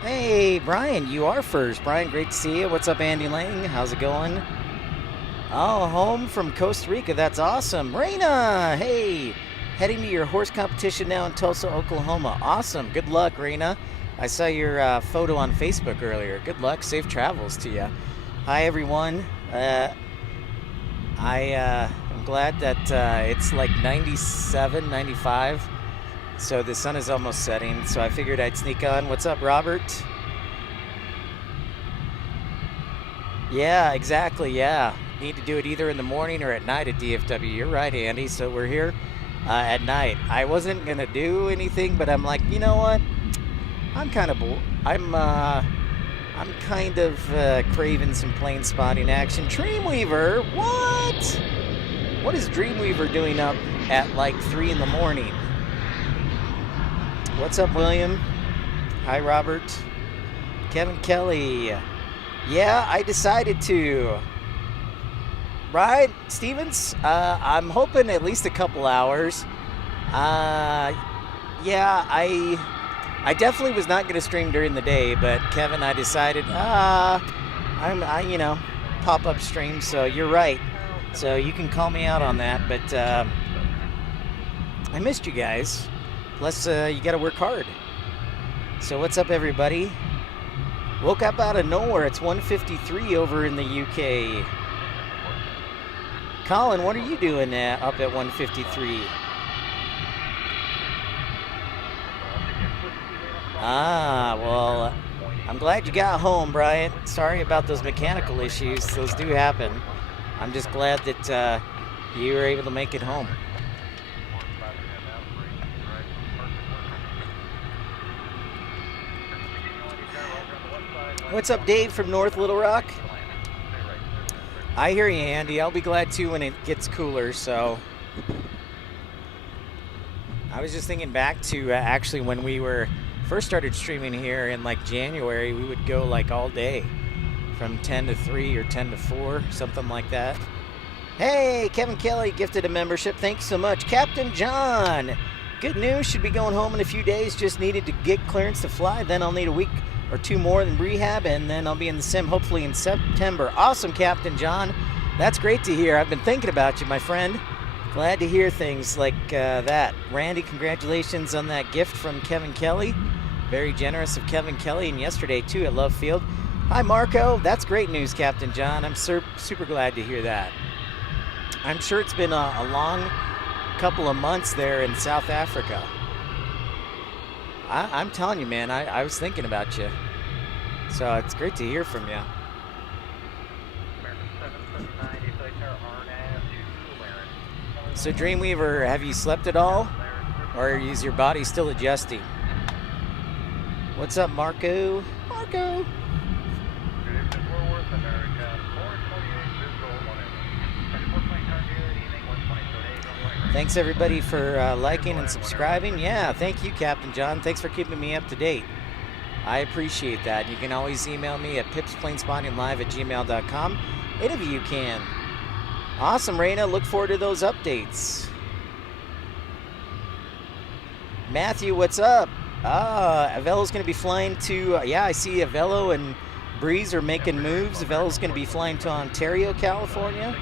Hey, Brian, you are first. Brian, great to see you. What's up, Andy Lang? How's it going? Oh, home from Costa Rica. That's awesome. Raina, hey, heading to your horse competition now in Tulsa, Oklahoma. Awesome. Good luck, Raina. I saw your photo on Facebook earlier. Good luck. Safe travels to you. Hi, everyone. I'm glad that it's like 97, 95. So the sun is almost setting, so I figured I'd sneak on. What's up, Robert? Yeah, exactly, yeah. Need to do it either in the morning or at night at DFW. You're right, Andy. So we're here at night. I wasn't going to do anything, but I'm like, you know what? I'm kind of I'm kind of craving some plane spotting action. Dreamweaver, what? What is Dreamweaver doing up at like 3 in the morning? What's up, William? Hi, Robert. Kevin Kelly. Yeah, I decided to. Right, Stevens? I'm hoping at least a couple hours. Yeah, I definitely was not going to stream during the day, but Kevin, I decided, pop-up stream, so you're right. So you can call me out on that, but I missed you guys. Plus, you got to work hard. So what's up, everybody? Woke up out of nowhere. It's 1:53 over in the UK. Colin, what are you doing up at 1:53? Well, I'm glad you got home, Brian. Sorry about those mechanical issues. Those do happen. I'm just glad that you were able to make it home. What's up, Dave from North Little Rock? I hear you, Andy. I'll be glad too when it gets cooler. So I was just thinking back to actually when we first started streaming here in like January, we would go like all day from 10 to 3 or 10 to 4, something like that. Hey, Kevin Kelly gifted a membership. Thanks so much. Captain John, good news. Should be going home in a few days. Just needed to get clearance to fly. Then I'll need a week or 2 more in rehab, and then I'll be in the sim hopefully in September. Awesome, Captain John. That's great to hear. I've been thinking about you, my friend. Glad to hear things like that. Randy, congratulations on that gift from Kevin Kelly. Very generous of Kevin Kelly, and yesterday too at Love Field. Hi, Marco. That's great news, Captain John. I'm super glad to hear that. I'm sure it's been a long couple of months there in South Africa. I'm telling you, man, I was thinking about you. So it's great to hear from you. So Dreamweaver, have you slept at all? Or is your body still adjusting? What's up, Marco? Marco! Thanks, everybody, for liking and subscribing. Yeah, thank you, Captain John. Thanks for keeping me up to date. I appreciate that. You can always email me at pipsplainspottinglive@gmail.com. Any of you can. Awesome, Raina. Look forward to those updates. Matthew, what's up? Avelo's going to be flying to... yeah, I see Avelo and Breeze are making moves. Avelo's going to be flying to Ontario, California.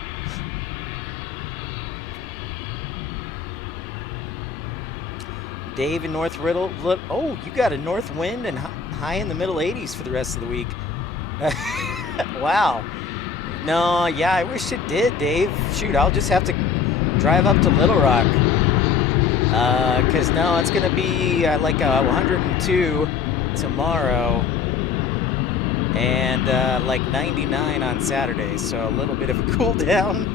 Dave in North Riddle. Oh, you got a north wind and high in the middle 80s for the rest of the week. Wow. No, yeah, I wish it did, Dave. Shoot, I'll just have to drive up to Little Rock. Because no, it's going to be like 102 tomorrow. And like 99 on Saturday. So a little bit of a cool down.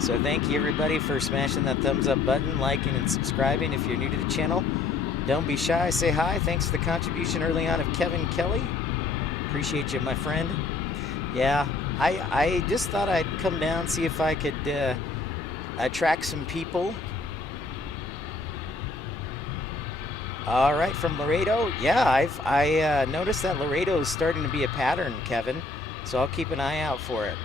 So thank you, everybody, for smashing that thumbs up button, liking and subscribing. If you're new to the channel, don't be shy. Say hi. Thanks for the contribution early on of Kevin Kelly. Appreciate you, my friend. Yeah, I just thought I'd come down, see if I could attract some people. All right, from Laredo. Yeah, I noticed that Laredo is starting to be a pattern, Kevin. So I'll keep an eye out for it.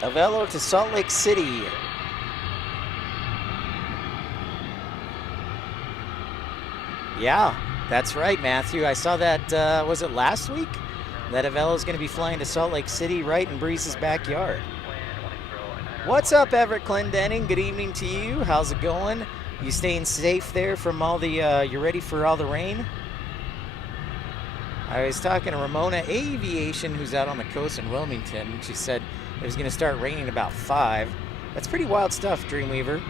Avello to Salt Lake City. Yeah, that's right, Matthew. I saw that, was it last week? That Avello is going to be flying to Salt Lake City right in Breeze's backyard. What's up, Everett Clendenning? Good evening to you. How's it going? You staying safe there from all the, you ready for all the rain? I was talking to Ramona Aviation, who's out on the coast in Wilmington. She said it was going to start raining about 5. That's pretty wild stuff, Dreamweaver.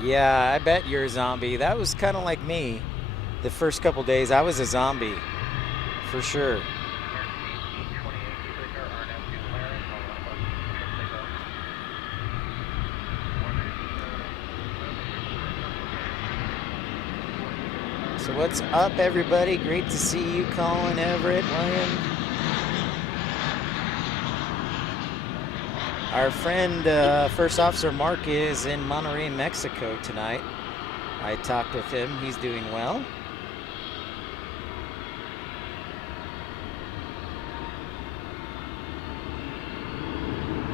Yeah, I bet you're a zombie. That was kind of like me. The first couple days, I was a zombie, for sure. So what's up, everybody? Great to see you, Colin, Everett, William. Our friend, First Officer Mark, is in Monterrey, Mexico tonight. I talked with him. He's doing well.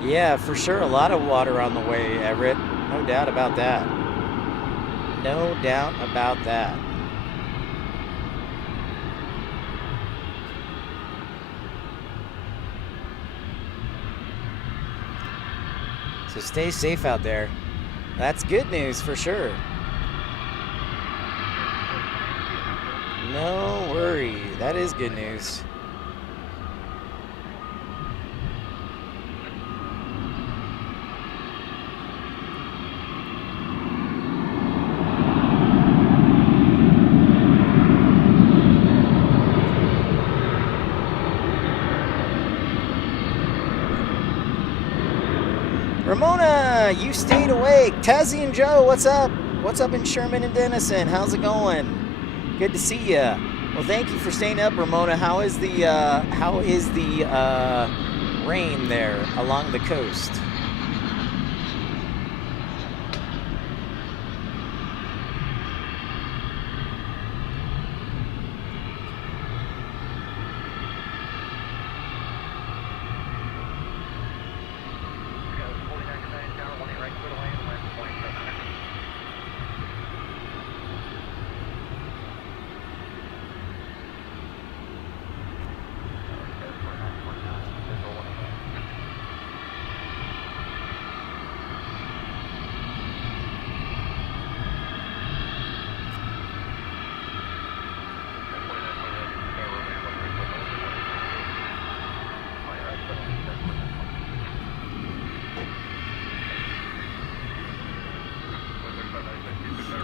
Yeah, for sure. A lot of water on the way, Everett. No doubt about that. No doubt about that. So stay safe out there. That's good news for sure. No worry. That is good news. Ramona, you stayed awake. Tazzy and Joe, what's up? What's up in Sherman and Denison? How's it going? Good to see ya. Well, thank you for staying up, Ramona. How is the rain there along the coast?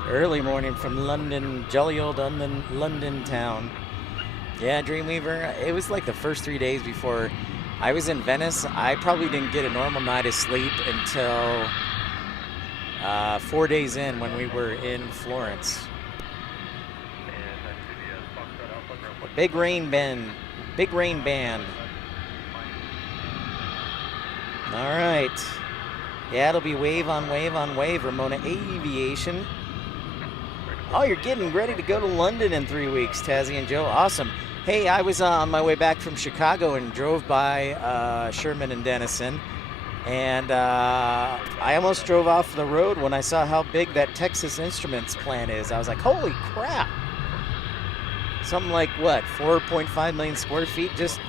Early morning from London, jolly old London town. Yeah, Dreamweaver, it was like the first 3 days before I was in Venice. I probably didn't get a normal night of sleep until 4 days in when we were in Florence. Big rain band. All right. Yeah, it'll be wave on wave on wave, Ramona Aviation. Oh, you're getting ready to go to London in 3 weeks, Tazzy and Joe. Awesome. Hey, I was on my way back from Chicago and drove by Sherman and Denison. And I almost drove off the road when I saw how big that Texas Instruments plant is. I was like, holy crap. Something like, what, 4.5 million square feet? Just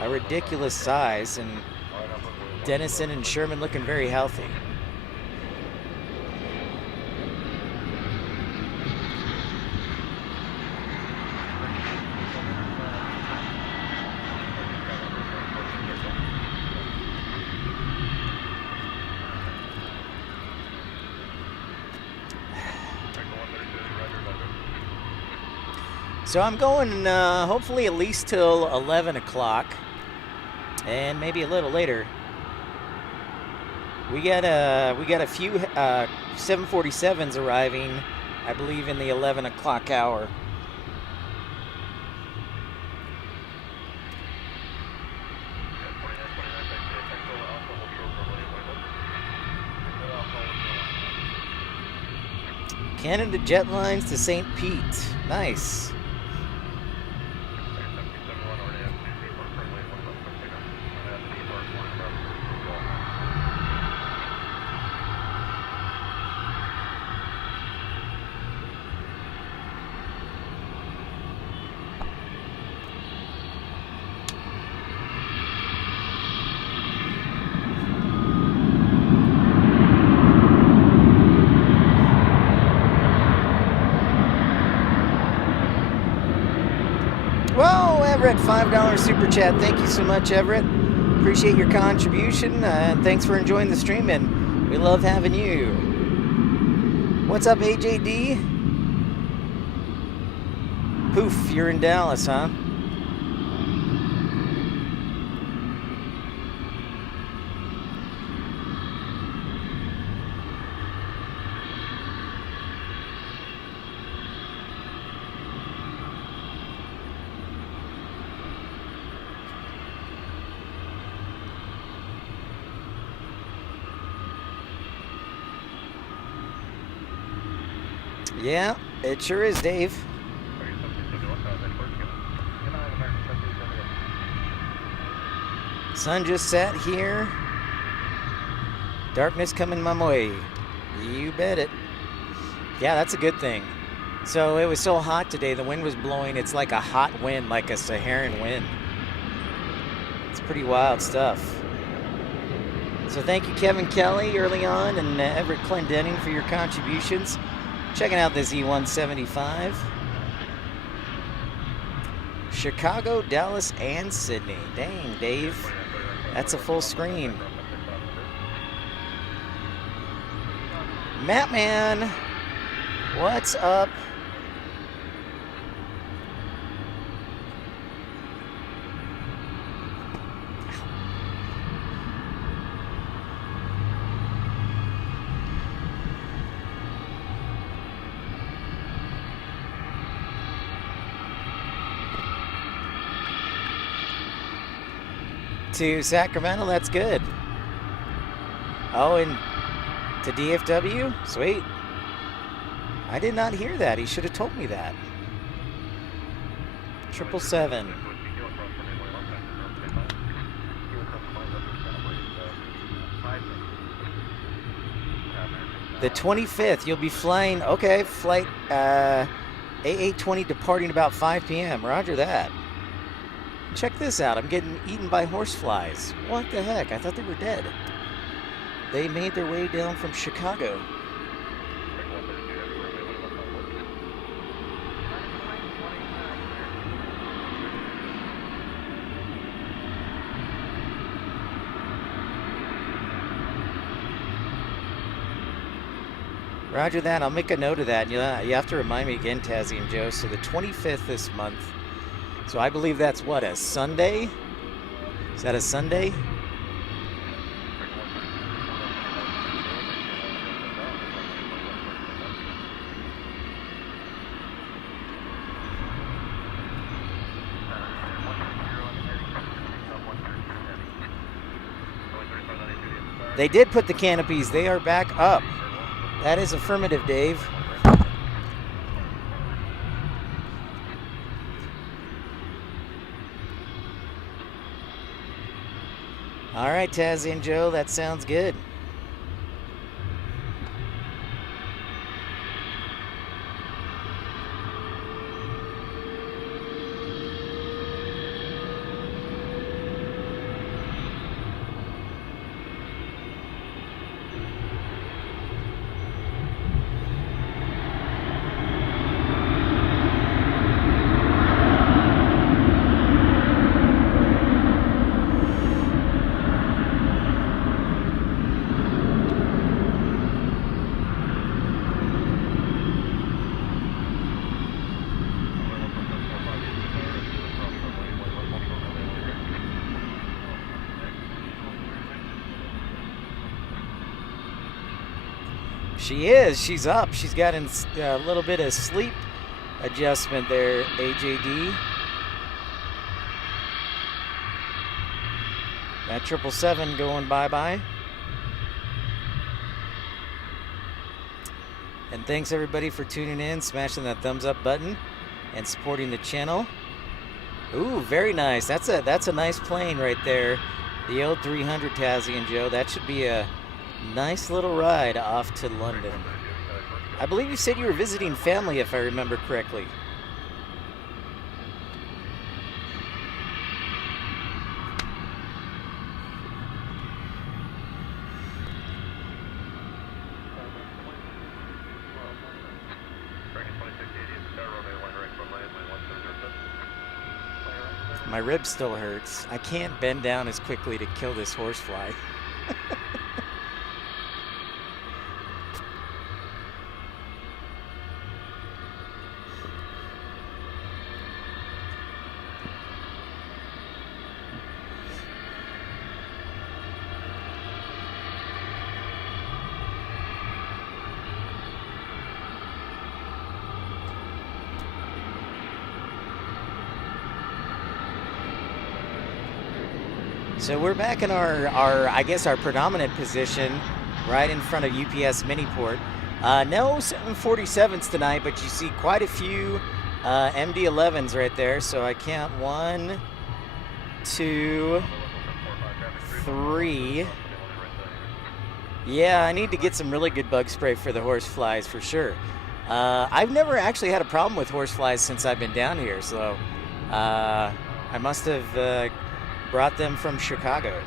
a ridiculous size. And Denison and Sherman looking very healthy. So I'm going hopefully at least till 11 o'clock and maybe a little later. We got a few 747s arriving, I believe, in the 11 o'clock hour. Canada Jetlines to St. Pete. Nice. Whoa, Everett, $5 super chat. Thank you so much, Everett. Appreciate your contribution, and thanks for enjoying the stream, and we love having you. What's up, AJD? Poof, you're in Dallas, huh? Yeah, it sure is, Dave. Sun just set here. Darkness coming my way. You bet it. Yeah, that's a good thing. So it was so hot today, the wind was blowing. It's like a hot wind, like a Saharan wind. It's pretty wild stuff. So thank you, Kevin Kelly, early on, and Everett Clendenning for your contributions. Checking out this E175. Chicago, Dallas, and Sydney. Dang, Dave. That's a full screen. Mattman, what's up? To Sacramento, that's good. Oh, and to DFW? Sweet. I did not hear that. He should have told me that. 777. The 25th, you'll be flying, okay, flight A820 departing about 5 p.m. Roger that. Check this out. I'm getting eaten by horseflies. What the heck? I thought they were dead. They made their way down from Chicago. Roger that. I'll make a note of that. You have to remind me again, Tazzy and Joe. So the 25th this month. So I believe that's what, a Sunday? Is that a Sunday? They did put the canopies. They are back up. That is affirmative, Dave. All right, Tazzy and Joe, that sounds good. She is. She's up. She's got a little bit of sleep adjustment there, AJD. That 777 going bye-bye. And thanks everybody for tuning in, smashing that thumbs up button, and supporting the channel. Ooh, very nice. That's a nice plane right there. The old 300, Tazzy and Joe. That should be a nice little ride off to London. I believe you said you were visiting family, if I remember correctly. My rib still hurts. I can't bend down as quickly to kill this horsefly. So we're back in our I guess our predominant position, right in front of UPS Miniport. No 747s tonight, but you see quite a few MD-11s right there. So I count 1, 2, 3. Yeah, I need to get some really good bug spray for the horse flies for sure. I've never actually had a problem with horse flies since I've been down here, so I must have brought them from Chicago.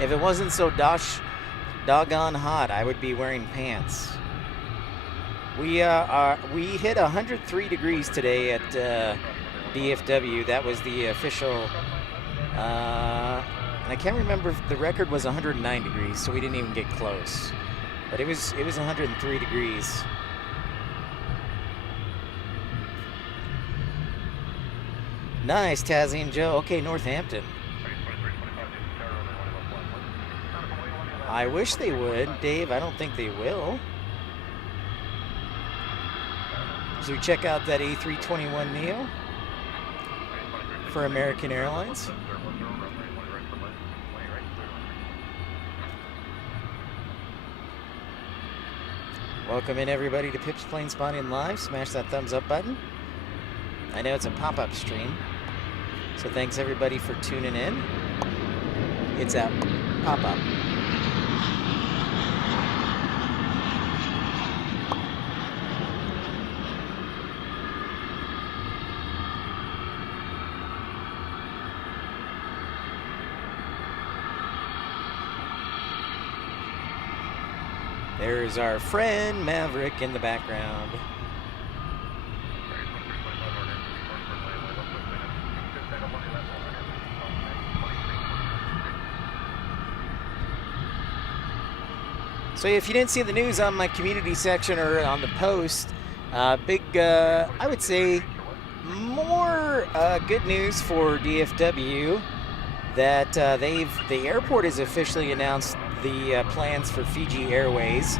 If it wasn't so doggone hot, I would be wearing pants. We hit 103 degrees today at DFW. That was the official. And I can't remember if the record was 109 degrees, so we didn't even get close. But it was 103 degrees. Nice, Tazzy and Joe. Okay, Northampton. I wish they would. Dave, I don't think they will. So we check out that A321neo for American Airlines. Welcome in everybody to Pip's Planespotting Live. Smash that thumbs up button. I know it's a pop-up stream, so thanks everybody for tuning in. It's a pop-up. There's our friend Maverick in the background. So if you didn't see the news on my community section or on the post, I would say more good news for DFW that the airport has officially announced the plans for Fiji Airways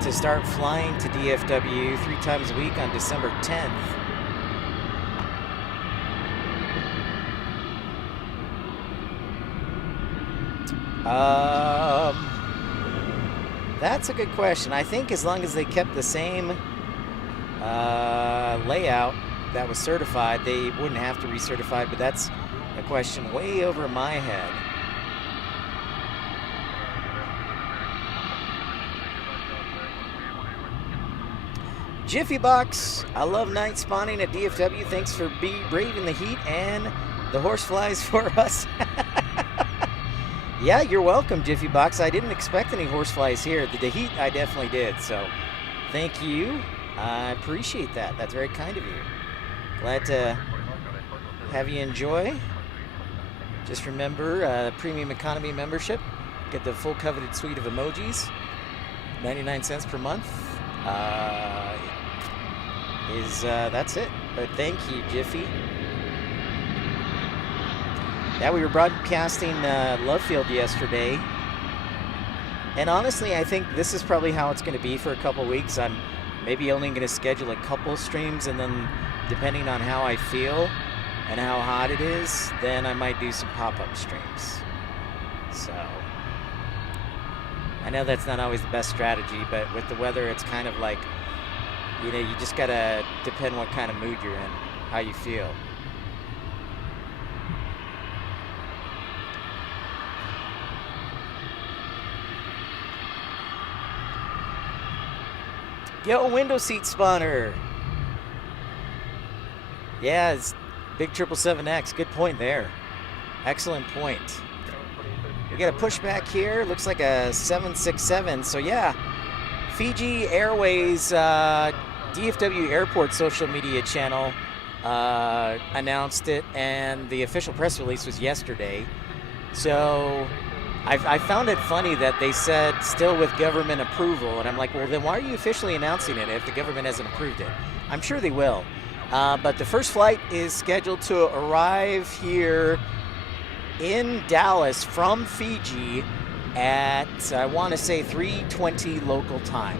to start flying to DFW 3 times a week on December 10th. That's a good question. I think as long as they kept the same layout that was certified, they wouldn't have to recertify, but that's a question way over my head. Jiffy Box, I love night spawning at DFW. Thanks for braving the heat and the horseflies for us. Yeah, you're welcome, Jiffy Box. I didn't expect any horseflies here. The heat, I definitely did. So, thank you. I appreciate that. That's very kind of you. Glad to have you enjoy. Just remember, premium economy membership. Get the full coveted suite of emojis. 99 cents per month. That's it. But thank you, Jiffy. Yeah, we were broadcasting Love Field yesterday, and honestly, I think this is probably how it's going to be for a couple weeks. I'm maybe only going to schedule a couple streams, and then depending on how I feel and how hot it is, then I might do some pop-up streams. So, I know that's not always the best strategy, but with the weather, it's kind of like, you know, you just gotta depend what kind of mood you're in, how you feel. Yo, window seat spawner. Yeah, it's big 777X. Good point there. Excellent point. We got a pushback here. Looks like a 767. So yeah, Fiji Airways DFW Airport social media channel announced it, and the official press release was yesterday. So I found it funny that they said still with government approval, and I'm like, well, then why are you officially announcing it if the government hasn't approved it? I'm sure they will. But the first flight is scheduled to arrive here in Dallas from Fiji at, I want to say, 3:20 local time.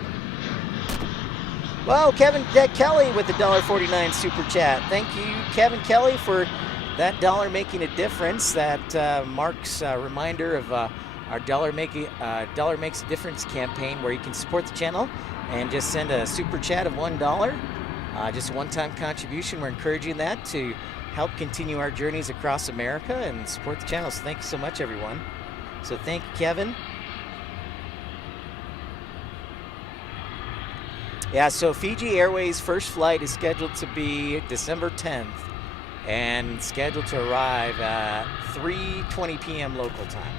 Well, Kevin Kelly with the $1.49 super chat. Thank you, Kevin Kelly, for that dollar making a difference. That marks a reminder of our Dollar Makes a Difference campaign, where you can support the channel and just send a super chat of $1. Just a one-time contribution. We're encouraging that to help continue our journeys across America and support the channel. So thank you so much, everyone. So thank you, Kevin. Yeah, so Fiji Airways' first flight is scheduled to be December 10th and scheduled to arrive at 3:20 p.m. local time.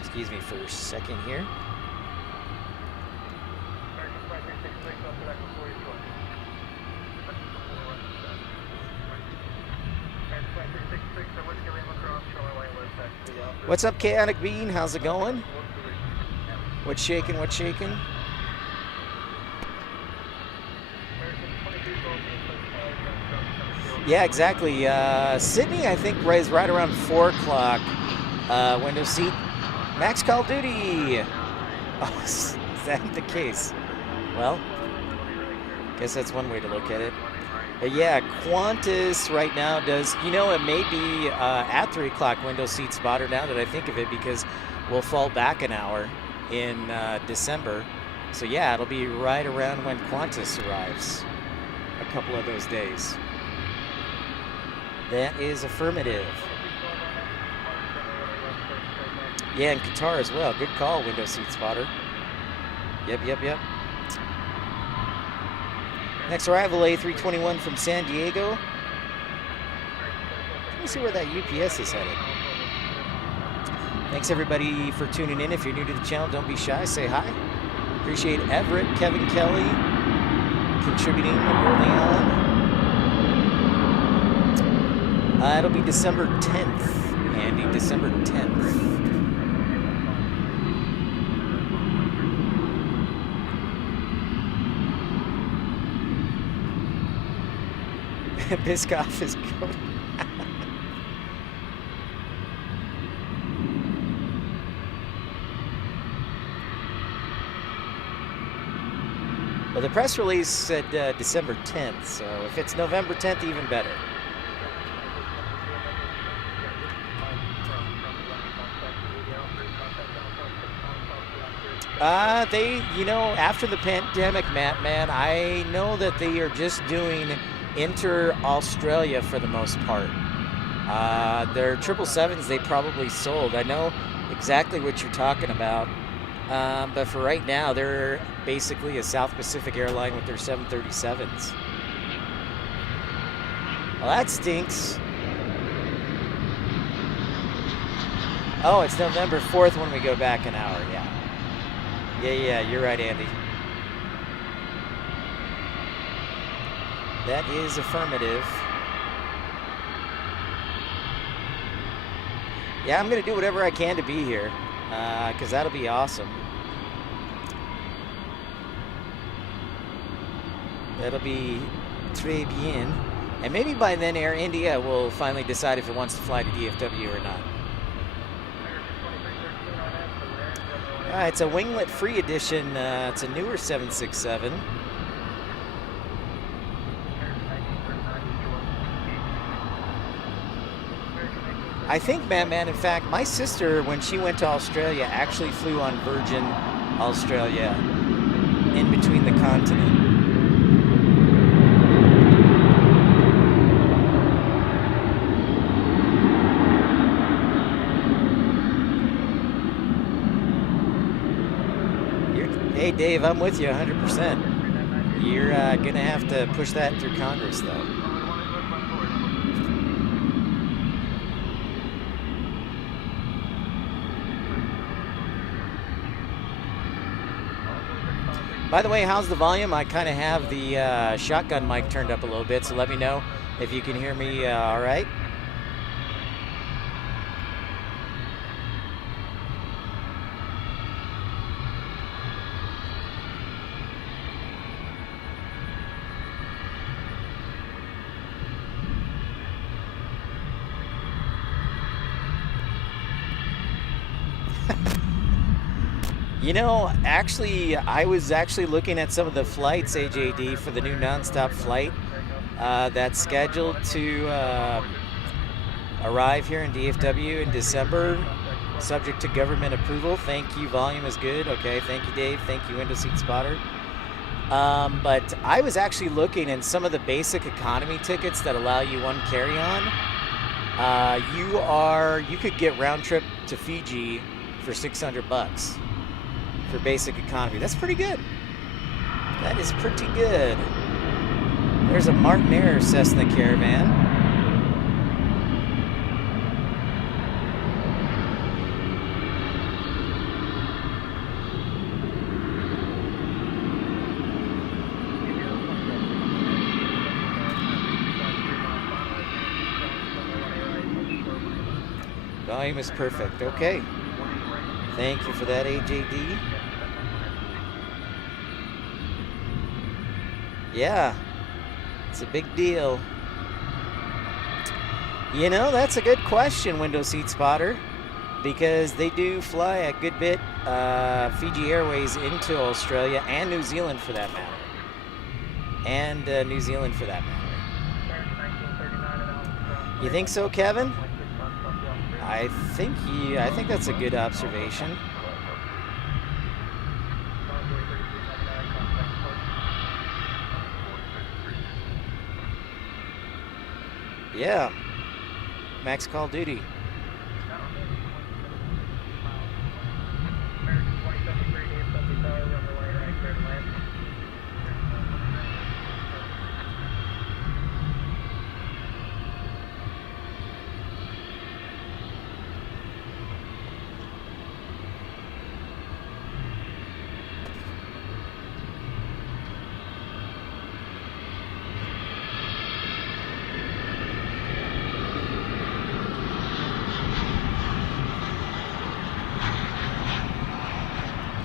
Excuse me for a second here. What's up, Chaotic Bean? How's it going? What's shaking? What's shaking? Yeah, exactly. Sydney, I think, is right around 4 o'clock. Window seat. Max Call of Duty. Oh, is that the case? Well, guess that's one way to look at it. Yeah, Quantis right now does, you know, it may be at 3 o'clock window seat spotter now that I think of it, because we'll fall back an hour in December. So yeah, it'll be right around when Quantis arrives, a couple of those days. That is affirmative. Yeah, and Qatar as well. Good call, window seat spotter. Yep. Next arrival, A321 from San Diego. Let me see where that UPS is headed. Thanks, everybody, for tuning in. If you're new to the channel, don't be shy. Say hi. Appreciate Everett, Kevin Kelly, contributing early on. It'll be December 10th, Andy. December 10th. Biscoff is going. Well, the press release said December 10th, so if it's November 10th, even better. You know, after the pandemic, man, I know that they are just doing inter-Australia for the most part. Their 777s, they probably sold. I know exactly what you're talking about. But for right now, they're basically a South Pacific airline with their 737s. Well, that stinks. Oh, it's November 4th when we go back an hour, yeah. Yeah, you're right, Andy. That is affirmative. Yeah, I'm going to do whatever I can to be here, because that'll be awesome. That'll be très bien. And maybe by then Air India will finally decide if it wants to fly to DFW or not. It's a winglet free edition. It's a newer 767. I think, man, in fact, my sister, when she went to Australia, actually flew on Virgin Australia in between the continent. Hey, Dave, I'm with you 100%. You're going to have to push that through Congress, though. By the way, how's the volume? I kind of have the shotgun mic turned up a little bit, so let me know if you can hear me all right. You know, actually, I was actually looking at some of the flights, AJD, for the new nonstop flight that's scheduled to arrive here in DFW in December, subject to government approval. Thank you, volume is good. Okay, thank you, Dave. Thank you, Window Seat Spotter. But I was actually looking in some of the basic economy tickets that allow you one carry-on. You could get round trip to Fiji for $600 for basic economy. That's pretty good. That is pretty good. There's a Martinair Cessna Caravan. Volume is perfect. Okay. Thank you for that, AJD. Yeah, it's a big deal. You know, that's a good question, Window Seat Spotter, because they do fly a good bit, Fiji Airways into Australia and New Zealand for that matter. You think so, Kevin? I think that's a good observation. Yeah, Max Call Duty.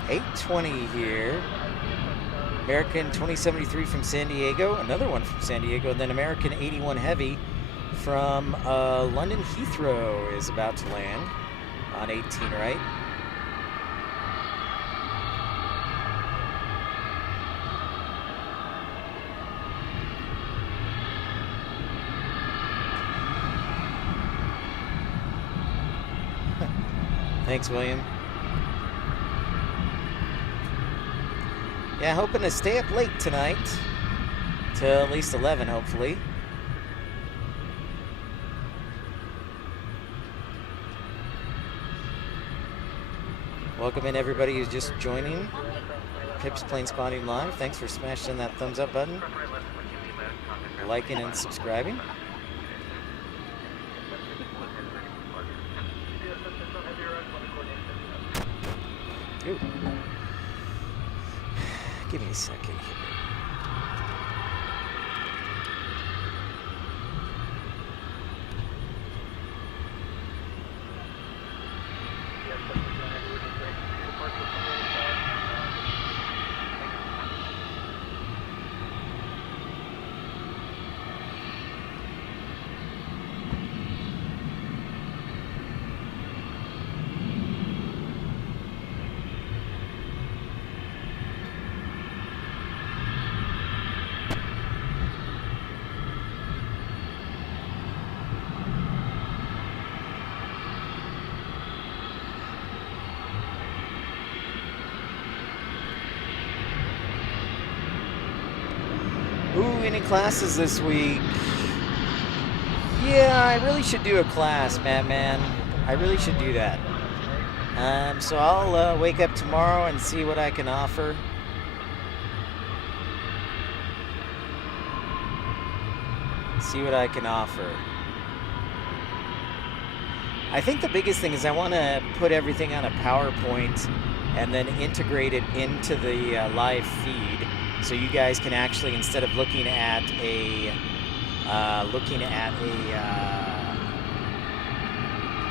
$820 here. American 2073 from San Diego, another one from San Diego, and then American 81 Heavy from London Heathrow is about to land on 18, right? Thanks, William. Yeah, hoping to stay up late tonight, till at least 11, hopefully. Welcome in everybody who's just joining. Pip's Planespotting Live. Thanks for smashing that thumbs up button, liking and subscribing. Ooh. Give me a second here. doing any classes this week? Yeah, I really should do a class, man. I really should do that. So I'll wake up tomorrow and see what I can offer. I think the biggest thing is I want to put everything on a PowerPoint and then integrate it into the live feed, so you guys can actually, instead of looking at a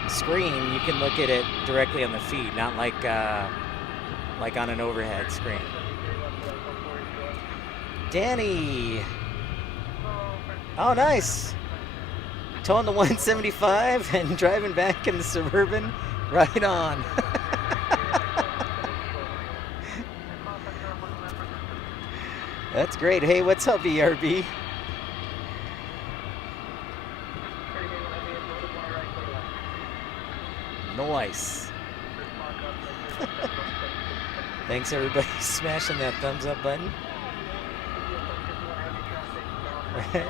screen, you can look at it directly on the feed, not like on an overhead screen. Danny. Oh, nice. Towing the 175 and driving back in the Suburban. Right on. That's great. Hey, what's up, ERB? Nice. Thanks, everybody, smashing that thumbs up button. Right.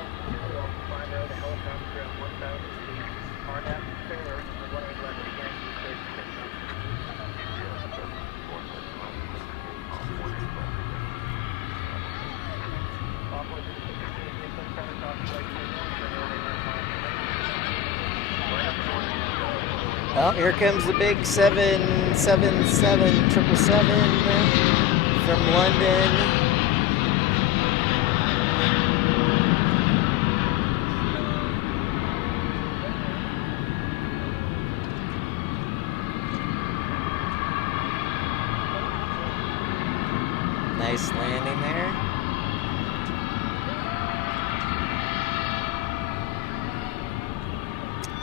Oh, here comes the big 777 from London. Nice landing there.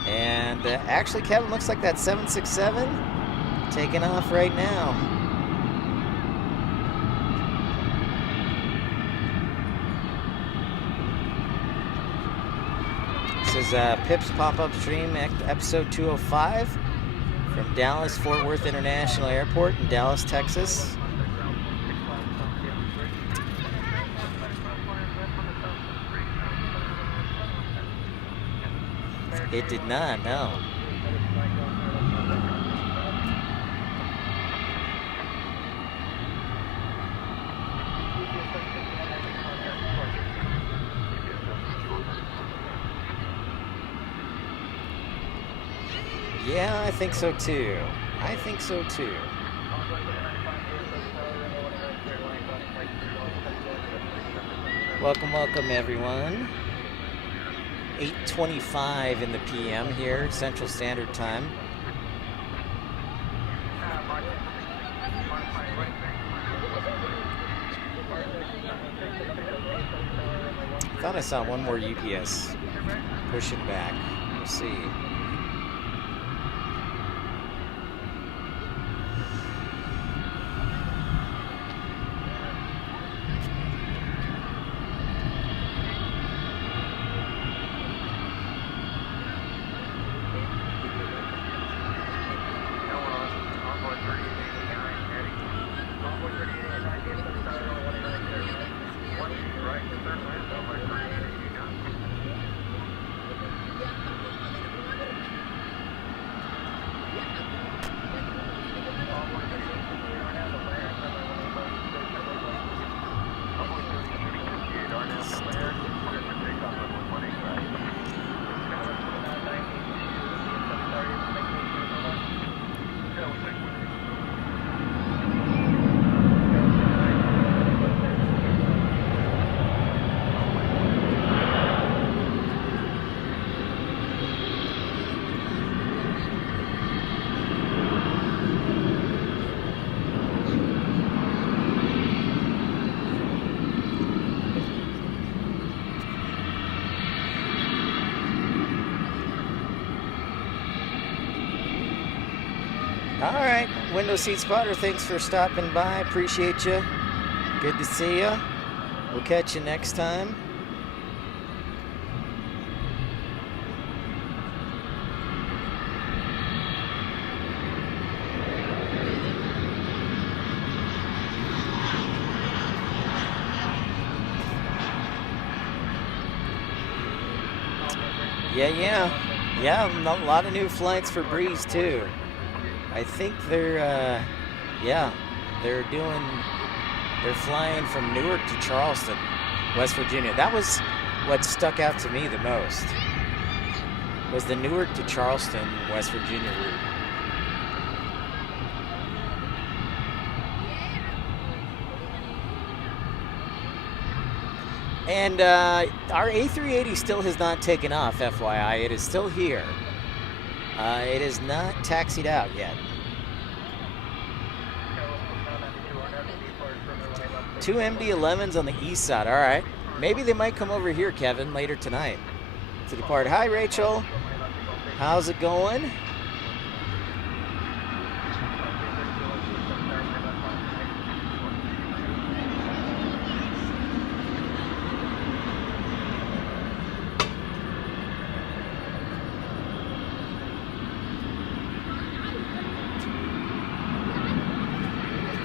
And actually, Kevin, looks like that 767 taking off right now. This is Pip's Pop-Up Stream, episode 205 from Dallas Fort Worth International Airport in Dallas, Texas. It did not, no. Yeah, I think so too. Welcome everyone. 8:25 in the PM here, Central Standard Time. I thought I saw one more UPS pushing back. We'll see. All right, Window Seat Spotter, thanks for stopping by. Appreciate you. Good to see you. We'll catch you next time. Yeah, a lot of new flights for Breeze too. I think they're flying from Newark to Charleston, West Virginia. That was what stuck out to me the most, was the Newark to Charleston, West Virginia route. And our A380 still has not taken off, FYI. It is still here. It is not taxied out yet. 2 MD-11s on the east side. All right. Maybe they might come over here, Kevin, later tonight to depart. Hi, Rachel. How's it going?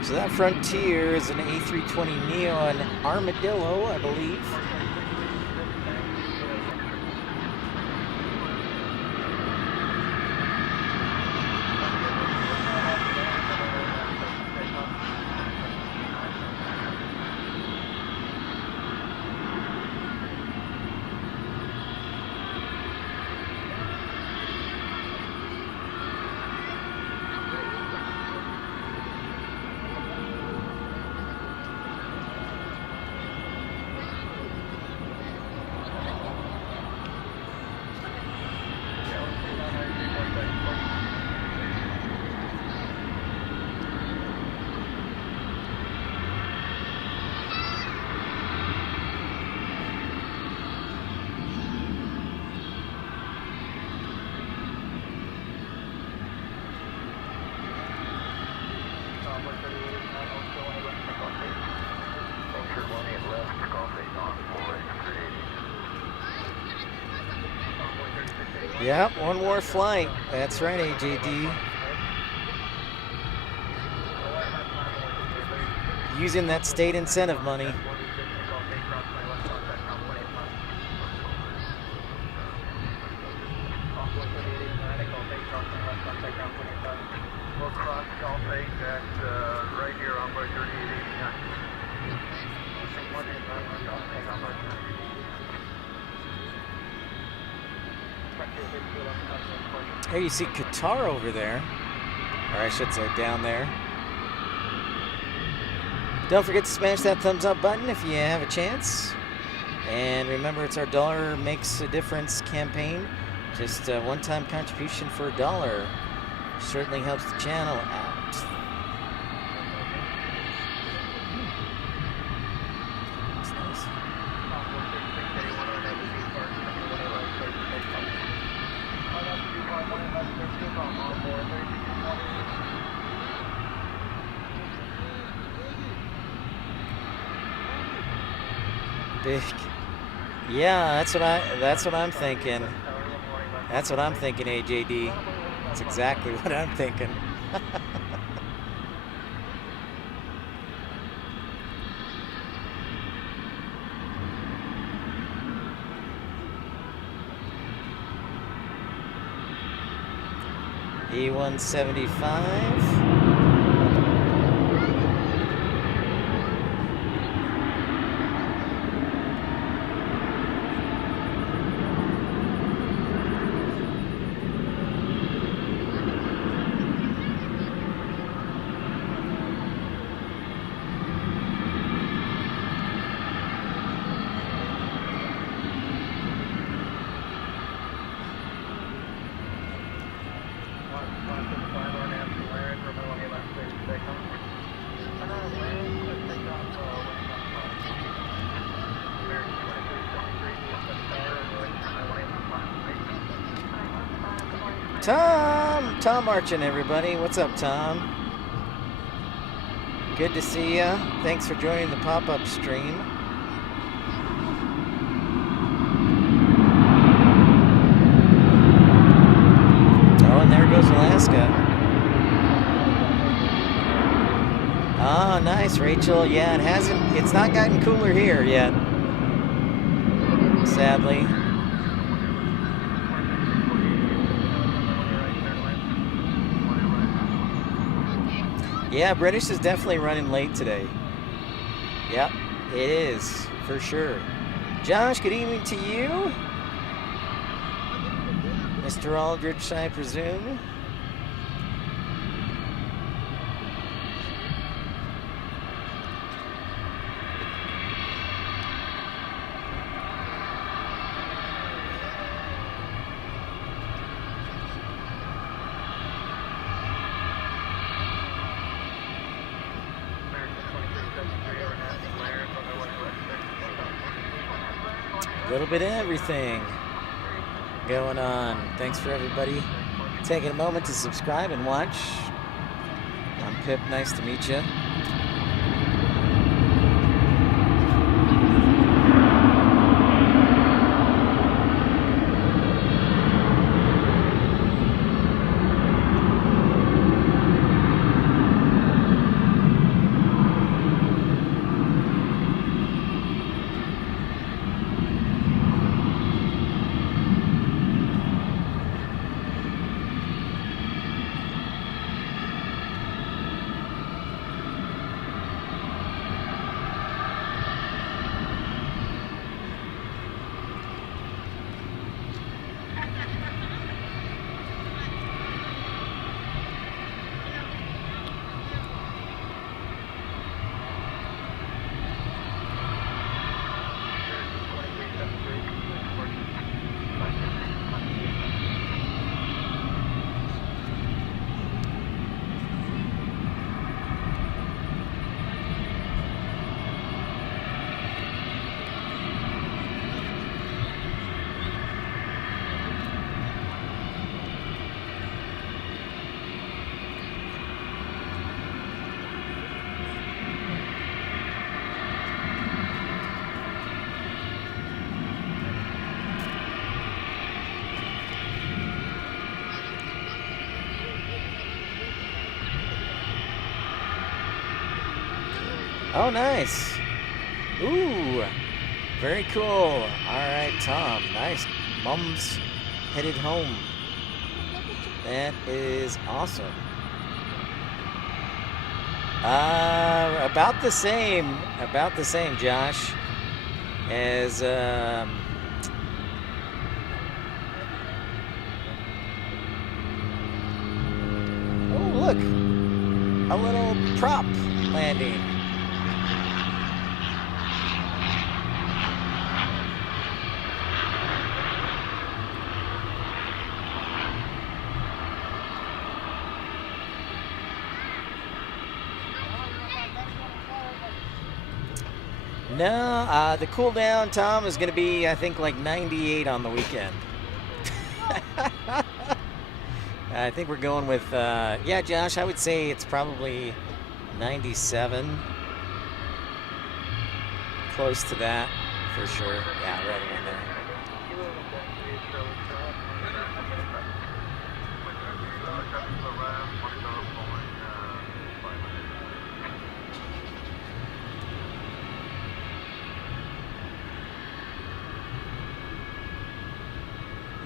So that Frontier is an A320neo, an Armadillo, I believe. Yep, one more flight. That's right, AJD. Using that state incentive money. There you see Qatar over there, or I should say down there. Don't forget to smash that thumbs up button if you have a chance. And remember, it's our Dollar Makes a Difference campaign. Just a one-time contribution for $1 certainly helps the channel out. That's nice. Big. Yeah, that's what I'm thinking. That's what I'm thinking, AJD. That's exactly what I'm thinking. E175. Tom Archin, everybody. What's up, Tom? Good to see ya. Thanks for joining the pop-up stream. Oh, and there goes Alaska. Ah, nice, Rachel. Yeah, it's not gotten cooler here yet, sadly. Yeah, British is definitely running late today. Yep, it is, for sure. Josh, good evening to you. Mr. Aldrich, I presume. A little bit of everything going on. Thanks for everybody taking a moment to subscribe and watch. I'm Pip, nice to meet you. Oh, nice. Ooh, very cool. All right, Tom, nice. Mom's headed home. That is awesome. About the same, Josh, as oh, look, a little prop landing. No, the cool down, Tom, is going to be, I think, like 98 on the weekend. I think we're going with, yeah, Josh, I would say it's probably 97. Close to that, for sure. Yeah, right around there.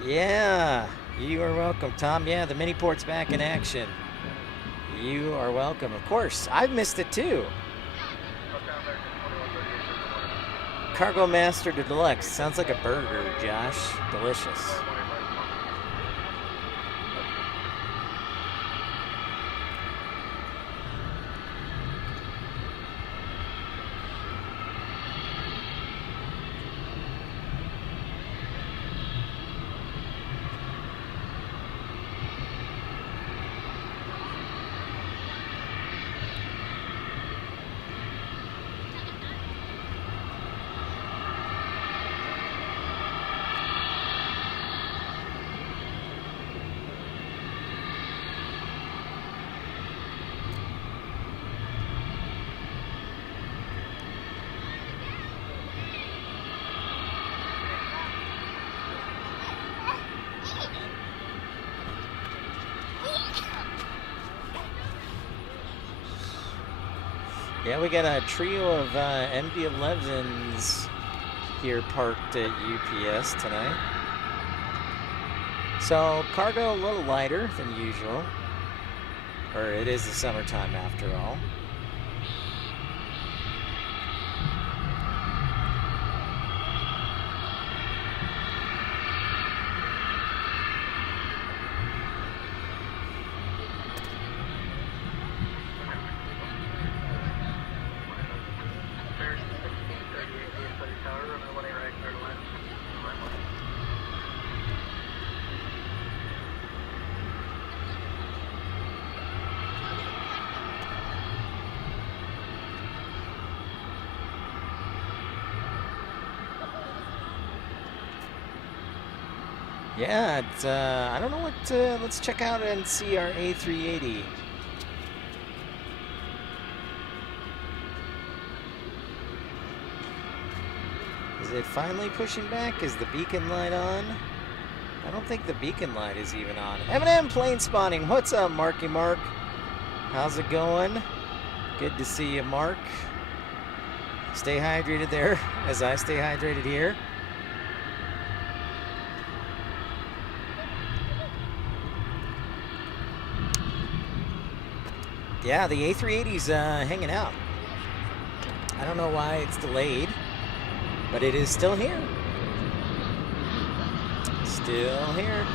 Yeah, you are welcome, Tom. Yeah, the mini port's back in action. You are welcome. Of course, I've missed it too. Cargo Master Deluxe. Sounds like a burger, Josh. Delicious. Yeah, we got a trio of MD-11s here parked at UPS tonight. So cargo a little lighter than usual. Or it is the summertime after all. Yeah, it's, I don't know what, let's check out and see our A380. Is it finally pushing back? Is the beacon light on? I don't think the beacon light is even on. M&M Planespotting, what's up, Marky Mark? How's it going? Good to see you, Mark. Stay hydrated there, as I stay hydrated here. Yeah, the A380's hanging out. I don't know why it's delayed, but it is still here. Still here.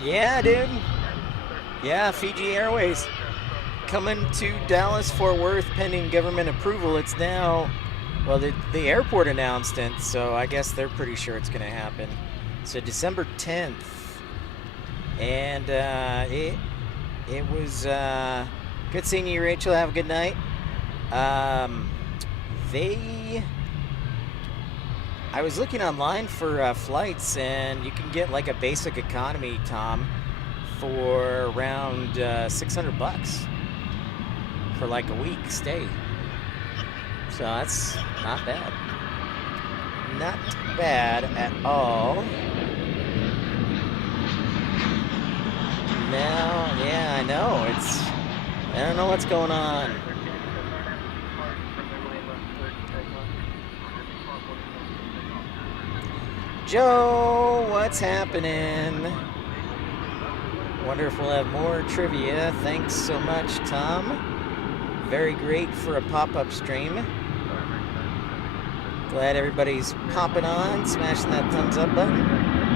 Yeah, dude. Yeah, Fiji Airways coming to Dallas Fort Worth pending government approval. It's now, well, the airport announced it, so I guess they're pretty sure it's going to happen. So December 10th, and it was good seeing you, Rachel. Have a good night. I was looking online for flights, and you can get like a basic economy, Tom, for around $600 for like a week stay. So that's not bad. Not bad at all. Now, yeah, I know. I don't know what's going on. Joe, what's happening? Wonder if we'll have more trivia. Thanks so much, Tom. Very great for a pop-up stream. Glad everybody's popping on, smashing that thumbs up button.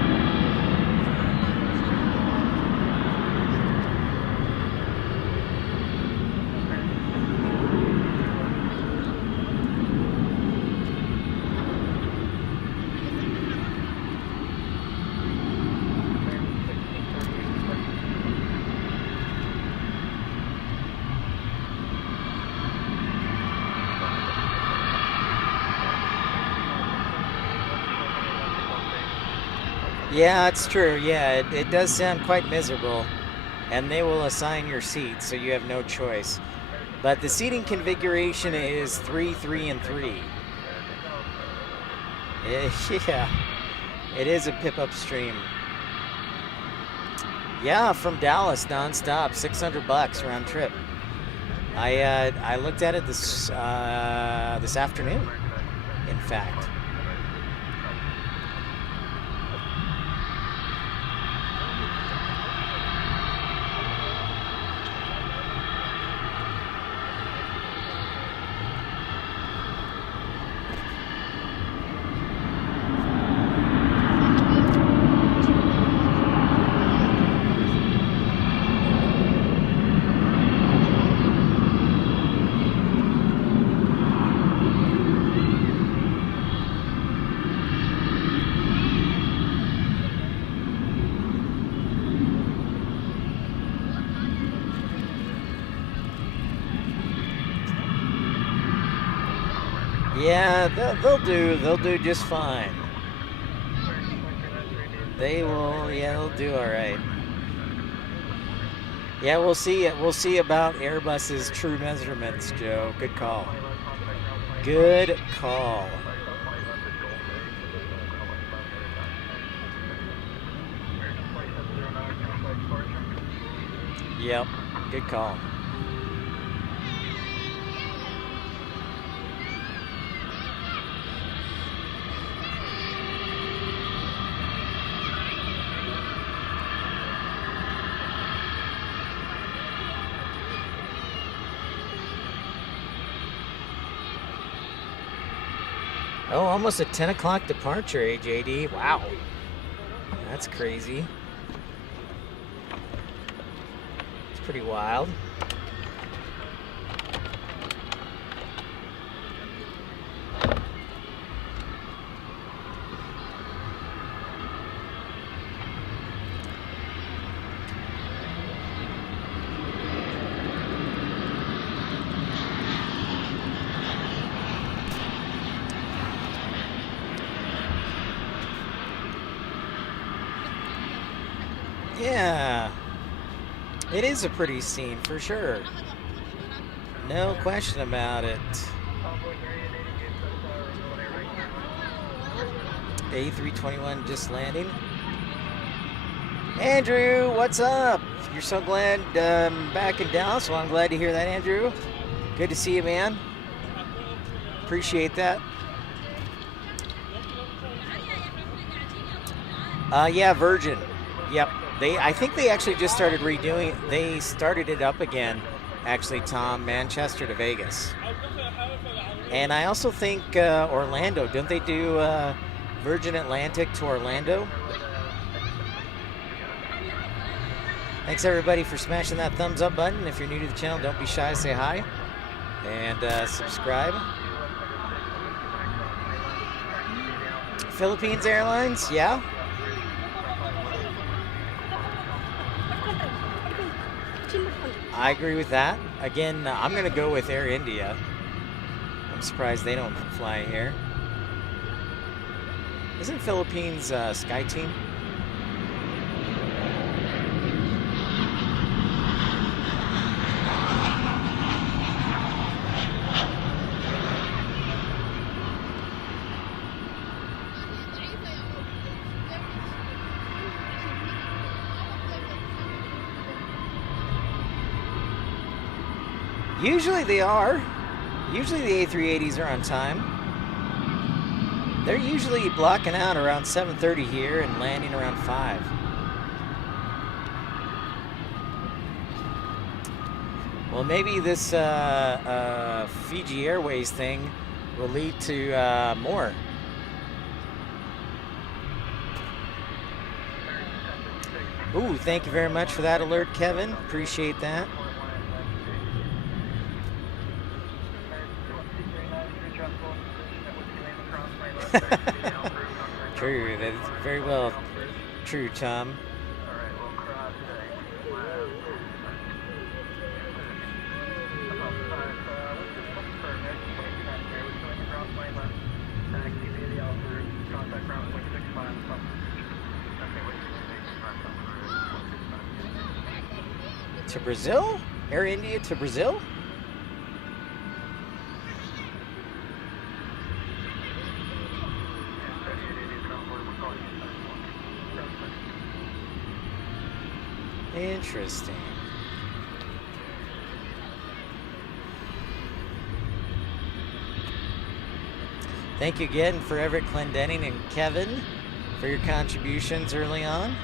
Yeah, it's true. Yeah, it does sound quite miserable. And they will assign your seat, so you have no choice. But the seating configuration is 3, 3, and 3. Yeah, it is a pip-up stream. Yeah, from Dallas, nonstop, $600 round trip. I looked at it this afternoon, in fact. Yeah, they'll do just fine. They will, yeah, they'll do all right. Yeah, we'll see. We'll see about Airbus's true measurements, Joe. Good call. Good call. Yep, good call. Oh, almost a 10 o'clock departure, AJD. Wow. That's crazy. It's pretty wild. Yeah, it is a pretty scene for sure. No question about it. A321 just landing. Andrew, what's up? You're so glad back in Dallas. Well, I'm glad to hear that, Andrew. Good to see you, man. Appreciate that. Yeah, Virgin. Yep. I think they actually just started redoing it. They started it up again, actually, Tom, Manchester to Vegas. And I also think Orlando. Don't they do Virgin Atlantic to Orlando? Thanks, everybody, for smashing that thumbs up button. If you're new to the channel, don't be shy, say hi. And subscribe. Philippines Airlines, yeah. I agree with that. Again, I'm going to go with Air India. I'm surprised they don't fly here. Isn't Philippines Sky Team? Usually they are. Usually the A380s are on time. They're usually blocking out around 7:30 here and landing around 5. Well, maybe this Fiji Airways thing will lead to more. Ooh, thank you very much for that alert, Kevin. Appreciate that. True, that is very well true, Tom. To Brazil? Air India to Brazil? Interesting. Thank you again for Everett Clendenning and Kevin for your contributions early on.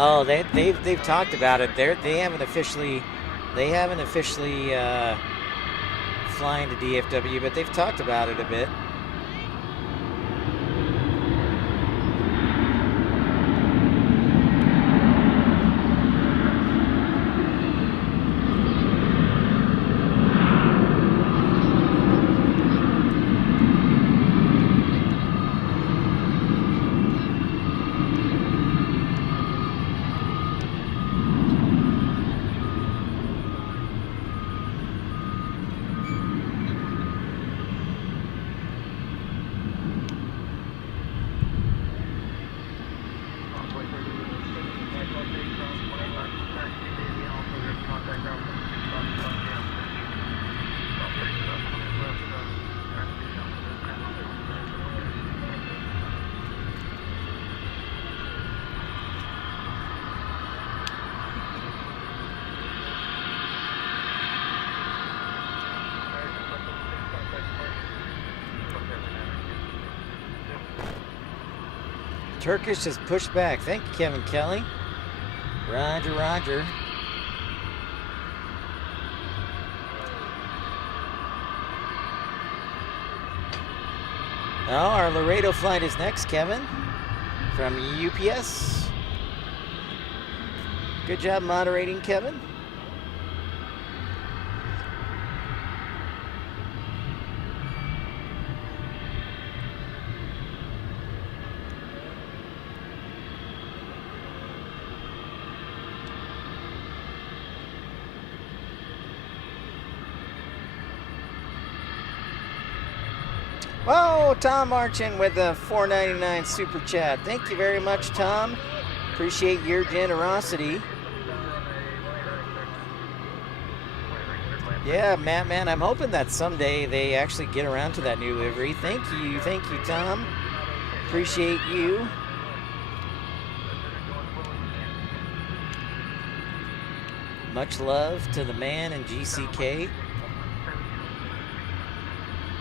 Oh, they've talked about it. They haven't officially flying to DFW, but they've talked about it a bit. Turkish has pushed back. Thank you, Kevin Kelly. Roger, roger. Oh, our Laredo flight is next, Kevin, from UPS. Good job moderating, Kevin. Whoa, Tom Marchin with a $4.99 super chat. Thank you very much, Tom. Appreciate your generosity. Yeah, Matt, man, I'm hoping that someday they actually get around to that new livery. Thank you, Tom. Appreciate you. Much love to the man and GCK.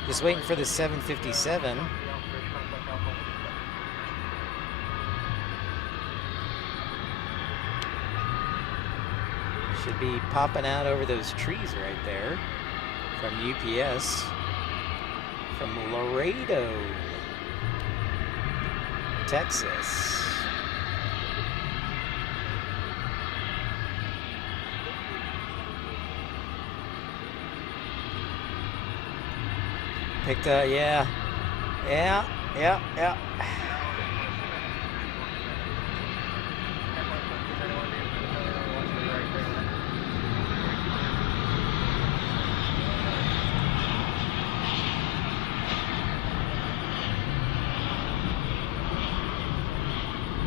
Just waiting for the 757. Should be popping out over those trees right there from UPS, from Laredo, Texas. Picked up, yeah.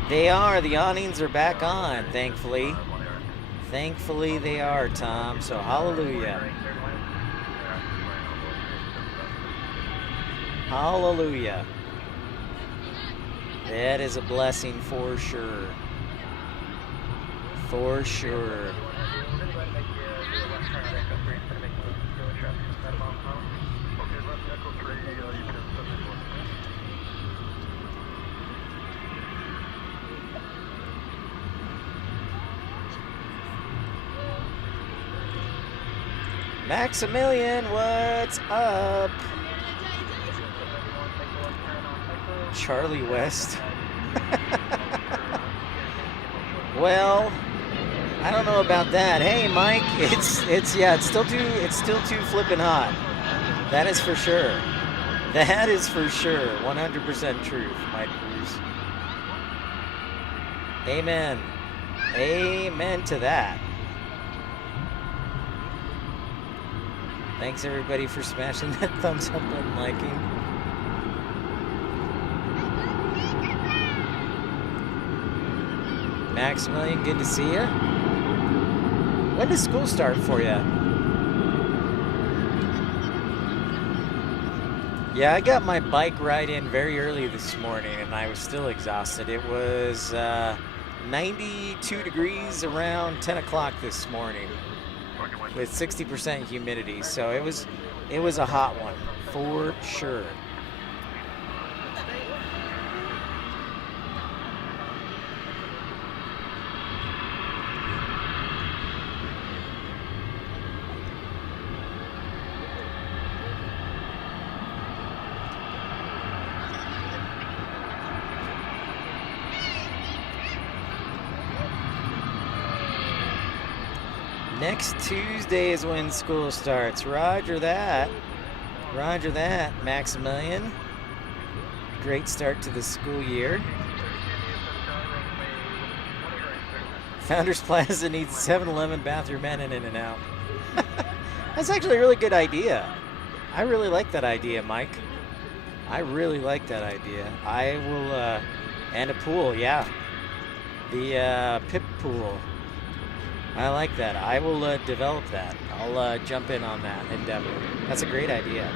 They are. The awnings are back on, thankfully. Thankfully they are, Tom. So hallelujah. Hallelujah. That is a blessing for sure. For sure. Maximilian, what's up? Charlie West. Well, I don't know about that. Hey, Mike, it's still too flippin' hot. That is for sure. That is for sure. 100% truth, Mike Cruz. Amen. Amen to that. Thanks everybody for smashing that thumbs up and liking. Maximilian, good to see you. When does school start for you? Yeah, I got my bike ride in very early this morning and I was still exhausted. It was 92 degrees around 10 o'clock this morning with 60% humidity. So it was a hot one for sure. Next Tuesday is when school starts. Roger that. Roger that, Maximilian. Great start to the school year. Founders Plaza needs 7-Eleven bathroom and an In-N-Out. That's actually a really good idea. I really like that idea, Mike. I really like that idea. I will, and a pool, yeah. The pip pool. I like that. I will develop that. I'll jump in on that endeavor. That's a great idea.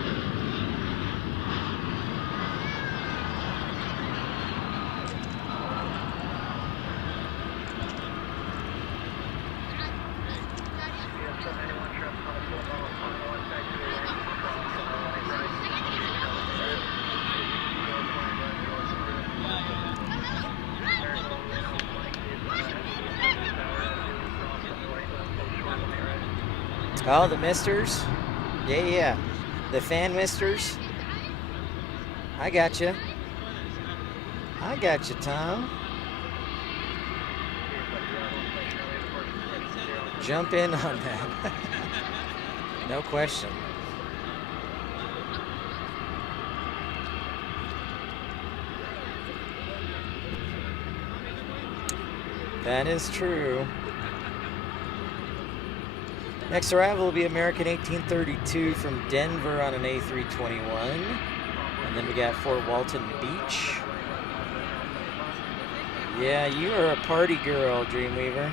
Oh, the misters? Yeah. The fan misters? I got you. Tom. Jump in on that. No question. That is true. Next arrival will be American 1832 from Denver on an A321. And then we got Fort Walton Beach. Yeah, you are a party girl, Dreamweaver.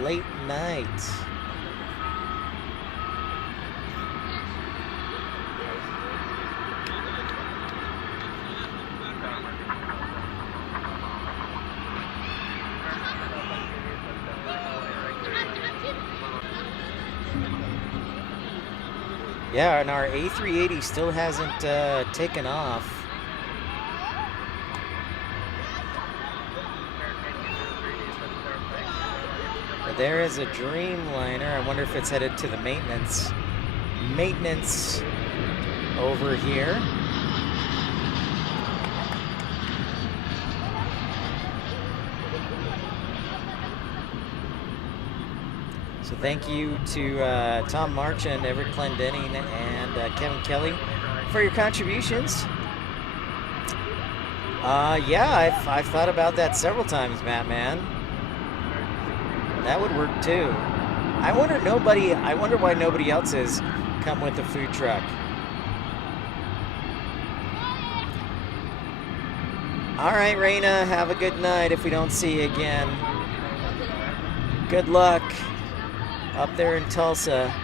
Late night. Yeah, and our A380 still hasn't taken off. But there is a Dreamliner. I wonder if it's headed to the maintenance over here. So thank you to Tom Marchand, Everett Clendenning, and Kevin Kelly for your contributions. Yeah, I've thought about that several times, Matt. That would work too. I wonder why nobody else has come with a food truck. All right, Raina, have a good night if we don't see you again. Good luck up there in Tulsa.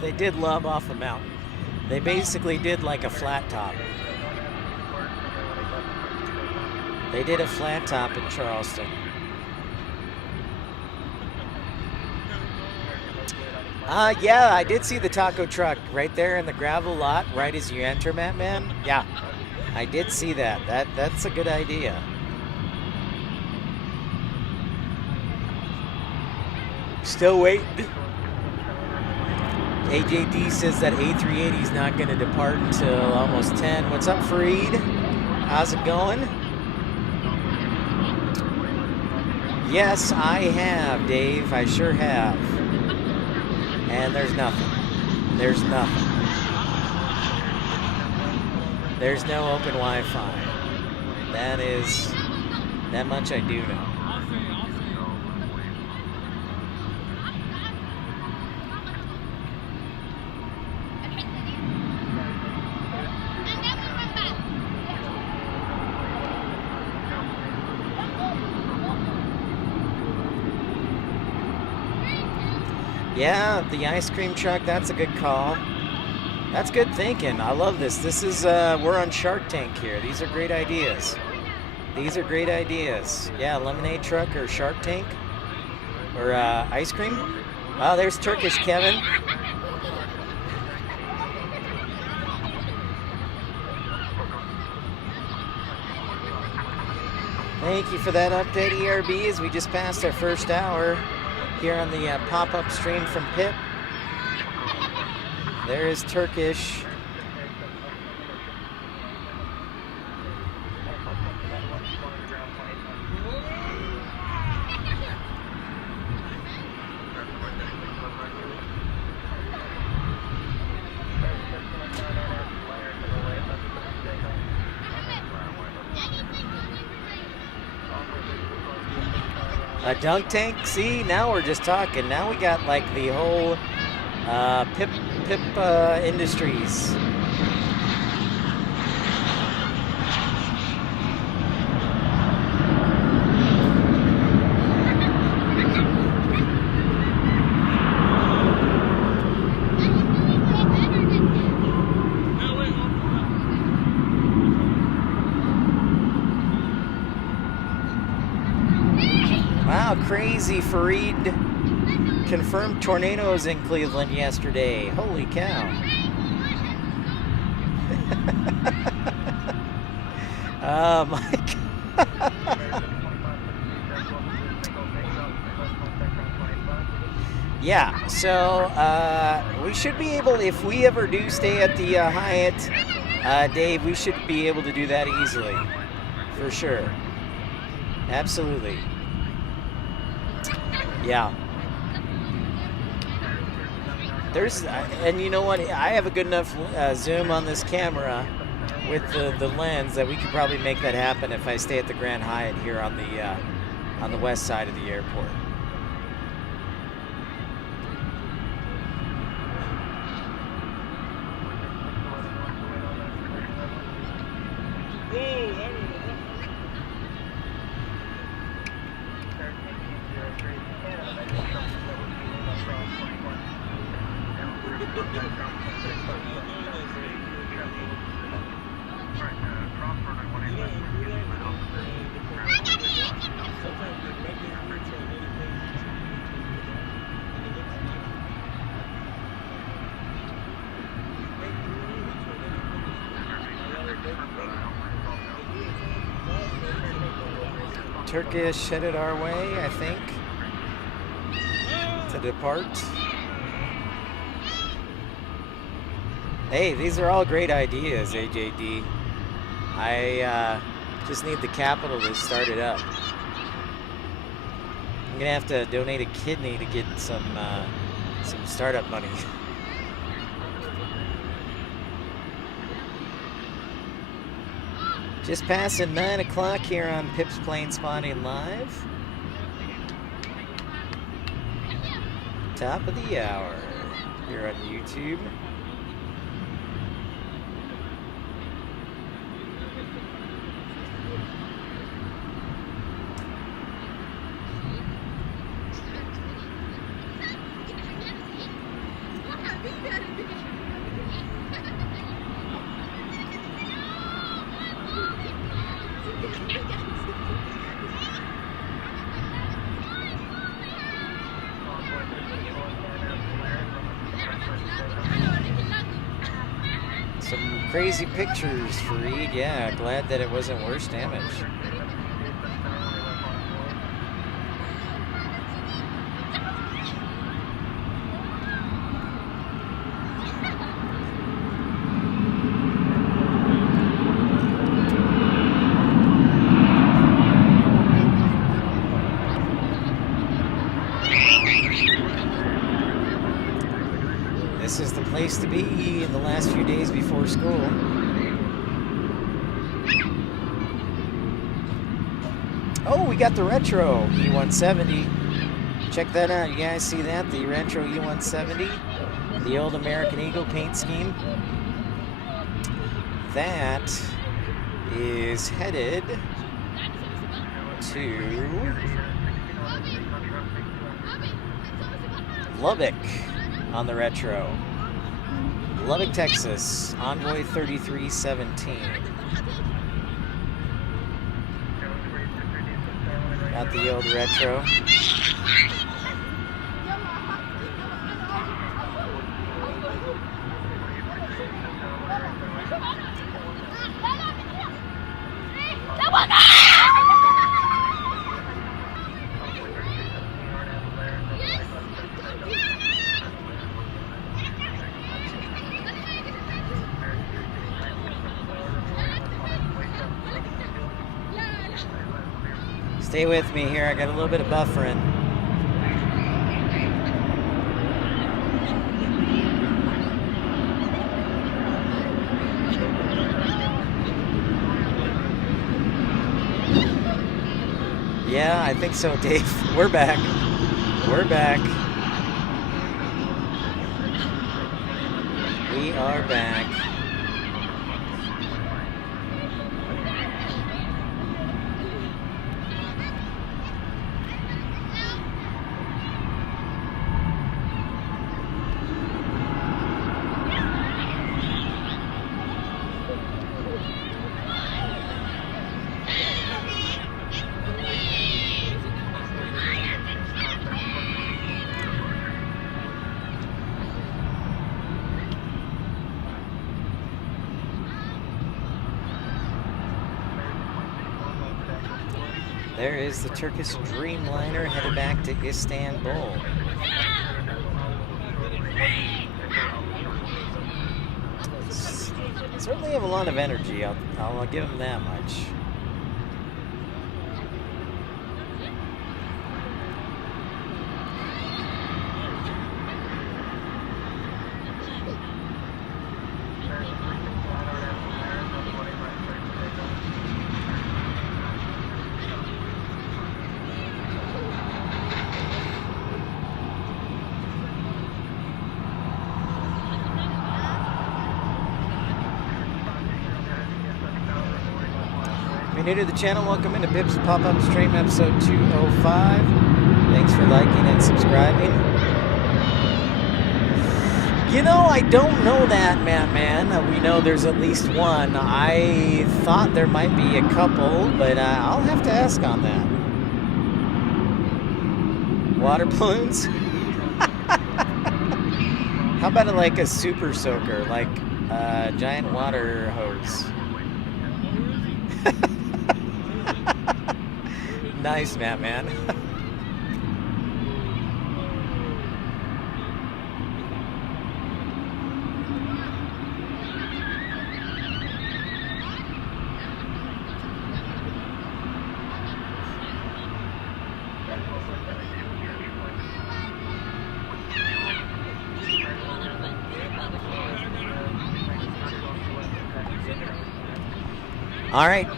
They did lob off a mountain. They basically did like a flat top. They did a flat top in Charleston. Yeah, I did see the taco truck right there in the gravel lot right as you enter, Matt. Yeah, I did see that. That's a good idea. Still waiting. AJD says that A380 is not going to depart until almost 10. What's up, Fareed? How's it going? Yes, I have, Dave. I sure have. And there's nothing. There's nothing. There's no open Wi-Fi. That much I do know. Yeah, the ice cream truck, that's a good call. That's good thinking. I love this. This is, we're on Shark Tank here. These are great ideas. These are great ideas. Yeah, lemonade truck or Shark Tank or ice cream. Oh, there's Turkish Kevin. Thank you for that update, ERB, as we just passed our first hour here on the pop-up stream from Pip. There is Turkish. A dunk tank? See, now we're just talking. Now we got like the whole Pip Industries. Wow, crazy. Fareed confirmed tornadoes in Cleveland yesterday. Holy cow. Oh my God. Yeah, so we should be able, if we ever do stay at the Hyatt, Dave, we should be able to do that easily, for sure. Absolutely. Yeah. There's, and you know what? I have a good enough zoom on this camera with the lens that we could probably make that happen if I stay at the Grand Hyatt here on the west side of the airport. Turkish headed our way, I think, to depart. Hey, these are all great ideas, AJD. I just need the capital to start it up. I'm gonna have to donate a kidney to get some startup money. Just passing 9 o'clock here on Pip's Planespotting Live. Top of the hour here on YouTube. Some crazy pictures, Fareed. Yeah, glad that it wasn't worse damage. This is the place to be in the last few days before school. Oh, we got the retro E170. Check that out. You guys see that? The retro E170. The old American Eagle paint scheme. That is headed to Lubbock on the retro. Lubbock, Texas, Envoy 3317. Got the old retro. Stay with me here, I got a little bit of buffering. Yeah, I think so, Dave. We're back. We're back. We are back. There is the Turkish Dreamliner headed back to Istanbul. Certainly have a lot of energy. I'll give him that much. If you're new to the channel, welcome into Bib's Pop-Up Stream episode 205. Thanks for liking and subscribing. You know, I don't know that, man. We know there's at least one. I thought there might be a couple, but I'll have to ask on that. Water balloons? How about like a super soaker, like a giant water hose? Nice, man. All right.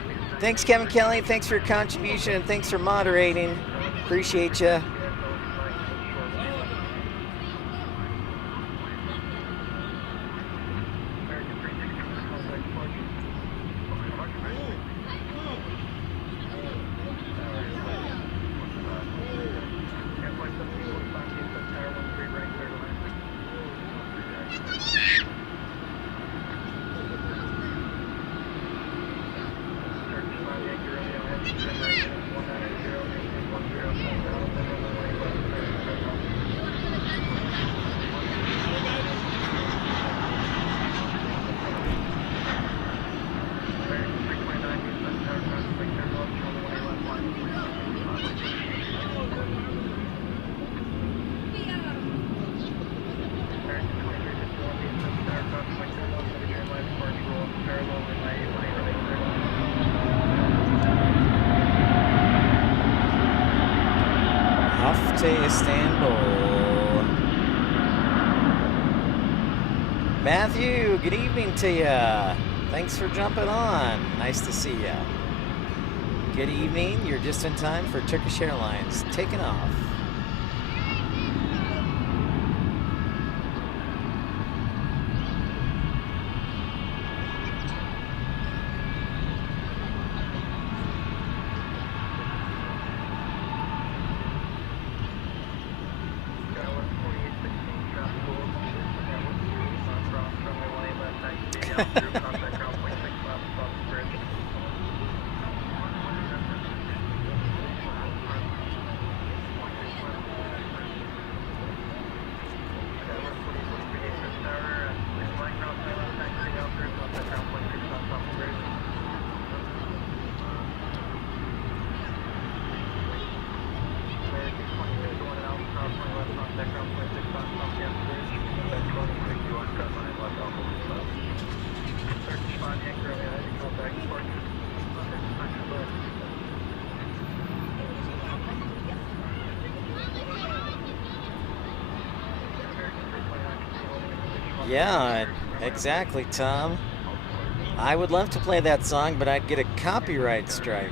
Thanks, Kevin Kelly. Thanks for your contribution, and thanks for moderating. Appreciate you. To Istanbul. Matthew, good evening to you. Thanks for jumping on. Nice to see you. Good evening. You're just in time for Turkish Airlines taking off. Yeah, exactly, Tom. I would love to play that song, but I'd get a copyright strike.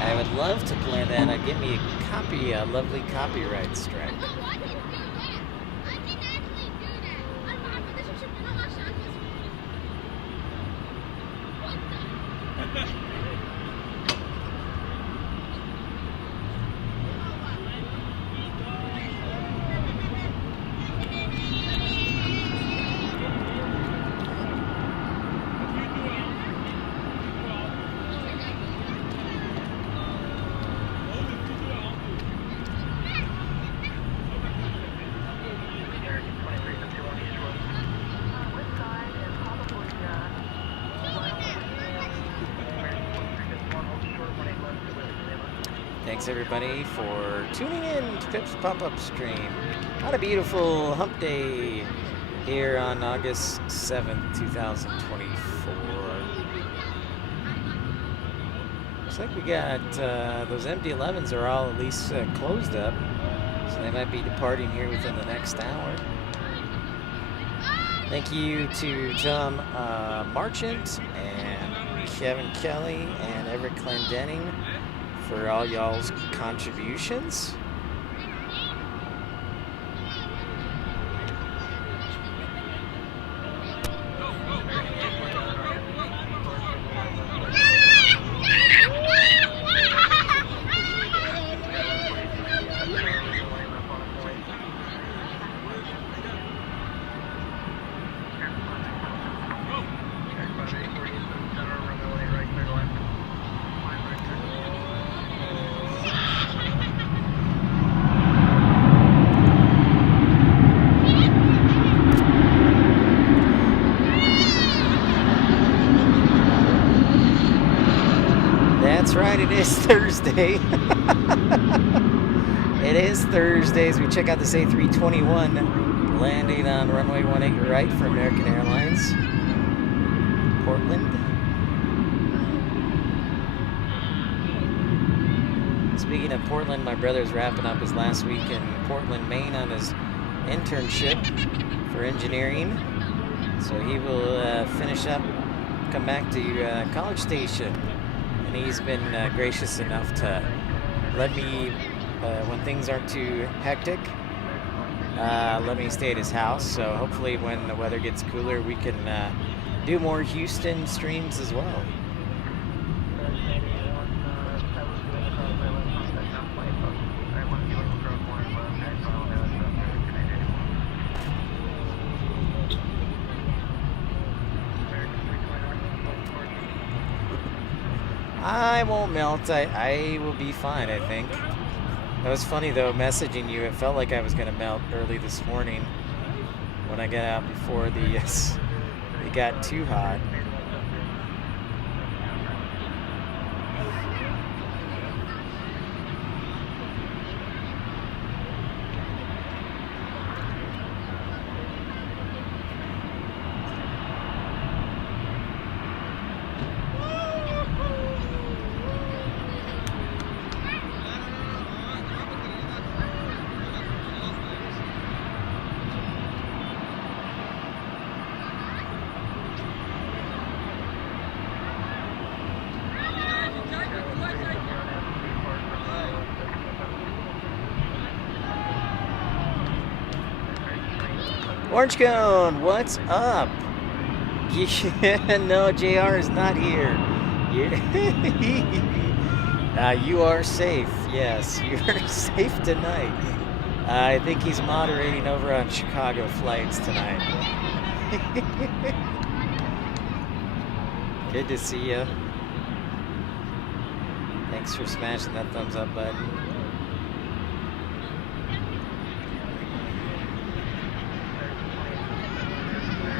I would love to play that. I'd give me a lovely copyright strike. Thanks everybody for tuning in to Pip's pop-up stream on a beautiful hump day here on August 7th, 2024. Looks like we got those MD-11s are all at least closed up, so they might be departing here within the next hour. Thank you to Tom Marchant and Kevin Kelly and Everett Clendenning for all y'all's contributions. Right, it is Thursday. It is Thursday as we check out this A321 landing on runway 18 right for American Airlines, Portland. Speaking of Portland, my brother's wrapping up his last week in Portland, Maine on his internship for engineering. So he will finish up, come back to College Station. And he's been gracious enough to let me, when things aren't too hectic, let me stay at his house. So hopefully when the weather gets cooler, we can do more Houston streams as well. I won't melt. I will be fine, I think. That was funny, though, messaging you. It felt like I was going to melt early this morning when I got out before it got too hot. Orange Cone, what's up? Yeah, no, JR is not here. You are safe. Yes, you are safe tonight. I think he's moderating over on Chicago flights tonight. Good to see you. Thanks for smashing that thumbs up button.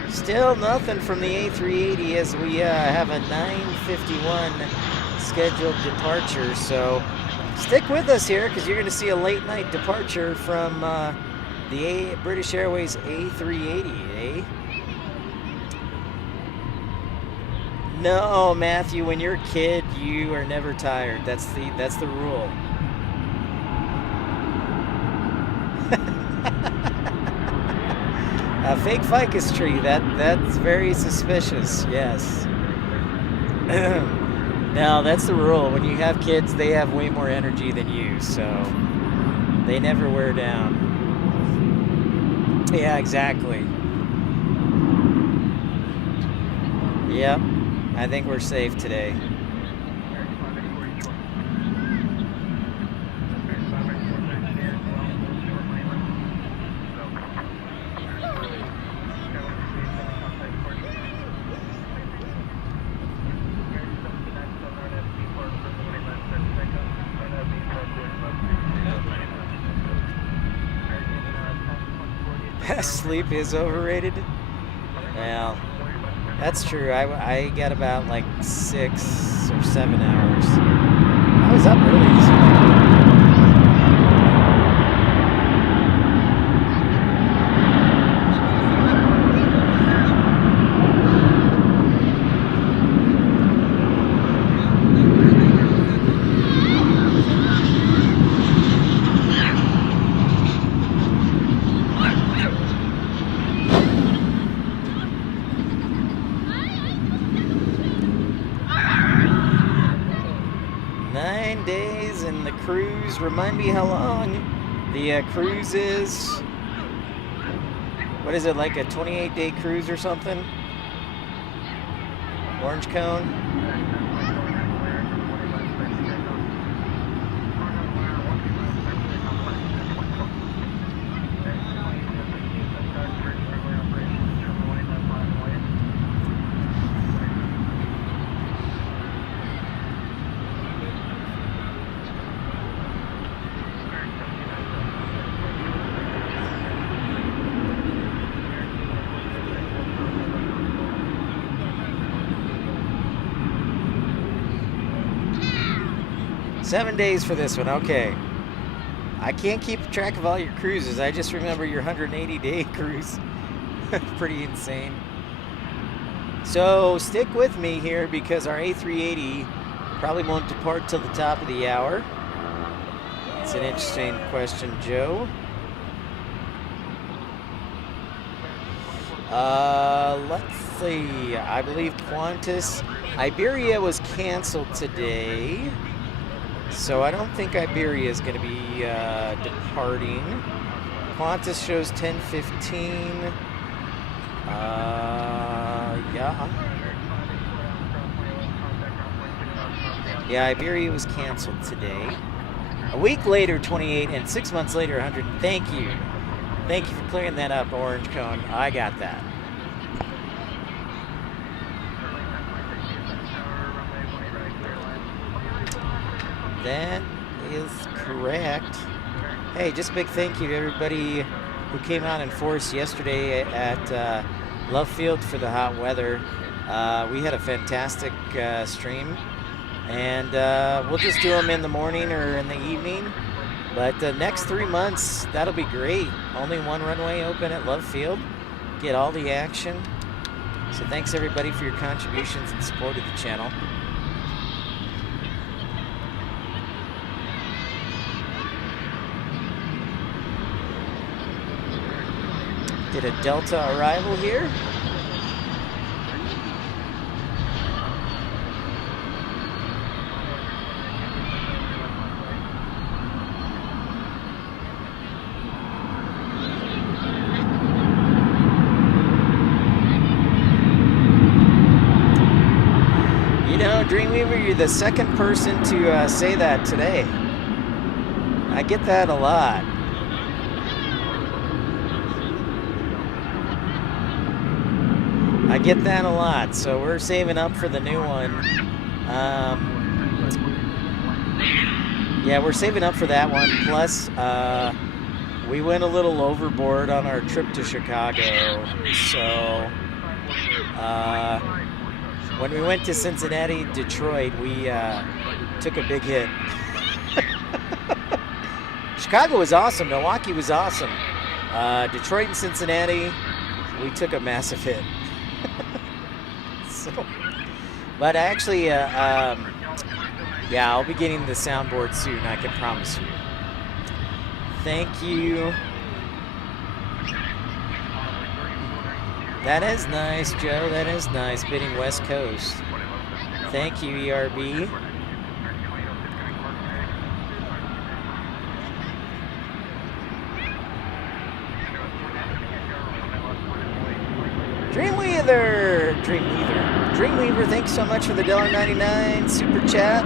Still nothing from the A380 as we have a 9:51 scheduled departure. So stick with us here because you're going to see a late night departure from the British Airways A380, eh? No, Matthew, when you're a kid, you are never tired. That's the rule. A fake ficus tree, that's very suspicious, yes. No, that's the rule. When you have kids, they have way more energy than you, so they never wear down. Yeah, exactly. Yep, I think we're safe today. Sleep is overrated. Well, that's true. I got about like 6 or 7 hours. I was up early this morning. days, and the cruise, remind me how long the cruise is. What is it, like a 28-day cruise or something? Orange Cone? Seven days for this one, okay. I can't keep track of all your cruises. I just remember your 180-day cruise. Pretty insane. So stick with me here because our A380 probably won't depart till the top of the hour. It's an interesting question, Joe. Let's see. I believe Quantis. Iberia was canceled today. So I don't think Iberia is going to be departing. Quantis shows 10:15. Yeah. Yeah, Iberia was canceled today. A week later, 28, and 6 months later, 100. Thank you. Thank you for clearing that up, Orange Cone. I got that. That is correct. Hey, just a big thank you to everybody who came out in force yesterday at Love Field for the hot weather. We had a fantastic stream, and we'll just do them in the morning or in the evening. But the next 3 months, that'll be great. Only one runway open at Love Field. Get all the action. So thanks everybody for your contributions and support of the channel. Did a Delta arrival here. You know, Dreamweaver, you're the second person to say that today. I get that a lot. I get that a lot, so we're saving up for the new one. Yeah, we're saving up for that one. Plus, we went a little overboard on our trip to Chicago. So, when we went to Cincinnati, Detroit, we took a big hit. Chicago was awesome. Milwaukee was awesome. Detroit and Cincinnati, we took a massive hit. So, but actually, yeah, I'll be getting the soundboard soon, I can promise you. Thank you. That is nice, Joe. That is nice, bidding West Coast. Thank you, ERB. Dreamweaver, thanks so much for the $1.99 super chat.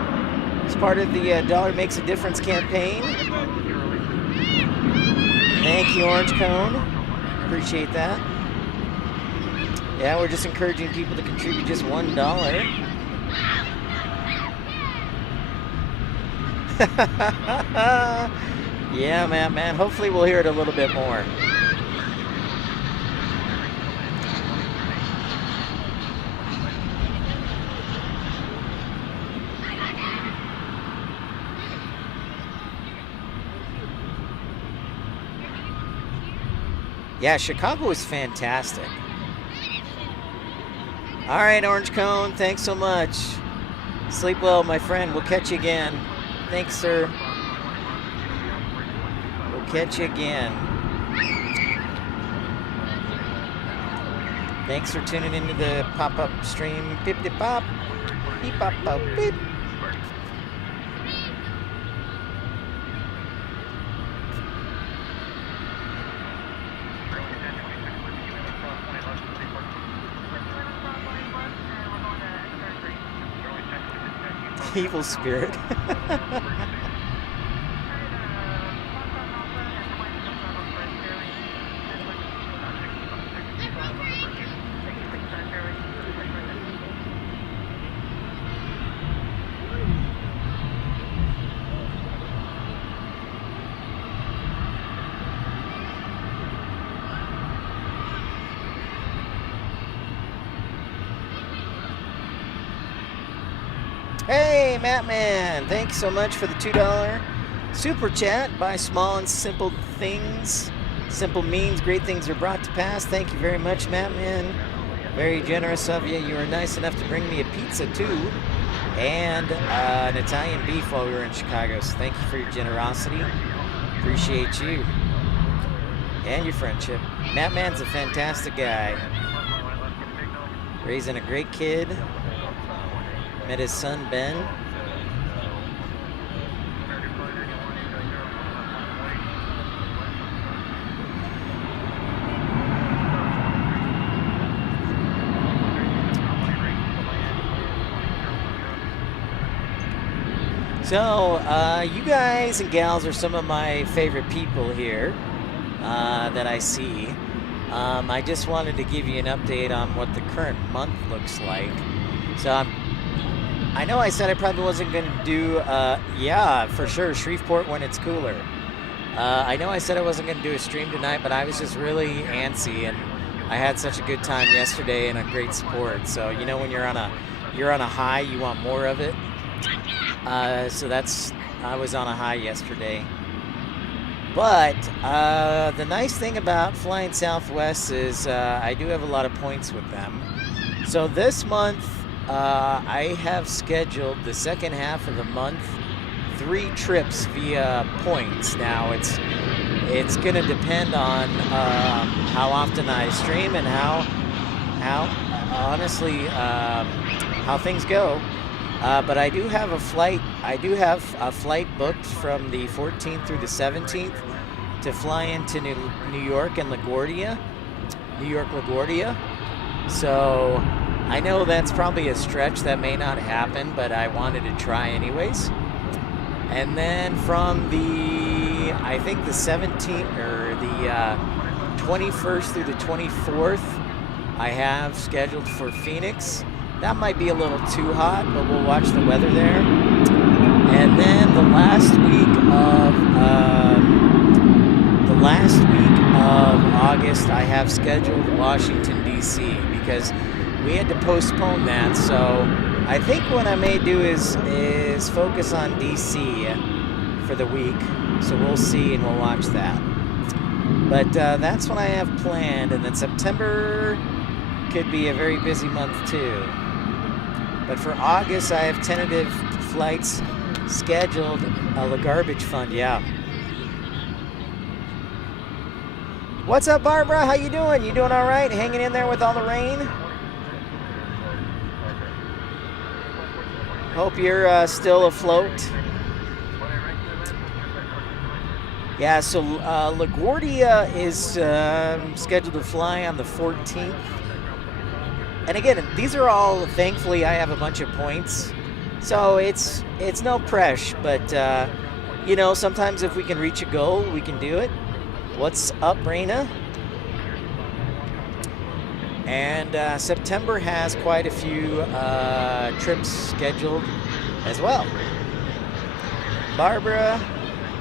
It's part of the Dollar Makes a Difference campaign. Thank you, Orange Cone. Appreciate that. Yeah, we're just encouraging people to contribute just $1. Yeah, man. Hopefully we'll hear it a little bit more. Yeah, Chicago was fantastic. All right, Orange Cone, thanks so much. Sleep well, my friend. We'll catch you again. Thanks, sir. We'll catch you again. Thanks for tuning into the pop-up stream. Pip-de-pop. Beep-pop-pop. Beep. Evil spirit. Hey, Mattman, thanks so much for the $2 super chat. By small and simple things, simple means great things are brought to pass. Thank you very much, Mattman. Very generous of you. You were nice enough to bring me a pizza, too, and an Italian beef while we were in Chicago. So thank you for your generosity. Appreciate you and your friendship. Mattman's a fantastic guy. Raising a great kid. Met his son, Ben. So, you guys and gals are some of my favorite people here that I see. I just wanted to give you an update on what the current month looks like. So, I know I said I probably wasn't going to do, yeah, for sure, Shreveport when it's cooler. I know I said I wasn't going to do a stream tonight, but I was just really antsy, and I had such a good time yesterday and a great support. So, you know, when you're on a high, you want more of it. So I was on a high yesterday. But the nice thing about flying Southwest is I do have a lot of points with them. So this month, I have scheduled the second half of the month 3 trips via points. Now it's going to depend on how often I stream and how honestly how things go. But I do have a flight. I do have a flight booked from the 14th through the 17th to fly into New York and LaGuardia, LaGuardia. So I know that's probably a stretch that may not happen, but I wanted to try anyways. And then from I think the 17th or the 21st through the 24th, I have scheduled for Phoenix. That might be a little too hot, but we'll watch the weather there. And then the last week of August, I have scheduled Washington, D.C. because we had to postpone that. So I think what I may do is focus on D.C. for the week. So we'll see and we'll watch that. But that's what I have planned. And then September could be a very busy month too. But for August, I have tentative flights scheduled. The garbage fund, yeah. What's up, Barbara? How you doing? You doing all right? Hanging in there with all the rain? Hope you're still afloat. Yeah, so LaGuardia is scheduled to fly on the 14th. And again, these are all, thankfully, I have a bunch of points. So it's no pressure, but, you know, sometimes if we can reach a goal, we can do it. What's up, Raina? And September has quite a few trips scheduled as well. Barbara,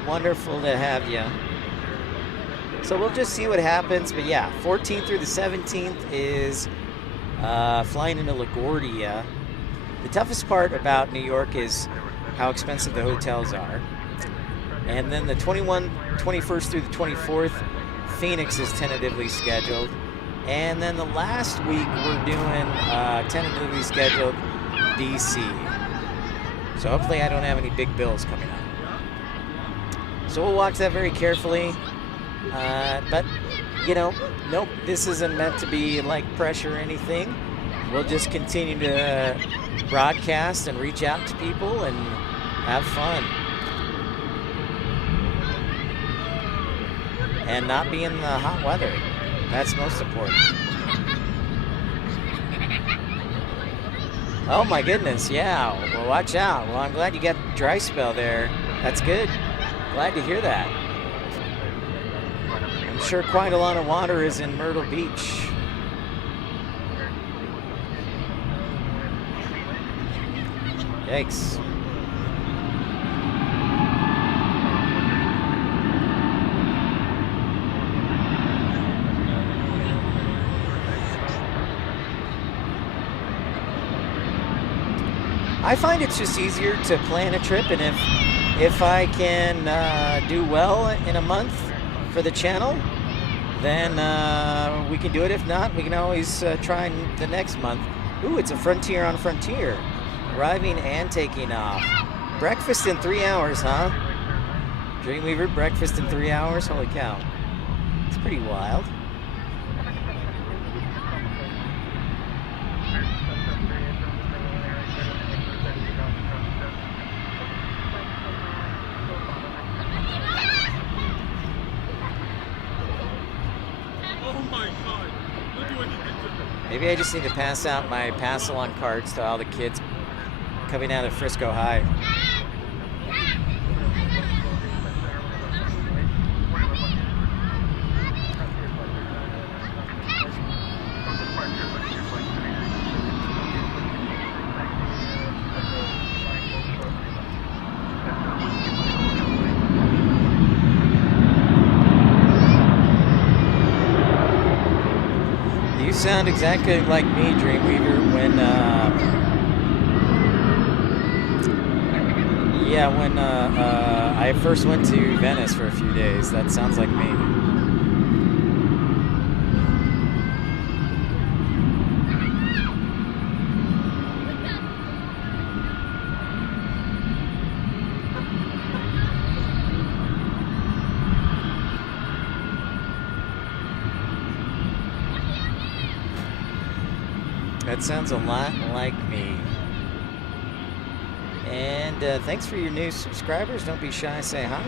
wonderful to have you. So we'll just see what happens. But yeah, 14th through the 17th is flying into LaGuardia. The toughest part about New York is how expensive the hotels are. And then the 21st through the 24th, Phoenix is tentatively scheduled. And then the last week we're doing tentatively scheduled DC. So hopefully I don't have any big bills coming up. So we'll watch that very carefully. But, you know, nope, this isn't meant to be like pressure or anything. We'll just continue to broadcast and reach out to people and have fun. And not be in the hot weather. That's most important. Oh my goodness, yeah. Well, watch out. Well, I'm glad you got dry spell there. That's good. Glad to hear that. I'm sure quite a lot of water is in Myrtle Beach. Yikes. I find it's just easier to plan a trip, and if I can do well in a month for the channel, then we can do it. If not, we can always try the next month. Ooh, it's a Frontier on Frontier. Arriving and taking off. Breakfast in 3 hours, huh? Dreamweaver, breakfast in 3 hours? Holy cow. It's pretty wild. Maybe I just need to pass out my pass-along cards to all the kids coming out of Frisco High. You sound exactly like me, Dreamweaver, when I first went to Venice for a few days. That sounds like me. That sounds a lot like me. And thanks for your new subscribers. Don't be shy, say hi.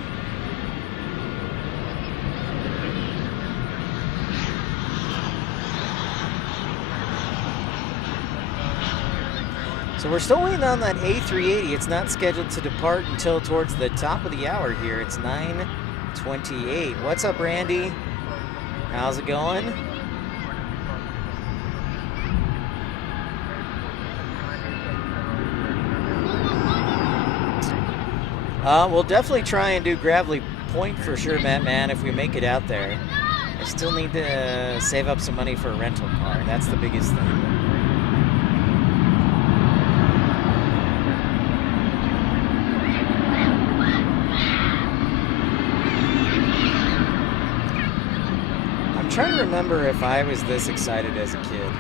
So we're still waiting on that A380. It's not scheduled to depart until towards the top of the hour here. It's 9:28. What's up, Randy? How's it going? We'll definitely try and do Gravelly Point for sure, man, if we make it out there. I still need to save up some money for a rental car. That's the biggest thing. I'm trying to remember if I was this excited as a kid.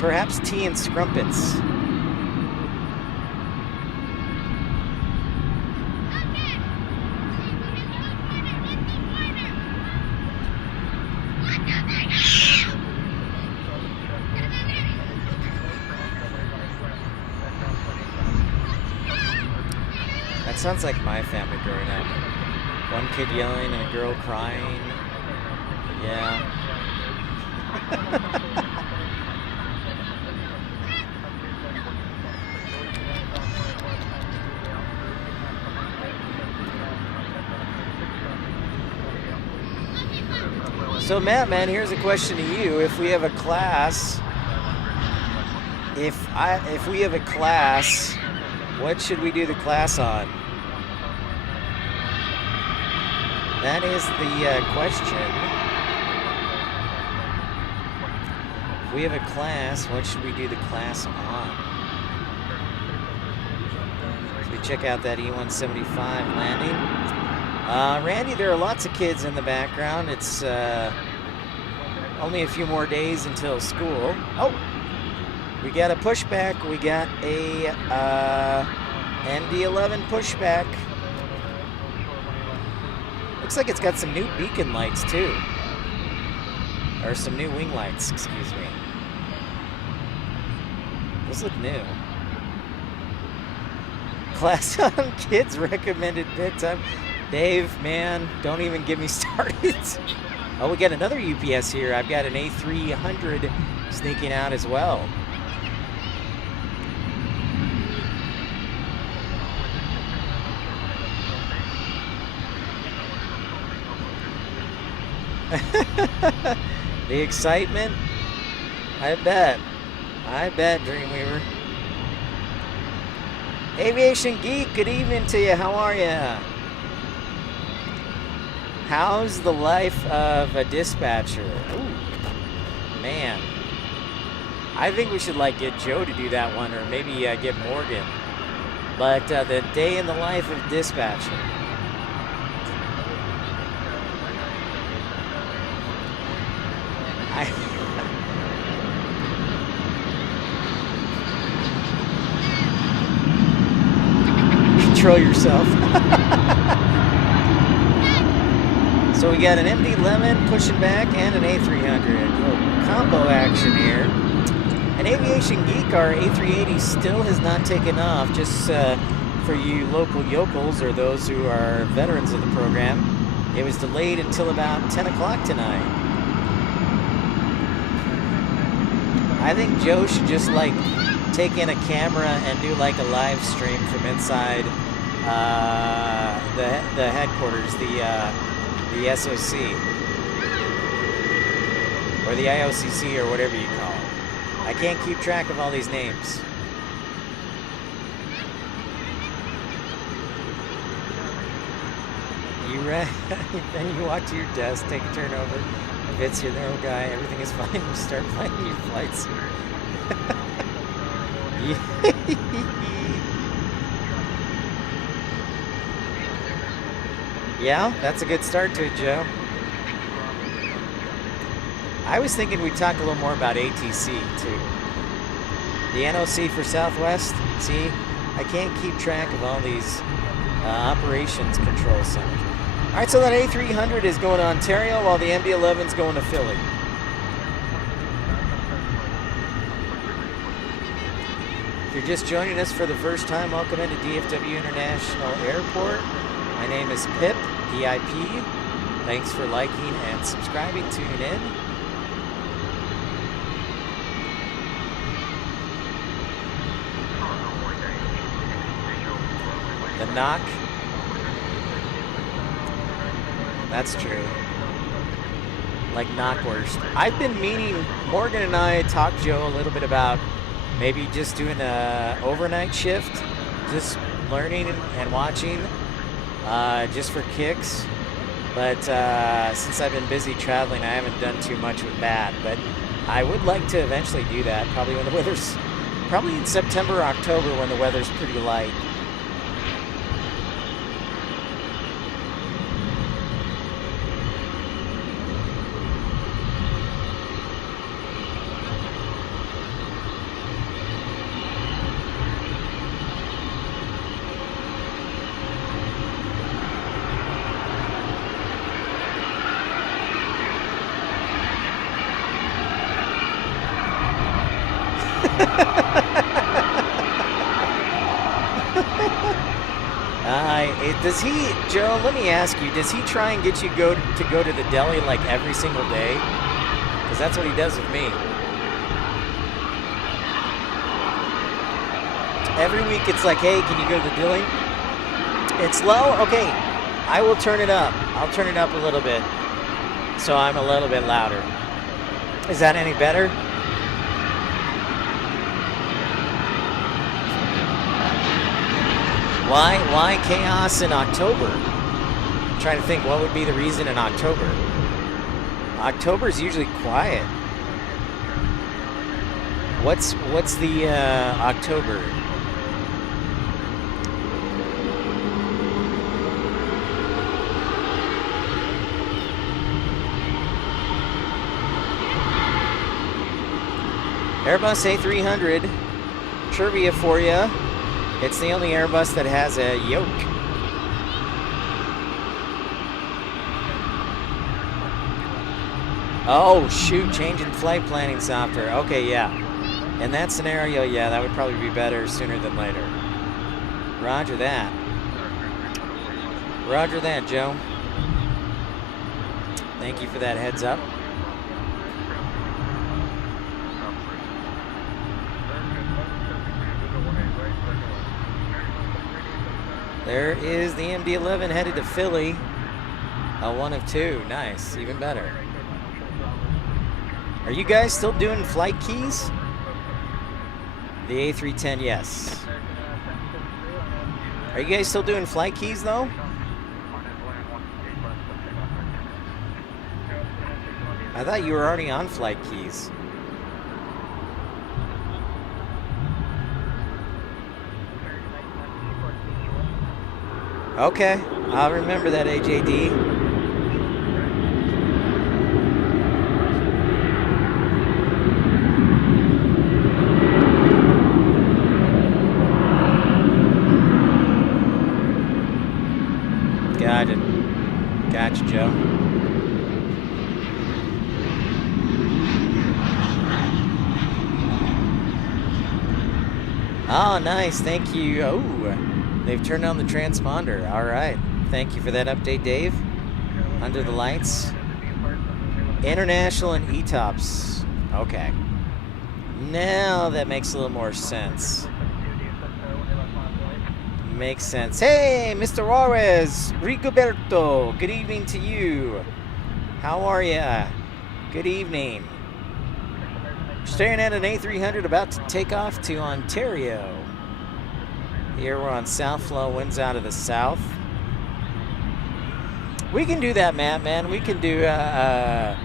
Perhaps tea and scrumpets. Sounds like my family growing up. One kid yelling and a girl crying. Yeah. So Matt, man, here's a question to you. If we have a class, if we have a class, what should we do the class on? That is the question. If we have a class, what should we do the class on? Should we check out that E175 landing? Randy, there are lots of kids in the background. It's only a few more days until school. Oh, we got a pushback. We got a MD-11 pushback. Looks like it's got some new beacon lights too. Or some new wing lights, excuse me. Those look new. Class on kids recommended bedtime. Dave, man, don't even get me started. Oh, we got another UPS here. I've got an A300 sneaking out as well. The excitement, I bet, Dreamweaver. Aviation Geek, good evening to you. How are you? How's the life of a dispatcher? Ooh, man. I think we should like get Joe to do that one, or maybe get Morgan. But the day in the life of dispatcher. Control yourself. So we got an MD-11 pushing back and an A300. Combo action here. An Aviation Geek, our A380 still has not taken off. Just for you local yokels or those who are veterans of the program, it was delayed until about 10 o'clock tonight. I think Joe should just like take in a camera and do like a live stream from inside the headquarters, the SOC, or the IOCC, or whatever you call it. I can't keep track of all these names. You then you walk to your desk, take a turn over. If it's your narrow guy, everything is fine. You start planning your flights. Yeah, that's a good start to it, Joe. I was thinking we'd talk a little more about ATC, too. The NOC for Southwest. See, I can't keep track of all these operations control centers. All right, so that A300 is going to Ontario while the MD-11 is going to Philly. If you're just joining us for the first time, welcome into DFW International Airport. My name is Pip, PIP. Thanks for liking and subscribing, tuning in. The knock. That's true. Like knockwurst. I've been meaning, Morgan and I talked, Joe, a little bit about maybe just doing a overnight shift, just learning and watching, just for kicks. But since I've been busy traveling, I haven't done too much with that. But I would like to eventually do that, probably when the weather's, probably in September or October when the weather's pretty light. Does he, Joe, let me ask you, does he try and get you go to the deli like every single day? Because that's what he does with me. Every week it's like, hey, can you go to the deli? It's low? Okay, I will turn it up. I'll turn it up a little bit so I'm a little bit louder. Is that any better? Why chaos in October? I'm trying to think what would be the reason in October. October's usually quiet. What's the October? Airbus A300 trivia for you. It's the only Airbus that has a yoke. Oh, shoot, changing flight planning software. Okay, yeah. In that scenario, yeah, that would probably be better sooner than later. Roger that. Roger that, Joe. Thank you for that heads up. There is the MD-11 headed to Philly. A 1 of 2. Nice. Even better. Are you guys still doing flight keys? The A310, yes. Are you guys still doing flight keys, though? I thought you were already on flight keys. Okay, I'll remember that, AJD. Got it. Gotcha, Joe. Oh, nice. Thank you. Oh, they've turned on the transponder. All right. Thank you for that update, Dave. Under the lights. International and ETOPS. Okay. Now that makes a little more sense. Makes sense. Hey, Mr. Juarez, Rigoberto, good evening to you. How are ya? Good evening. Staring at an A300 about to take off to Ontario. Here we're on South Flow, winds out of the south. We can do that, Matt, man. We can do a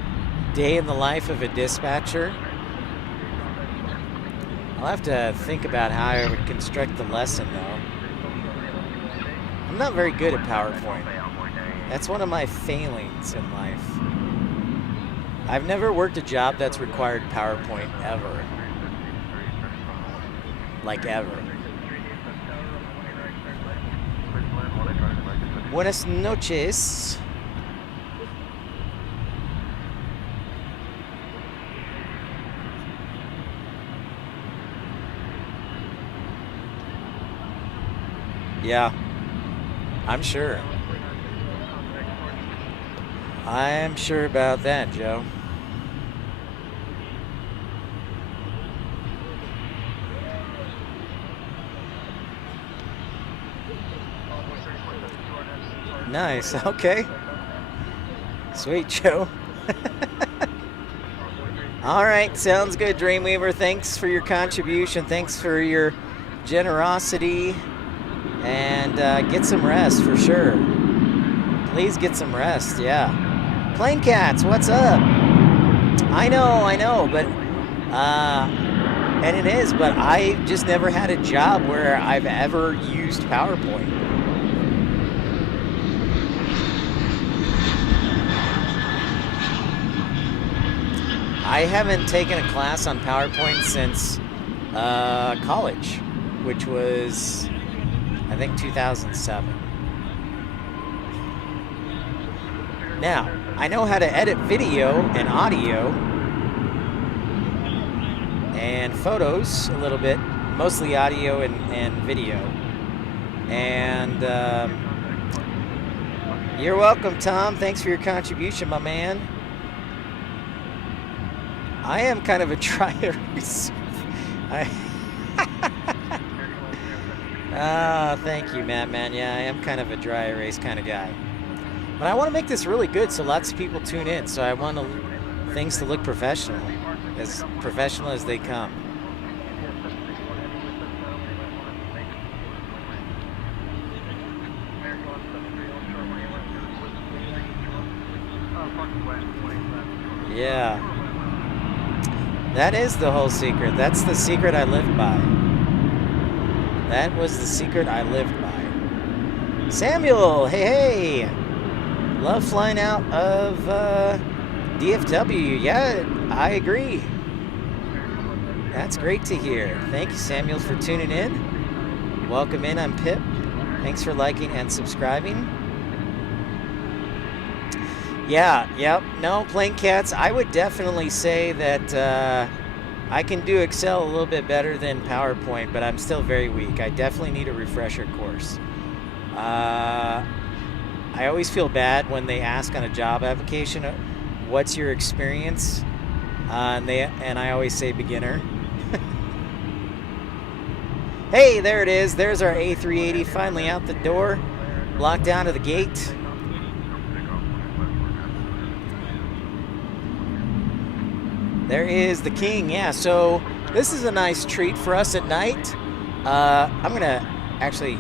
day in the life of a dispatcher. I'll have to think about how I would construct the lesson, though. I'm not very good at PowerPoint. That's one of my failings in life. I've never worked a job that's required PowerPoint ever. Like ever. Buenas noches. Yeah. I'm sure. I'm sure about that, Joe. Nice. Okay. Sweet, Joe. All right. Sounds good, Dreamweaver. Thanks for your contribution. Thanks for your generosity. And get some rest for sure. Please get some rest, yeah. Plane Cats, what's up? I know, but, and it is, but I just never had a job where I've ever used PowerPoint. I haven't taken a class on PowerPoint since college, which was, I think, 2007. Now, I know how to edit video and audio and photos a little bit, mostly audio and video. And you're welcome, Tom. Thanks for your contribution, my man. I am kind of a dry erase. Thank you, Matt, man. Yeah, I am kind of a dry erase kind of guy. But I want to make this really good so lots of people tune in. So I want things to look professional as they come. Yeah. That is the whole secret. That's the secret I lived by. That was the secret I lived by. Samuel, hey. Love flying out of DFW. Yeah, I agree. That's great to hear. Thank you, Samuel, for tuning in. Welcome in. I'm Pip. Thanks for liking and subscribing. Yeah, yep. No, Plane Cats, I would definitely say that I can do Excel a little bit better than PowerPoint, but I'm still very weak. I definitely need a refresher course. I always feel bad when they ask on a job application, what's your experience? And I always say beginner. Hey, there it is. There's our A380 finally out the door, locked down to the gate. There is the King. Yeah, so this is a nice treat for us at night. I'm going to actually,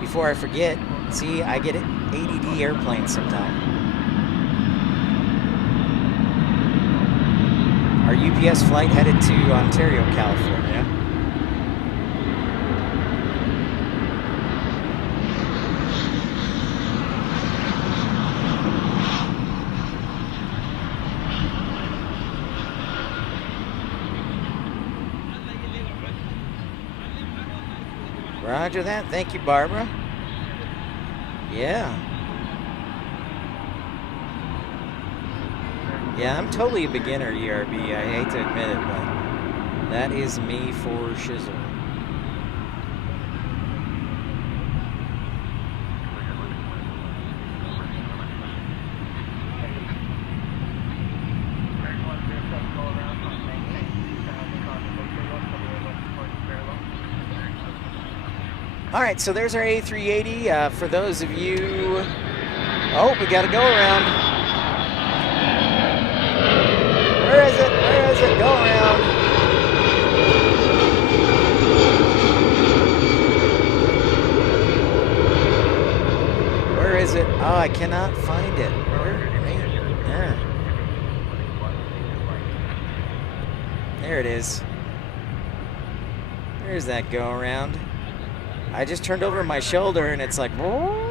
before I forget, see, I get ADD airplanes sometime. Our UPS flight headed to Ontario, California. Roger that. Thank you, Barbara. Yeah. Yeah, I'm totally a beginner, ERB. I hate to admit it, but that is me for shizzle. All right, so there's our A380. For those of you, oh, we got to go around. Where is it? Where is it? Go around. Where is it? Oh, I cannot find it. Yeah. There it is. There's that go around. I just turned over my shoulder and it's like, whoa.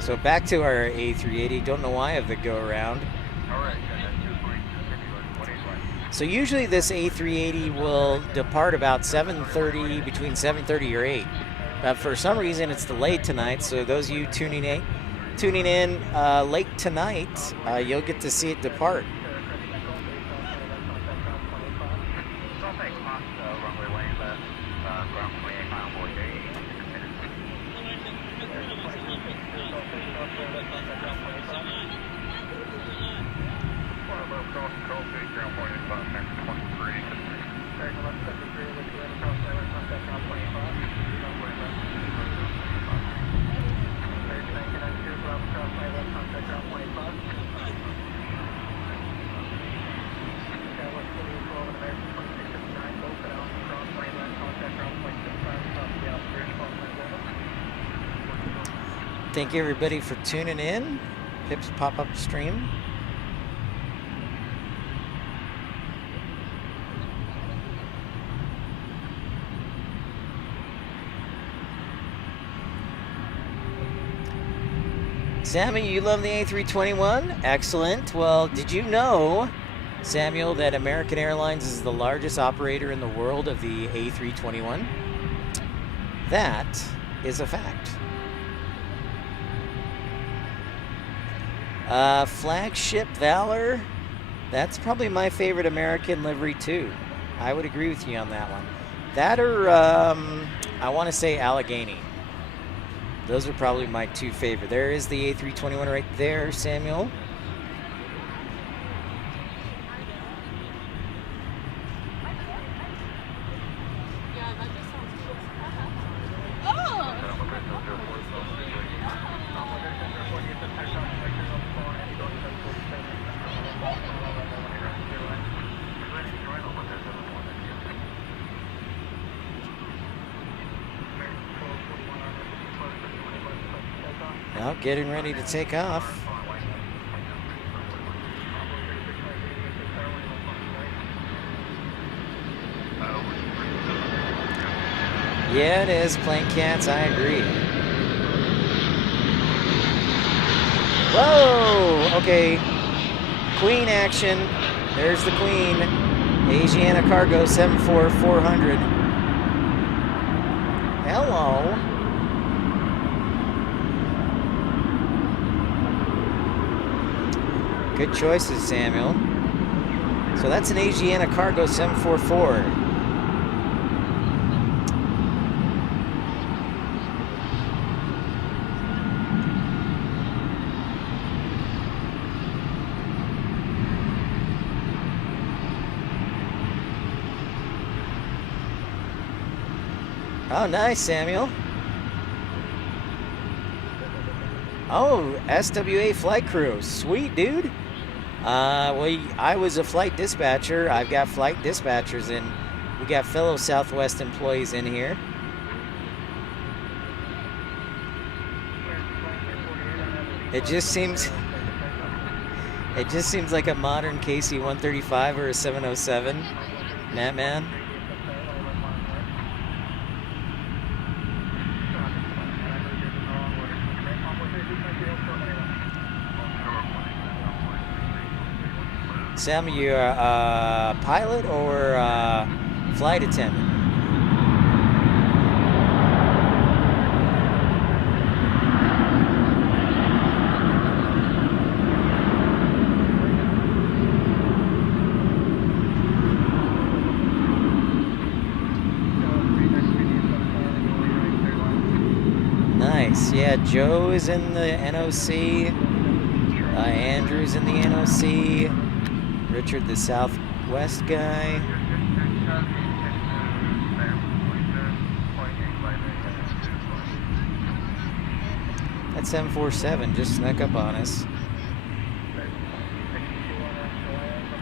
So back to our A380. Don't know why I have the go around. So usually this A380 will depart about 7:30, between 7:30 or 8. But for some reason it's delayed tonight. So those of you tuning in late tonight, you'll get to see it depart. Thank you everybody for tuning in. Pip's pop-up stream. Sammy, you love the A321? Excellent. Well, did you know, Samuel, that American Airlines is the largest operator in the world of the A321? That is a fact. Flagship Valor, that's probably my favorite American livery too. I would agree with you on that one. That or I want to say Allegheny. Those are probably my two favorite. There is the A321 right there, Samuel. Now getting ready to take off. Yeah, it is. Playing cats, I agree. Whoa! Okay. Queen action. There's the Queen. Asiana Cargo 74400. Hello. Good choices, Samuel. So that's an Asiana Cargo 744. Oh, nice, Samuel. Oh, SWA flight crew. Sweet, dude. Well, I was a flight dispatcher. I've got flight dispatchers, and we got fellow Southwest employees in here. It just seems like a modern KC-135 or a 707. Man. Sam, you're a pilot or a flight attendant? Nice. Yeah, Joe is in the NOC. Andrew's in the NOC. Richard, the Southwest guy. That 747 just snuck up on us.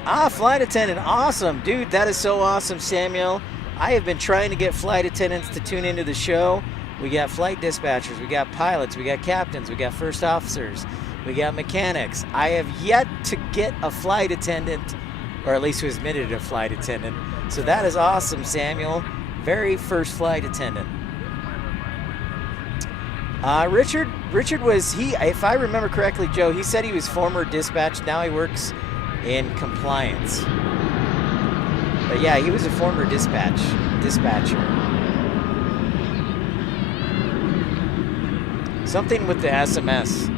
Ah, flight attendant. Awesome. Dude, that is so awesome, Samuel. I have been trying to get flight attendants to tune into the show. We got flight dispatchers, we got pilots, we got captains, we got first officers, we got mechanics. I have yet to get a flight attendant, or at least who has admitted a flight attendant. So that is awesome, Samuel. Very first flight attendant. Richard was, if I remember correctly, Joe, he said he was former dispatch. Now he works in compliance. But yeah, he was a former dispatcher. Something with the SMS,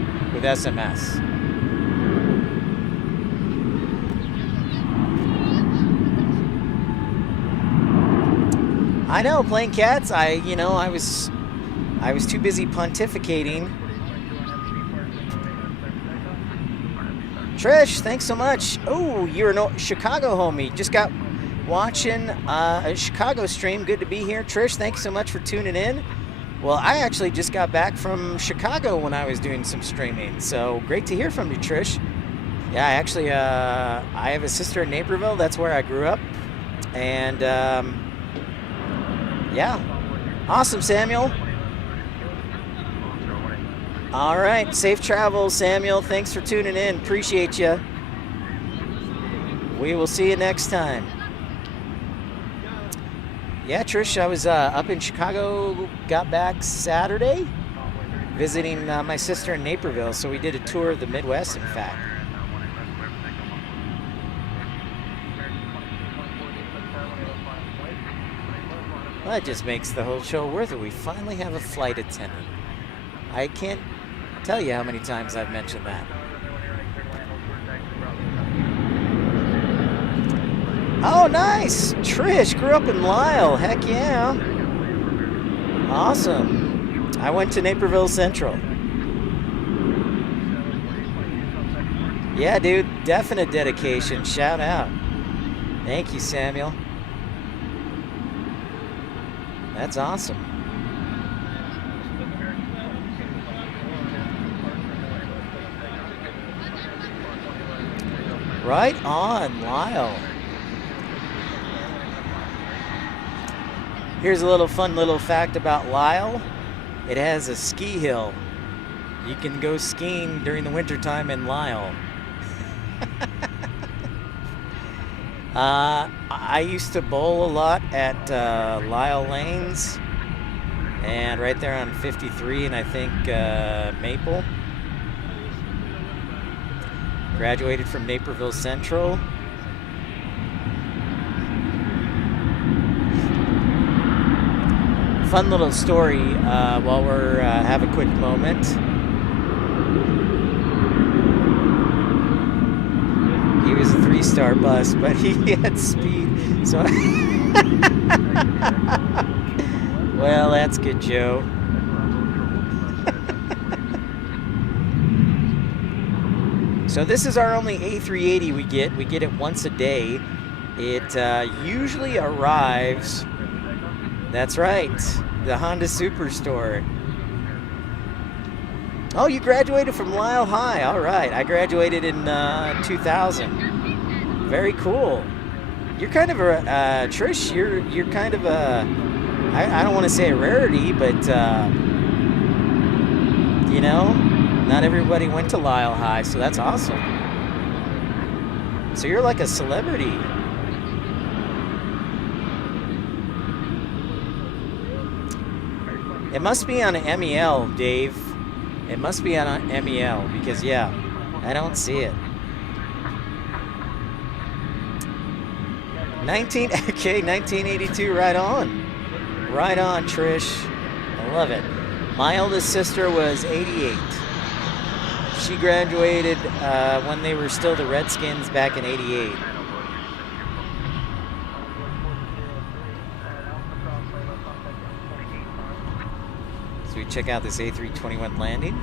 I know, playing cats. I was too busy pontificating. Trish, thanks so much. Oh, you're a Chicago homie. Just got watching a Chicago stream. Good to be here. Trish, thanks so much for tuning in. Well, I actually just got back from Chicago when I was doing some streaming, so great to hear from you, Trish. Yeah, actually, I have a sister in Naperville. That's where I grew up, and yeah, awesome, Samuel. All right, safe travels, Samuel. Thanks for tuning in. Appreciate you. We will see you next time. Yeah, Trish, I was up in Chicago, got back Saturday, visiting my sister in Naperville, so we did a tour of the Midwest, in fact. Well, that just makes the whole show worth it. We finally have a flight attendant. I can't tell you how many times I've mentioned that. Oh, nice! Trish grew up in Lisle. Heck yeah. Awesome. I went to Naperville Central. Yeah, dude. Definite dedication. Shout out. Thank you, Samuel. That's awesome. Right on, Lisle. Here's a fun little fact about Lisle. It has a ski hill. You can go skiing during the wintertime in Lisle. I used to bowl a lot at Lisle Lanes and right there on 53 and I think Maple. Graduated from Naperville Central. Fun little story while we're have a quick moment. He was a 3-star bus, but he had speed. So, well, that's good, Joe. So this is our only A380 we get. We get it once a day. It usually arrives. That's right, the Honda Superstore. Oh, you graduated from Lyle High. All right, I graduated in 2000. Very cool. You're kind of a Trish. You're kind of a. I don't want to say a rarity, but you know, not everybody went to Lyle High, so that's awesome. So you're like a celebrity. It must be on MEL, Dave. It must be on MEL because, yeah, I don't see it. 1982, right on. Right on, Trish. I love it. My oldest sister was 88. She graduated when they were still the Redskins back in 88. So we check out this A321 landing.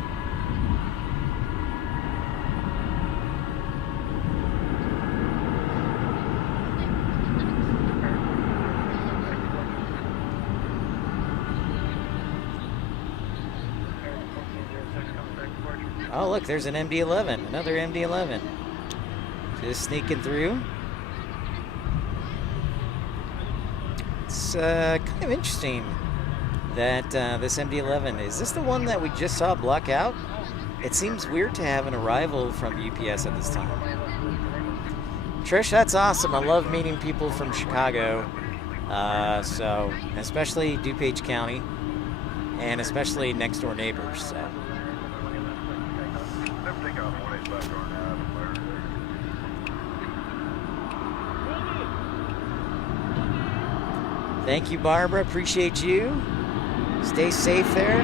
Oh, look, there's an MD-11, another MD-11. Just sneaking through. It's kind of interesting that this MD-11, is this the one that we just saw block out? It seems weird to have an arrival from UPS at this time. Trish, that's awesome. I love meeting people from Chicago. So, especially DuPage County, and especially next door neighbors. So. Thank you, Barbara. Appreciate you. Stay safe there.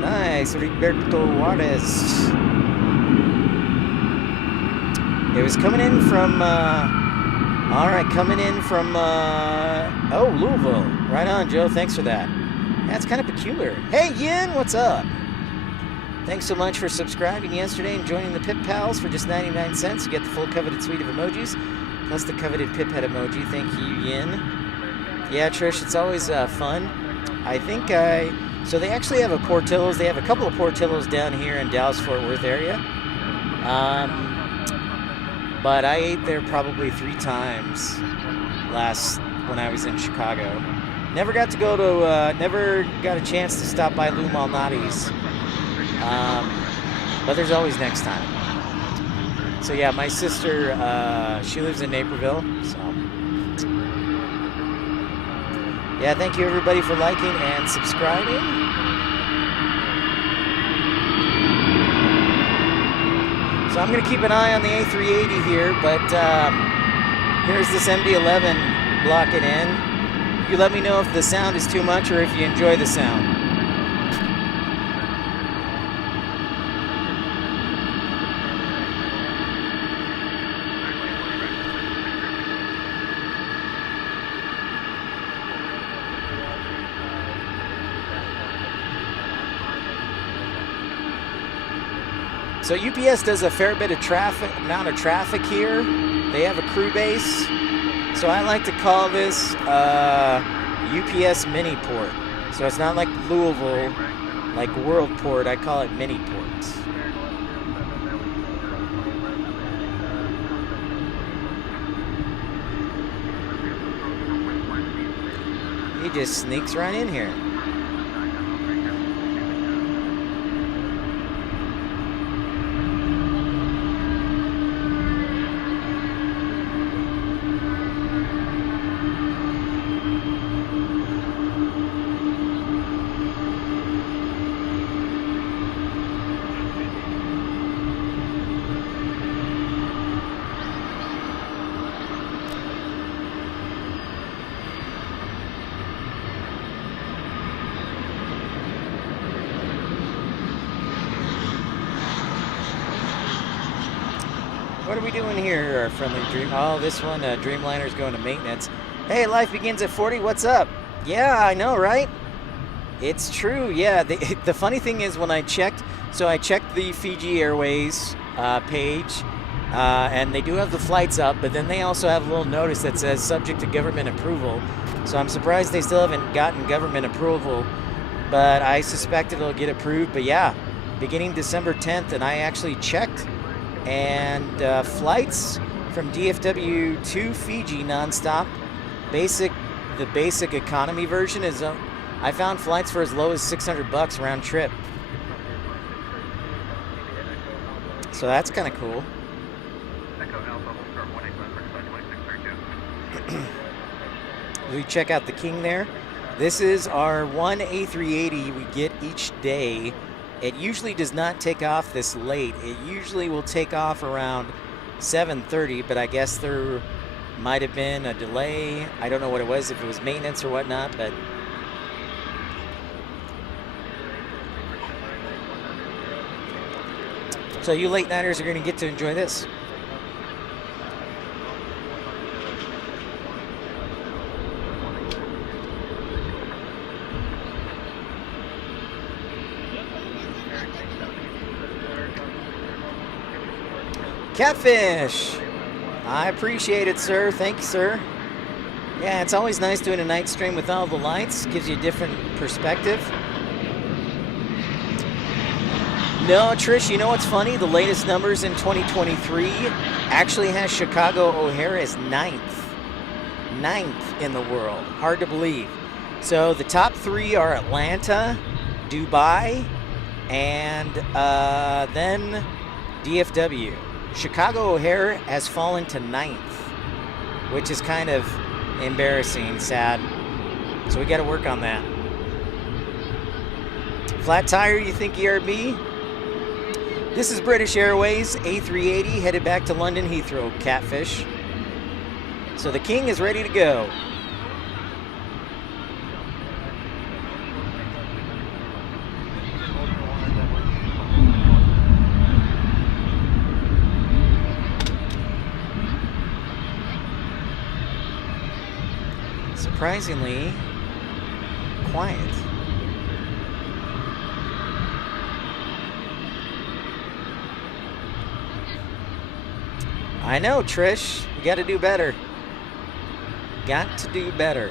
Nice, Roberto Juarez. It was coming in from, all right, coming in from, oh, Louisville. Right on, Joe. Thanks for that. That's kind of peculiar. Hey, Yin, what's up? Thanks so much for subscribing yesterday and joining the Pip Pals for just 99 cents. You get the full coveted suite of emojis, plus the coveted Pip Head emoji. Thank you, Yin. Yeah, Trish, it's always fun. I think so they actually have a Portillo's. They have a couple of Portillo's down here in Dallas-Fort Worth area. But I ate there probably 3 times when I was in Chicago. Never got to go to, never got a chance to stop by Lou Malnati's. But there's always next time. So yeah, my sister, she lives in Naperville. So yeah, thank you everybody for liking and subscribing. So I'm going to keep an eye on the A380 here, but here's this MD-11 blocking in. You let me know if the sound is too much or if you enjoy the sound. So UPS does a fair bit of amount of traffic here. They have a crew base. So I like to call this UPS mini port. So it's not like Louisville, like Worldport. I call it mini ports. He just sneaks right in here. What are we doing here, our friendly dream? Oh, this one, Dreamliner's going to maintenance. Hey, life begins at 40. What's up? Yeah, I know, right? It's true. Yeah. The funny thing is, when I checked, so I checked the Fiji Airways page, and they do have the flights up, but then they also have a little notice that says subject to government approval. So I'm surprised they still haven't gotten government approval, but I suspect it'll get approved. But yeah, beginning December 10th, and I actually checked, and flights from DFW to Fiji nonstop, the basic economy version is, I found flights for as low as $600 round trip. So that's kind of cool. We check out the King there. This is our one A380 we get each day. It usually does not take off this late. It usually will take off around 7:30, but I guess there might have been a delay. I don't know what it was, if it was maintenance or whatnot, but so you late nighters are going to get to enjoy this. Catfish! I appreciate it, sir. Thank you, sir. Yeah, it's always nice doing a night stream with all the lights. Gives you a different perspective. No, Trish, you know what's funny? The latest numbers in 2023 actually has Chicago O'Hare as 9th. 9th in the world. Hard to believe. So the top 3 are Atlanta, Dubai, and then DFW. Chicago O'Hare has fallen to 9th, which is kind of embarrassing, sad. So we got to work on that. Flat tire, you think ERB? This is British Airways, A380, headed back to London Heathrow, Catfish. So the King is ready to go. Surprisingly quiet. I know, Trish. You got to do better. Got to do better.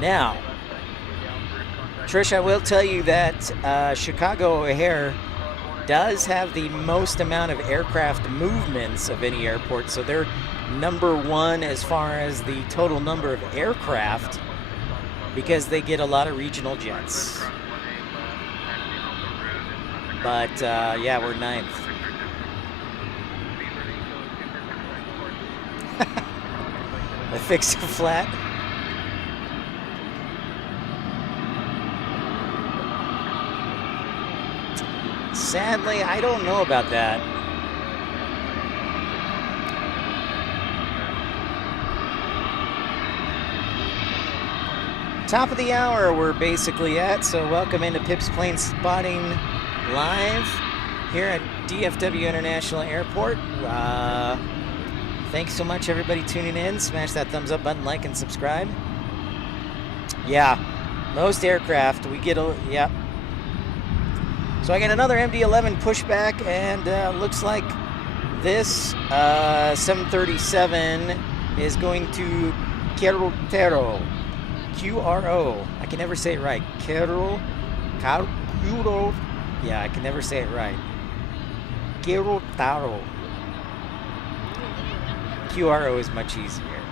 Now, Trish, I will tell you that Chicago O'Hare does have the most amount of aircraft movements of any airport, so they're number 1 as far as the total number of aircraft, because they get a lot of regional jets. But yeah, we're 9th. I fixed a flat. Sadly, I don't know about that. Top of the hour we're basically at, so welcome into Pip's Planespotting Live here at DFW International Airport. Thanks so much, everybody tuning in. Smash that thumbs up button, like, and subscribe. Yeah, most aircraft, we get a, yep. So I got another MD-11 pushback, and looks like this 737 is going to Querétaro. Q-R-O. I can never say it right. Querétaro. Yeah, I can never say it right. Querétaro. Q-R-O is much easier.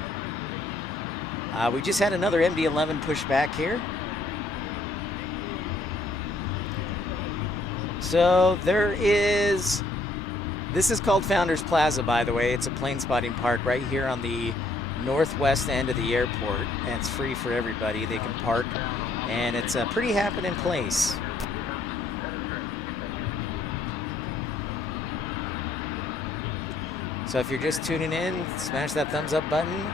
We just had another MD-11 pushback here. So there is, this is called Founders Plaza, by the way. It's a plane spotting park right here on the northwest end of the airport, and it's free for everybody. They can park, and it's a pretty happening place. So if you're just tuning in, smash that thumbs up button.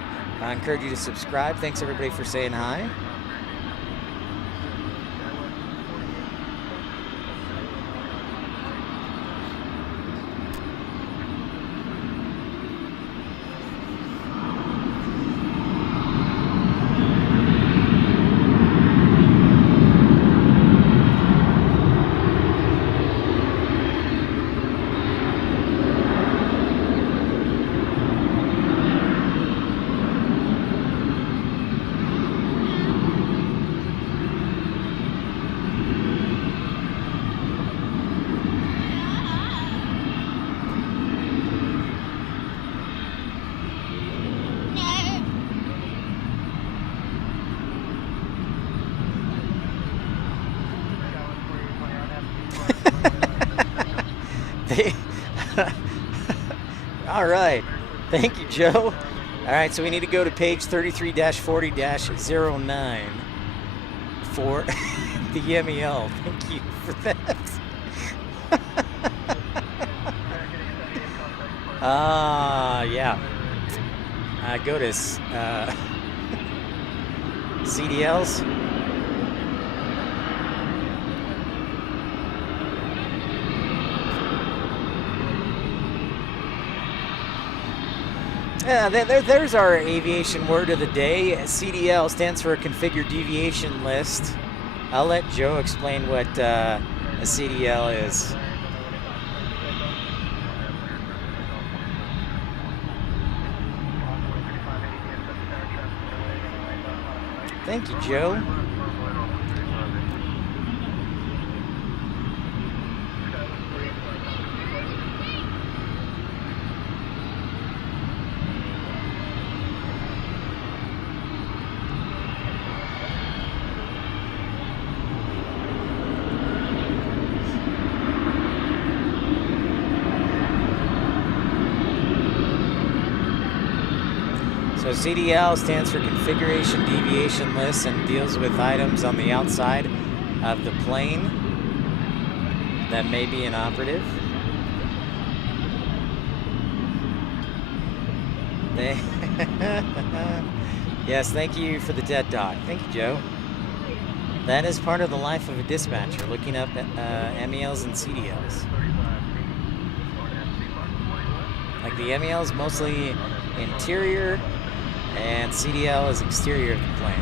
I encourage you to subscribe. Thanks everybody for saying hi. All right. Thank you, Joe. All right, so we need to go to page 33-40-09 for the MEL. Thank you for that. Yeah. Go to CDLs. There's our aviation word of the day. CDL stands for a configured deviation list. I'll let Joe explain what a CDL is. Thank you, Joe. So CDL stands for Configuration Deviation List and deals with items on the outside of the plane that may be inoperative. Yes, thank you for the dead dog. Thank you, Joe. That is part of the life of a dispatcher, looking up MELs and CDLs. Like the MEL is mostly interior, and CDL is exterior of the plane.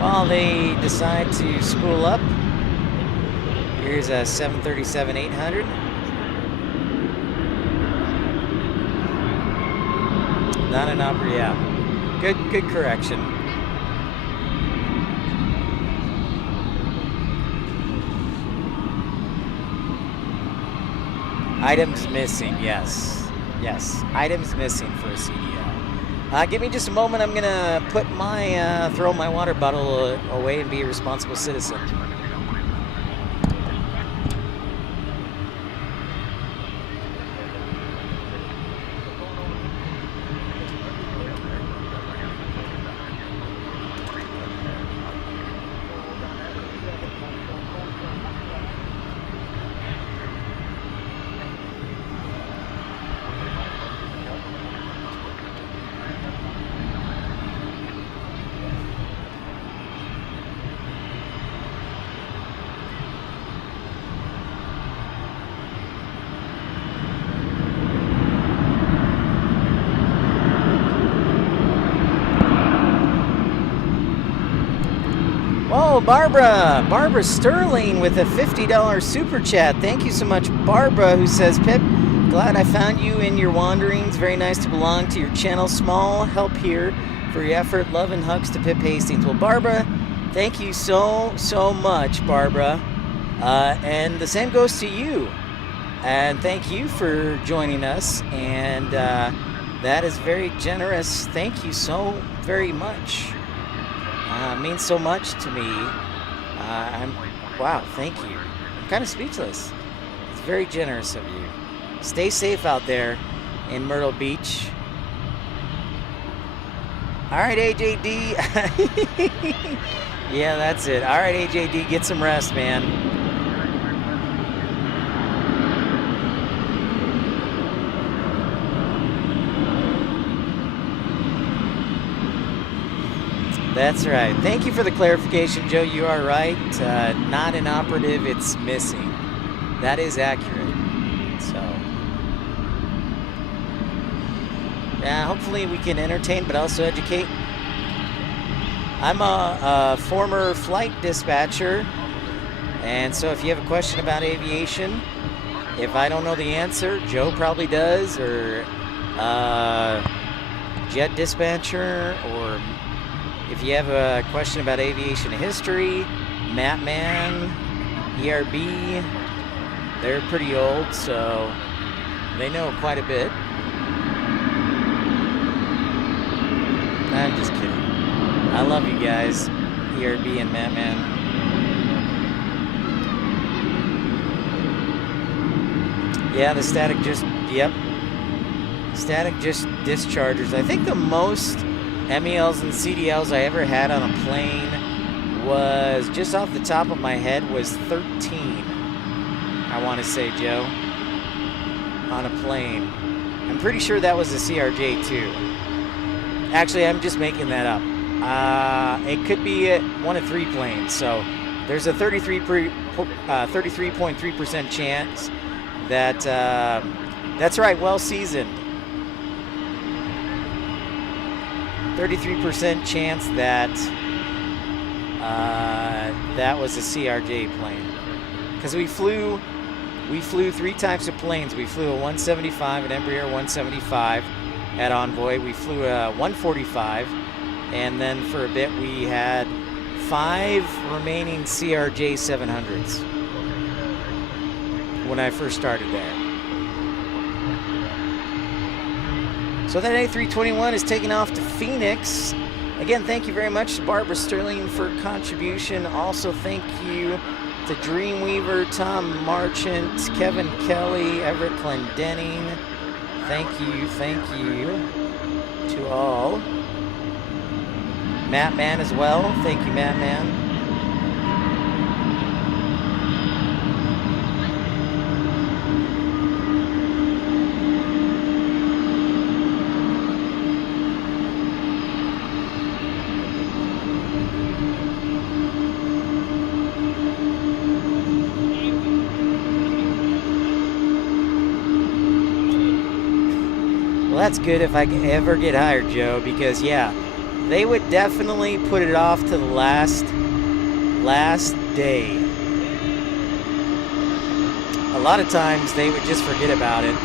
While they decide to spool up, here's a 737-800. Not an opera, yeah. Good correction. Items missing, yes. Yes, items missing for a CDL. Give me just a moment. I'm gonna put my, throw my water bottle away and be a responsible citizen. Oh, Barbara Sterling with a $50 super chat. Thank you so much, Barbara, who says, Pip, glad I found you in your wanderings. Very nice to belong to your channel. Small help here for your effort. Love and hugs to Pip Hastings. Well, Barbara, thank you so much, Barbara. And the same goes to you. And thank you for joining us. And that is very generous. Thank you so very much. Means so much to me. Wow, thank you. I'm kind of speechless. It's very generous of you. Stay safe out there in Myrtle Beach. All right, AJD. Yeah, that's it. All right, AJD, get some rest, man. That's right. Thank you for the clarification, Joe. You are right. Not inoperative, it's missing. That is accurate. So, yeah, hopefully we can entertain but also educate. I'm a former flight dispatcher, and so if you have a question about aviation, if I don't know the answer, Joe probably does, or jet dispatcher, or if you have a question about aviation history, Mapman, ERB, they're pretty old, so they know quite a bit. I'm just kidding. I love you guys. ERB and Madman. Yeah, the static just, yep. Static just dischargers. I think the most MELs and CDLs I ever had on a plane was, just off the top of my head, was 13. I want to say, Joe, on a plane. I'm pretty sure that was a CRJ too. Actually, I'm just making that up. It could be one of 3 planes. So there's a 33.3% chance that, that's right, well seasoned. 33% chance that that was a CRJ plane. Because we flew 3 types of planes. We flew a 175, an Embraer 175 at Envoy. We flew a 145, and then for a bit we had 5 remaining CRJ 700s when I first started there. So that A321 is taking off to Phoenix. Again, thank you very much to Barbara Sterling for contribution. Also, thank you to Dreamweaver, Tom Marchant, Kevin Kelly, Everett Clendenning. Thank you to all. Matt Man as well. Thank you, Matt Man. Well, that's good if I can ever get hired, Joe, because yeah, they would definitely put it off to the last day. A lot of times they would just forget about it,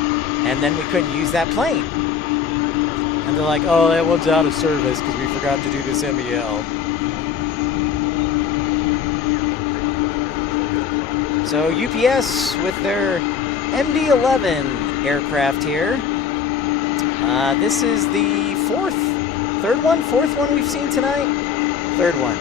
and then we couldn't use that plane. And they're like, oh, that one's out of service because we forgot to do this MEL. So UPS with their MD-11 aircraft here. This is the fourth one we've seen tonight? Third one.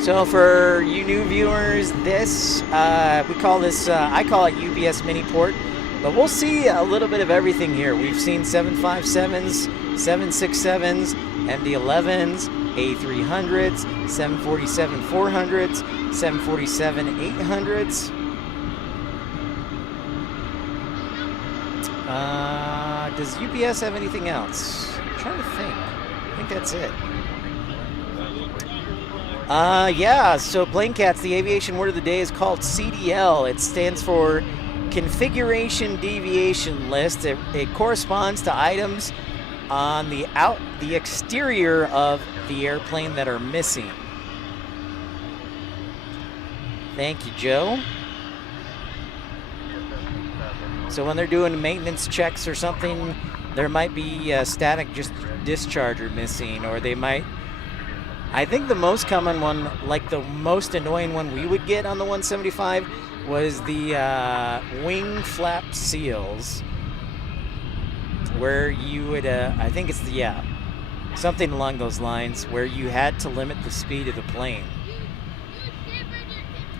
So for you new viewers, this, we call this, I call it UPS Mini Port. But we'll see a little bit of everything here. We've seen 757s, 767s, MD-11s, A300s, 747-400s, 747-800s. Does UPS have anything else? I'm trying to think. I think that's it. Yeah, so Plane Cats, the aviation word of the day is called CDL. It stands for Configuration Deviation List. It corresponds to items on the exterior of the airplane that are missing. Thank you, Joe. So when they're doing maintenance checks or something, there might be a static discharger missing, or they might. I think the most common one, like the most annoying one we would get on the 175, was the wing flap seals, where you would, I think it's something along those lines, where you had to limit the speed of the plane.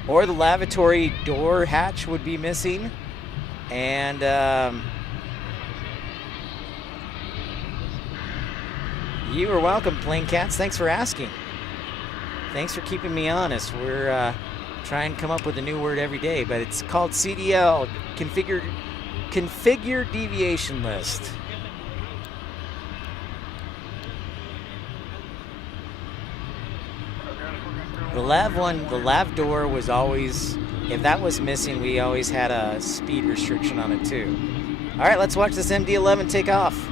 Or the lavatory door hatch would be missing, and you are welcome, Plane Cats. Thanks for asking. Thanks for keeping me honest. We're trying to come up with a new word every day, but it's called CDL, Configure Deviation List. The lav door was always, if that was missing, we always had a speed restriction on it too. All right, let's watch this MD-11 take off.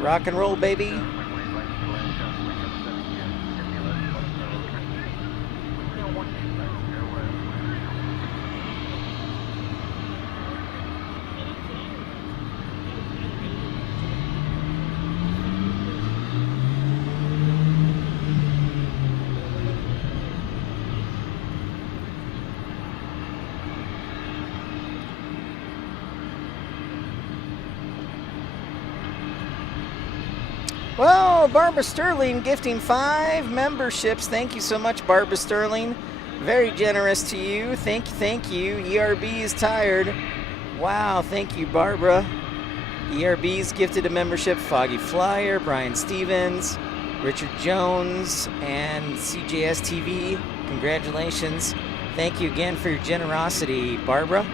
Rock and roll, baby. Well, Barbara Sterling gifting 5 memberships. Thank you so much, Barbara Sterling. Very generous to you. Thank you. ERB is tired. Wow, thank you, Barbara. ERB's gifted a membership. Foggy Flyer, Brian Stevens, Richard Jones, and CJS TV. Congratulations. Thank you again for your generosity, Barbara.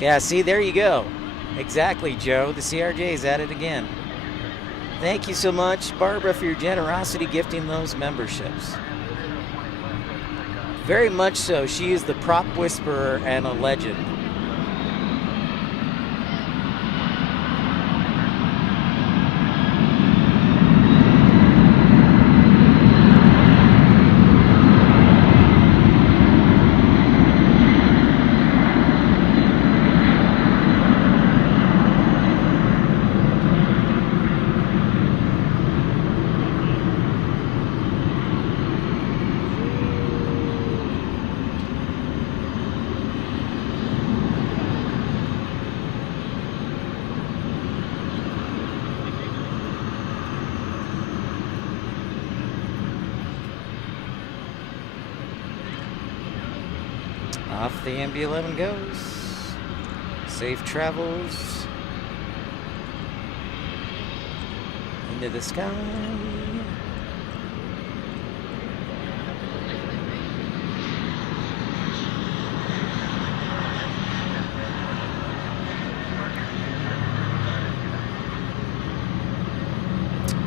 Yeah, see, there you go. Exactly, Joe. The CRJ is at it again. Thank you so much, Barbara, for your generosity gifting those memberships. Very much so. She is the prop whisperer and a legend. Off the MB-11 goes. Safe travels into the sky.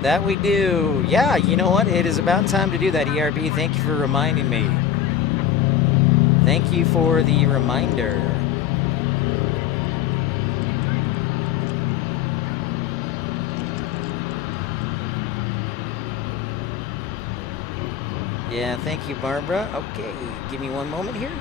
That we do. Yeah, you know what? It is about time to do that, ERB. Thank you for reminding me. Thank you for the reminder. Yeah, thank you, Barbara. Okay, give me one moment here.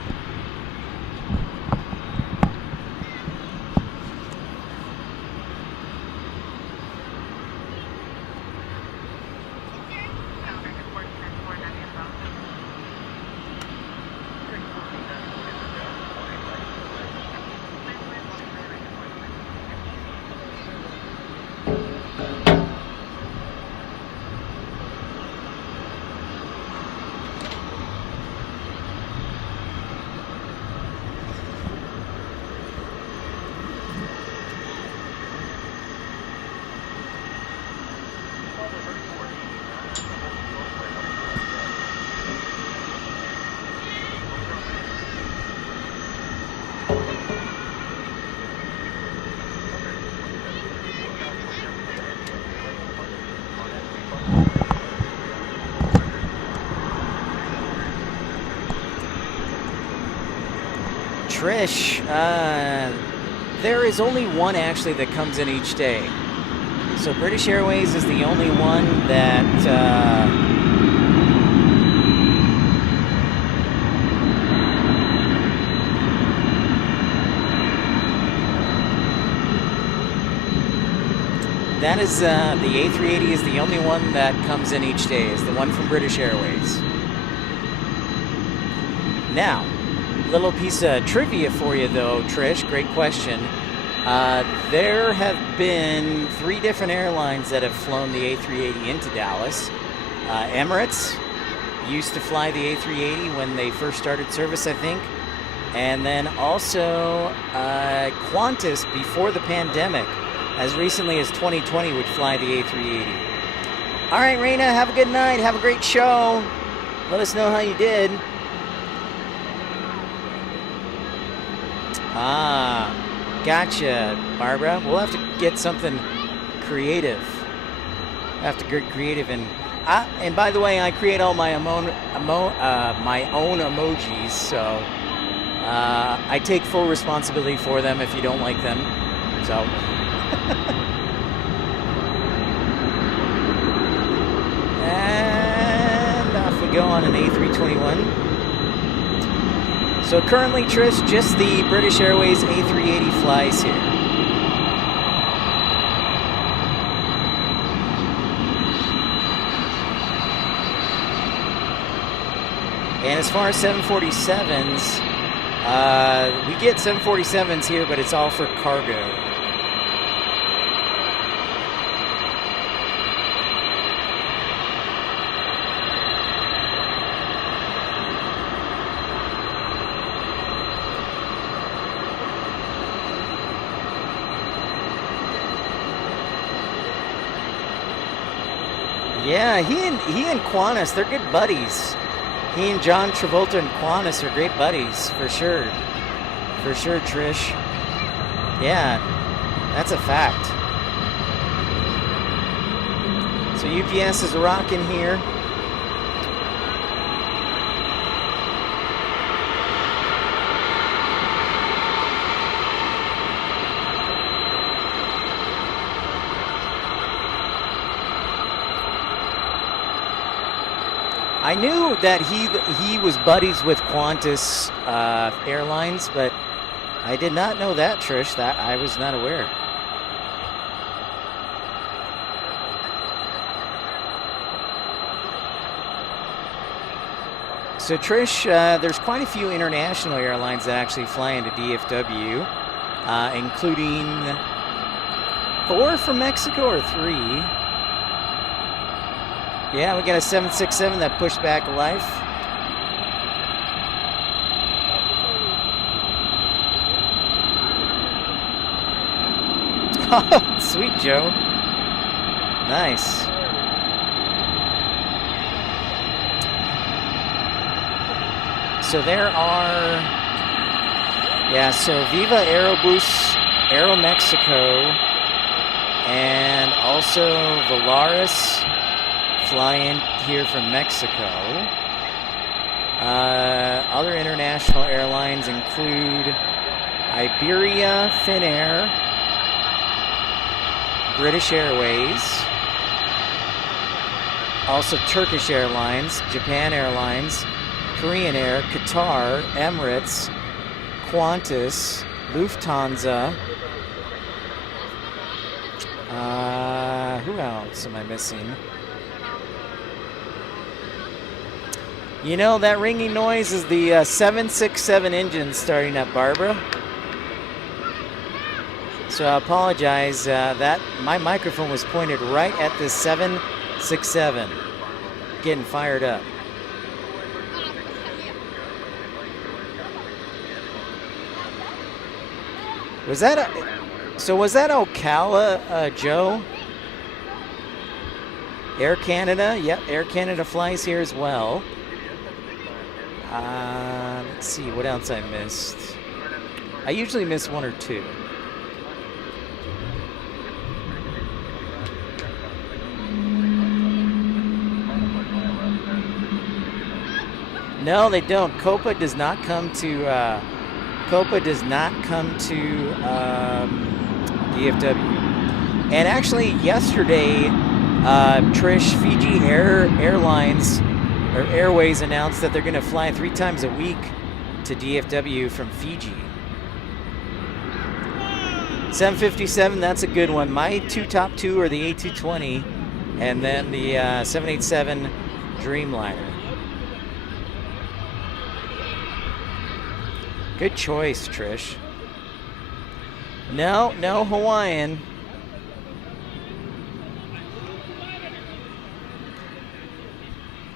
Trish, there is only one actually that comes in each day. So British Airways is the only one that that is the A380 is the only one that comes in each day, is the one from British Airways. Now, little piece of trivia for you though, Trish, great question. There have been 3 different airlines that have flown the A380 into Dallas. Emirates used to fly the A380 when they first started service, I think. And then also Quantis, before the pandemic, as recently as 2020, would fly the A380. All right, Raina, have a good night. Have a great show. Let us know how you did. Ah, gotcha, Barbara. We'll have to get something creative. Have to get creative, and by the way, I create all my my own emojis, so I take full responsibility for them if you don't like them. So. And off we go on an A321. So currently, Trish, just the British Airways A380 flies here. And as far as 747s, We get 747s here, but it's all for cargo. Yeah, he and Quantis, they're good buddies. He and John Travolta and Quantis are great buddies, for sure. For sure, Trish. Yeah, that's a fact. So UPS is rocking here. I knew that he was buddies with Quantis Airlines, but I did not know that, Trish. That I was not aware. So Trish, there's quite a few international airlines that actually fly into DFW, including 4 from Mexico or 3. Yeah, we got a 767 that pushed back life. Oh, sweet, Joe. Nice. So there are, yeah, so Viva Aerobus, Aeromexico, and also Volaris fly in here from Mexico. Other international airlines include Iberia, Finnair, British Airways, also Turkish Airlines, Japan Airlines, Korean Air, Qatar, Emirates, Quantis, Lufthansa. Who else am I missing? You know, that ringing noise is the 767 engine starting up, Barbara. So I apologize that my microphone was pointed right at this 767 getting fired up. Was that Ocala, Joe? Air Canada? Yep, Air Canada flies here as well. Let's see, what else I missed? I usually miss 1 or 2. No, they don't. Copa does not come to DFW. And actually, yesterday, Trish, Fiji Airlines or Airways announced that they're going to fly 3 times a week to DFW from Fiji. 757, that's a good one. My top two are the A220 and then the 787 Dreamliner. Good choice, Trish. No Hawaiian.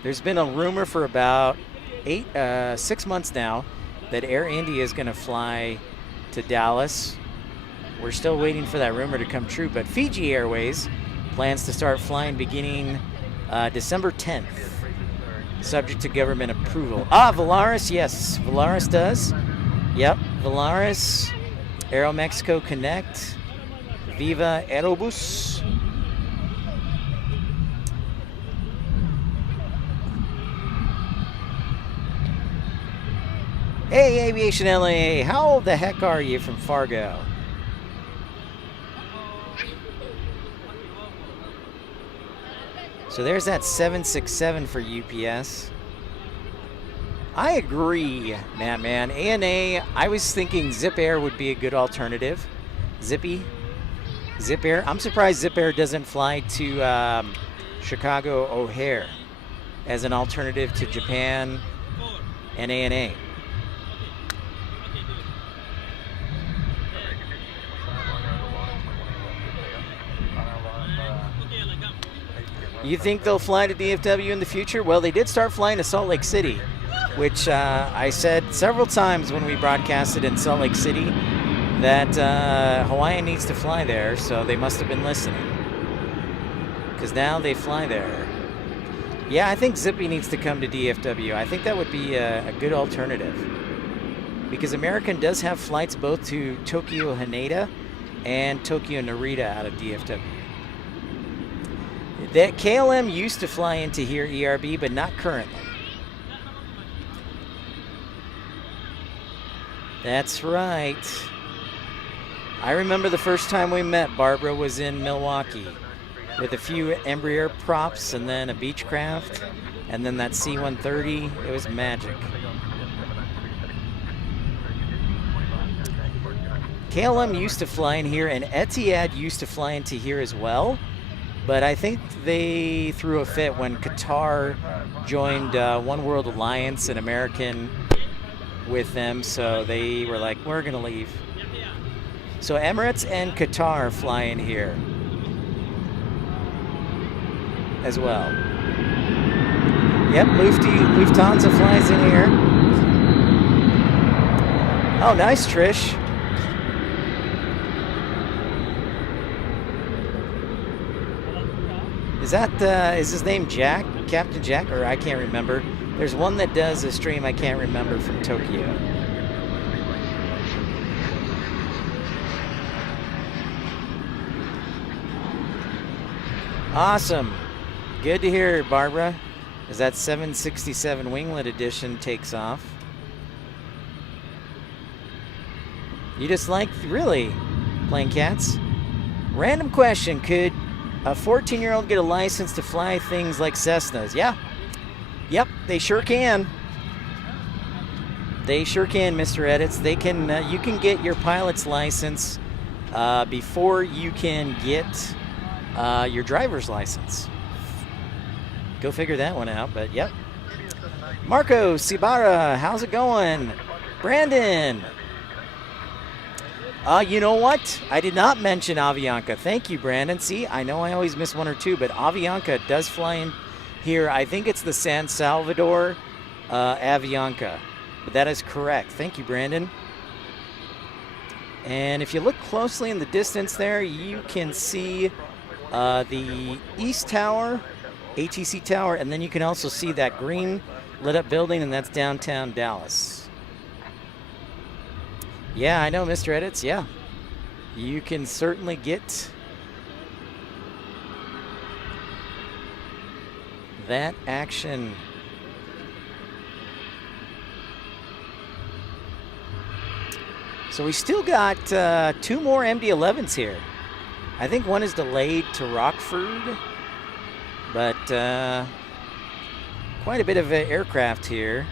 There's been a rumor for about 6 months now that Air India is going to fly to Dallas. We're still waiting for that rumor to come true, but Fiji Airways plans to start flying beginning December 10th, subject to government approval. Volaris, yes, Volaris does. Yep, Volaris, Aeromexico Connect, Viva Aerobus. Hey, Aviation LA, how the heck are you from Fargo? So there's that 767 for UPS. I agree, Matt, man. ANA, I was thinking Zip Air would be a good alternative. Zip Air. I'm surprised Zip Air doesn't fly to Chicago O'Hare as an alternative to Japan and ANA. You think they'll fly to DFW in the future? Well, they did start flying to Salt Lake City, which I said several times when we broadcasted in Salt Lake City that Hawaiian needs to fly there, so they must have been listening. Because now they fly there. Yeah, I think Zippy needs to come to DFW. I think that would be a good alternative. Because American does have flights both to Tokyo Haneda and Tokyo Narita out of DFW. That KLM used to fly into here, ERB, but not currently. That's right. I remember the first time we met, Barbara was in Milwaukee with a few Embraer props and then a Beechcraft and then that C-130. It was magic. KLM used to fly in here and Etihad used to fly into here as well. But I think they threw a fit when Qatar joined One World Alliance and American with them, so they were like, we're going to leave. So Emirates and Qatar fly in here as well. Yep, Lufthansa flies in here. Oh, nice, Trish. Is his name Jack? Captain Jack? Or I can't remember. There's one that does a stream I can't remember from Tokyo. Awesome. Good to hear, Barbara, as that 767 Winglet edition takes off. You just like, really, playing cats? Random question, could a 14-year-old get a license to fly things like Cessnas? Yeah. Yep, they sure can. They sure can, Mr. Edits. They can. You can get your pilot's license before you can get your driver's license. Go figure that one out, but yep. Marco Sibara, how's it going? Brandon. You know what? I did not mention Avianca. Thank you, Brandon. See, I know I always miss one or two, but Avianca does fly in here. I think it's the San Salvador Avianca. But that is correct. Thank you, Brandon. And if you look closely in the distance there, you can see the East Tower, ATC Tower, and then you can also see that green lit up building, and that's downtown Dallas. Yeah, I know, Mr. Edits. Yeah, you can certainly get that action. So we still got 2 more MD-11s here. I think one is delayed to Rockford, but quite a bit of aircraft here.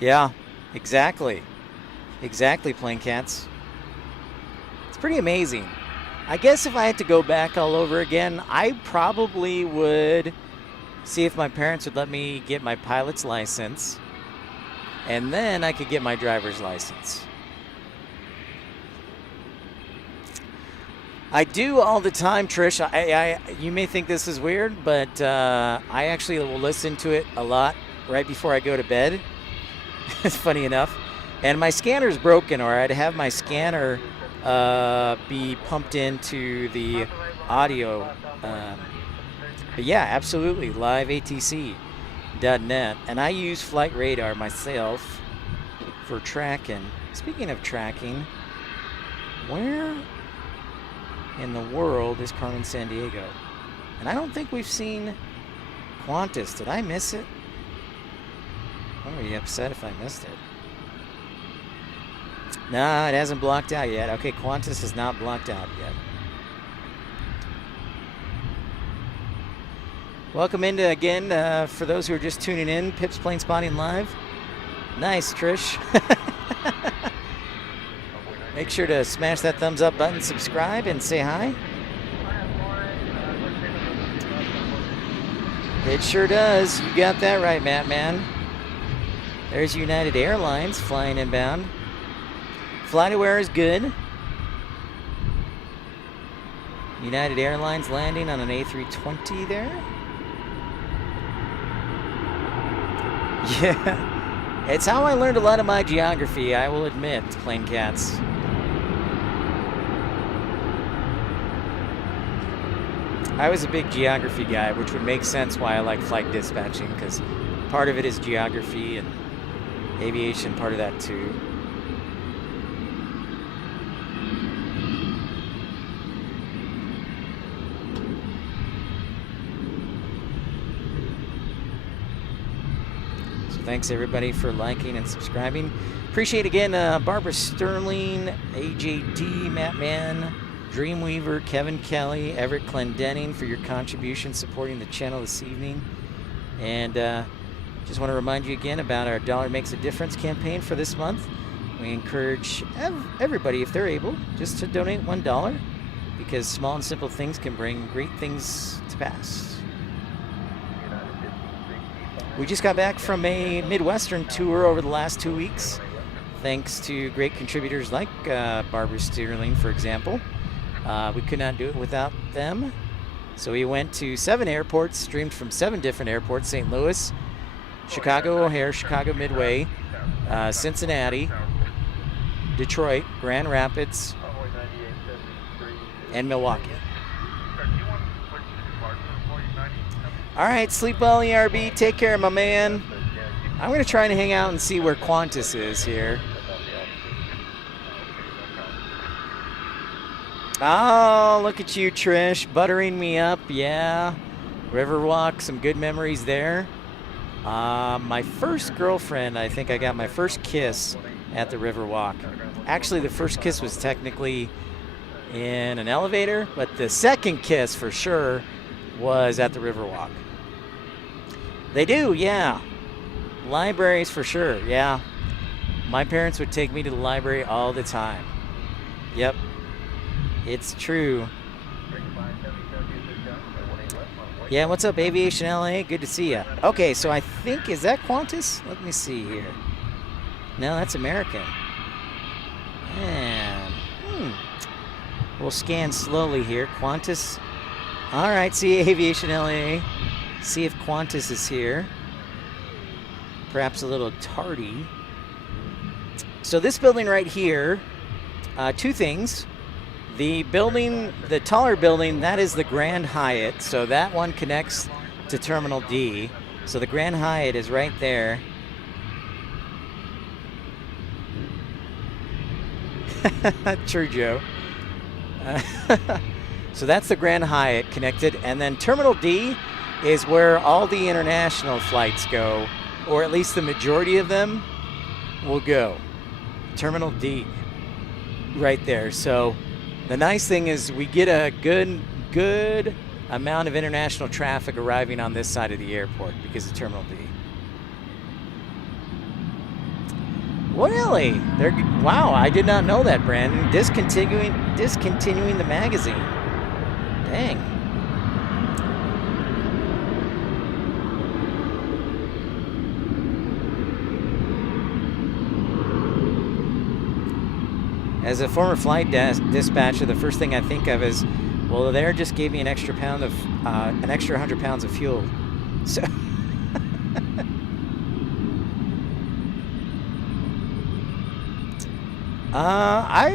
Yeah, exactly. Exactly, Plane Cats. It's pretty amazing. I guess if I had to go back all over again, I probably would see if my parents would let me get my pilot's license, and then I could get my driver's license. I do all the time, Trish. You may think this is weird, but I actually will listen to it a lot right before I go to bed. It's funny enough. And my scanner's broken, or I'd have my scanner be pumped into the audio. But yeah, absolutely, liveatc.net. And I use Flight Radar myself for tracking. Speaking of tracking, where in the world is Carmen Sandiego? And I don't think we've seen Quantis. Did I miss it? I'm going to be upset if I missed it. Nah, it hasn't blocked out yet. Okay, Quantis is not blocked out yet. Welcome into, again, for those who are just tuning in, Pip's Planespotting Live. Nice, Trish. Make sure to smash that thumbs up button, subscribe, and say hi. It sure does. You got that right, Matt, man. There's United Airlines flying inbound. FlightAware is good. United Airlines landing on an A320 there. Yeah. It's how I learned a lot of my geography, I will admit, Plain Cats. I was a big geography guy, which would make sense why I like flight dispatching, because part of it is geography and aviation, part of that too. So thanks everybody for liking and subscribing. Appreciate again Barbara Sterling, AJD, Matt Mann, Dreamweaver, Kevin Kelly, Everett Clendenning for your contribution supporting the channel this evening. And just want to remind you again about our Dollar Makes a Difference campaign for this month. We encourage everybody, if they're able, just to donate $1, because small and simple things can bring great things to pass. We just got back from a Midwestern tour over the last 2 weeks, thanks to great contributors like Barbara Sterling, for example. We could not do it without them. So we went to 7 airports, streamed from 7 different airports: St. Louis, Chicago O'Hare, Chicago Midway, Cincinnati, Detroit, Grand Rapids, and Milwaukee. All right, sleep well, ERB. Take care, my man. I'm going to try and hang out and see where Quantis is here. Oh, look at you, Trish, buttering me up. Yeah, Riverwalk, some good memories there. My first girlfriend, I think I got my first kiss at the Riverwalk. Actually, the first kiss was technically in an elevator, but the second kiss for sure was at the Riverwalk. They do, yeah. Libraries for sure, yeah. My parents would take me to the library all the time. Yep. It's true. Yeah, what's up, Aviation LA? Good to see you. Okay, so I think, is that Quantis? Let me see here. No, that's American. Man. We'll scan slowly here. Quantis. All right, see Aviation LA. See if Quantis is here. Perhaps a little tardy. So this building right here, 2 things. The building, the taller building, that is the Grand Hyatt. So that one connects to Terminal D. So the Grand Hyatt is right there. True, Joe. So that's the Grand Hyatt connected. And then Terminal D is where all the international flights go, or at least the majority of them will go. Terminal D right there. So the nice thing is we get a good amount of international traffic arriving on this side of the airport because of Terminal D. Really? Wow, I did not know that, Brandon. Discontinuing the magazine. Dang. As a former flight dispatcher, the first thing I think of is, well, there just gave me an extra 100 pounds of fuel. So I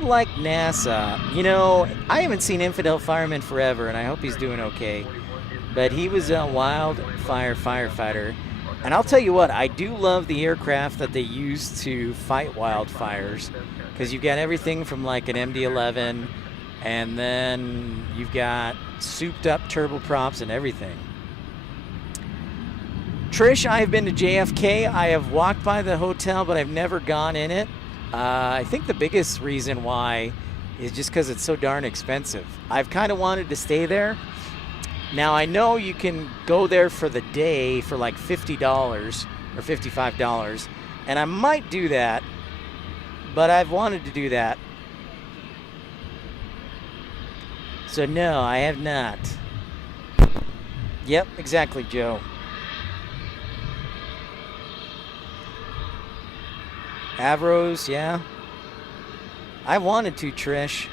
like NASA. You know, I haven't seen Infidel Fireman forever, and I hope he's doing okay. But he was a wildfire firefighter. And I'll tell you what, I do love the aircraft that they use to fight wildfires, because you've got everything from like an MD-11, and then you've got souped up turboprops and everything. Trish, I have been to JFK. I have walked by the hotel, but I've never gone in it. I think the biggest reason why is just because it's so darn expensive. I've kind of wanted to stay there. Now, I know you can go there for the day for like $50 or $55, and I might do that, but I've wanted to do that. So no, I have not. Yep, exactly, Joe. Avros, yeah. I wanted to, Trish.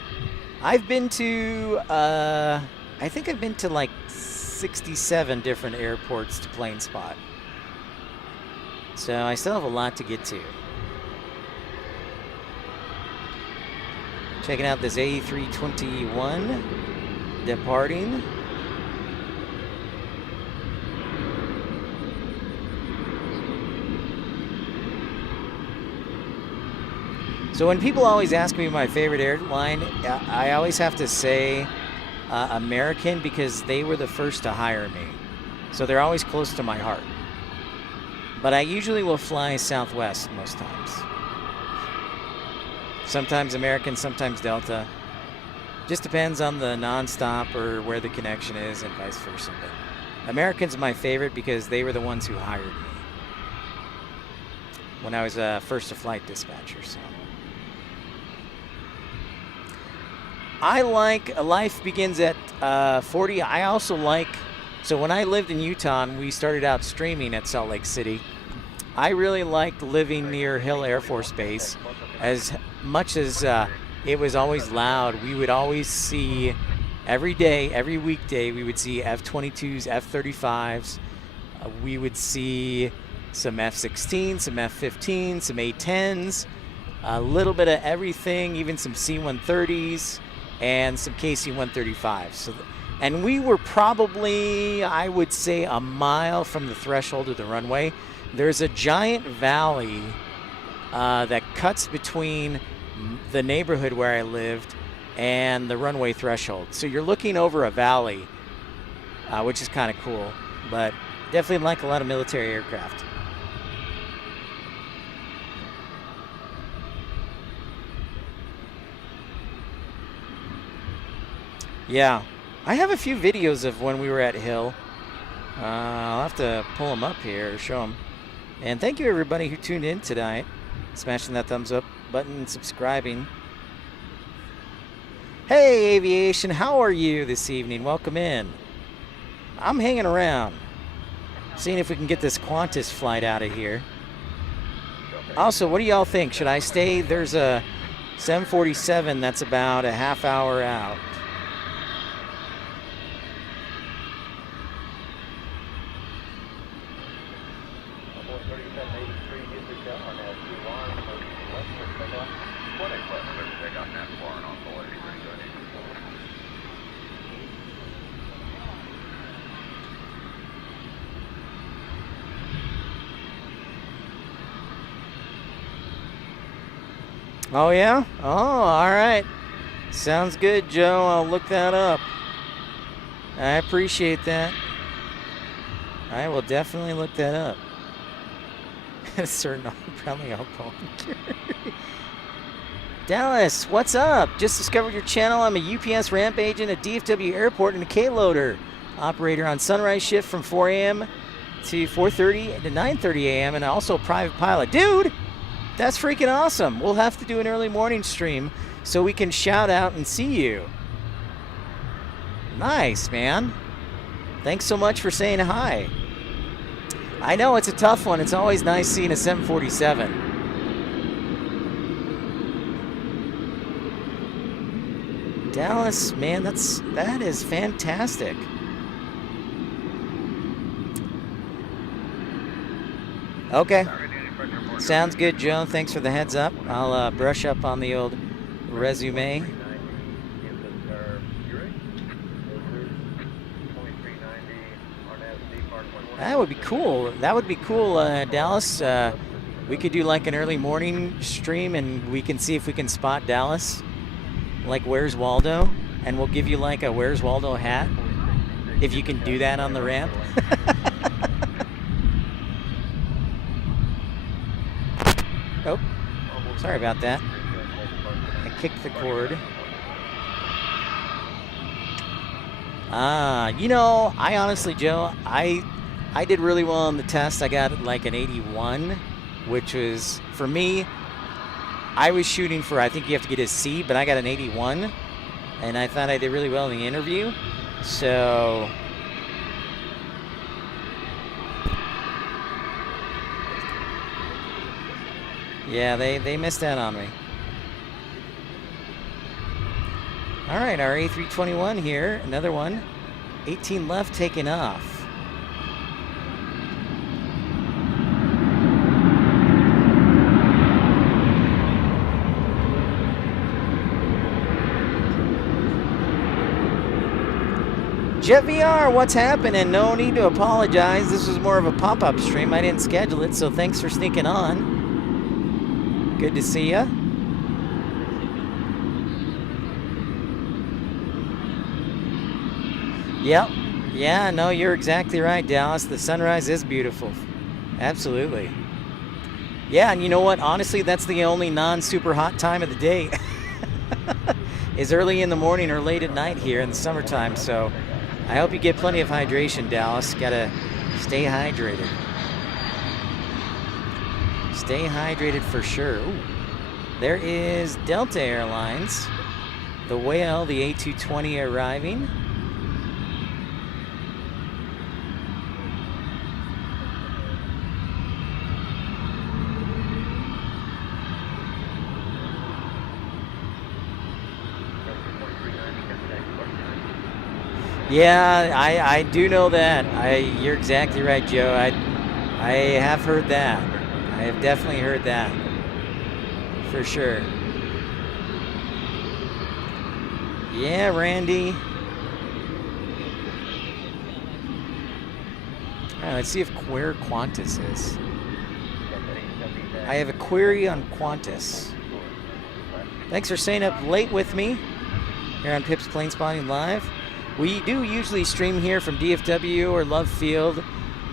I've been to, I think I've been to like 67 different airports to Planespot. So I still have a lot to get to. Checking out this A321 departing. So when people always ask me my favorite airline, I always have to say American, because they were the first to hire me. So they're always close to my heart. But I usually will fly Southwest most times. Sometimes American, sometimes Delta. Just depends on the nonstop or where the connection is and vice versa. But American's my favorite because they were the ones who hired me when I was first a flight dispatcher. So I like life begins at 40. I also like, so when I lived in Utah and we started out streaming at Salt Lake City, I really liked living near Hill Air Force Base. As much as it was always loud, we would always see every day, every weekday, we would see F-22s, F-35s. We would see some F-16s, some F-15s, some A-10s, a little bit of everything, even some C-130s and some KC-135s. So, and we were probably, I would say, a mile from the threshold of the runway. There's a giant valley that cuts between the neighborhood where I lived and the runway threshold. So you're looking over a valley, which is kind of cool, but definitely like a lot of military aircraft. Yeah, I have a few videos of when we were at Hill. I'll have to pull them up here or show them. And thank you everybody who tuned in tonight, smashing that thumbs up button and subscribing. Hey Aviation, how are you this evening? Welcome in. I'm hanging around, seeing if we can get this Quantis flight out of here. Also, what do y'all think? Should I stay? There's a 747 that's about a half hour out. Oh, yeah? Oh, all right. Sounds good, Joe. I'll look that up. I appreciate that. I will definitely look that up. Certain probably alcohol. Dallas, what's up? Just discovered your channel. I'm a UPS ramp agent at DFW Airport and a K-loader operator on sunrise shift from 4 a.m. to 4:30 to 9:30 a.m. and also a private pilot. Dude! That's freaking awesome. We'll have to do an early morning stream so we can shout out and see you. Nice, man. Thanks so much for saying hi. I know it's a tough one. It's always nice seeing a 747. Dallas, man, that is fantastic. Okay. Sounds good, Joe. Thanks for the heads up. I'll brush up on the old resume. That would be cool. That would be cool, Dallas. We could do like an early morning stream and we can see if we can spot Dallas. Like Where's Waldo? And we'll give you like a Where's Waldo hat. If you can do that on the ramp. Oh, sorry about that. I kicked the cord. You know, I honestly, Joe, I did really well on the test. I got like an 81, which was, for me, I was shooting for, I think you have to get a C, but I got an 81. and I thought I did really well in the interview. So yeah, they missed out on me. All right, our A321 here, another one. 18 left, taking off. Jet VR, what's happening? No need to apologize. This was more of a pop-up stream. I didn't schedule it, so thanks for sneaking on. Good to see ya. Yep. Yeah, no, you're exactly right, Dallas. The sunrise is beautiful. Absolutely. Yeah, and you know what? Honestly, that's the only non-super hot time of the day. Is early in the morning or late at night here in the summertime, so I hope you get plenty of hydration, Dallas. Gotta stay hydrated. Stay hydrated for sure. Ooh. There is Delta Airlines. The Whale, the A220 arriving. Yeah, I do know that. You're exactly right, Joe. I have heard that. I have definitely heard that. For sure. Yeah, Randy. All right, let's see where Quantis is. I have a query on Quantis. Thanks for staying up late with me here on Pip's Planespotting Live. We do usually stream here from DFW or Love Field,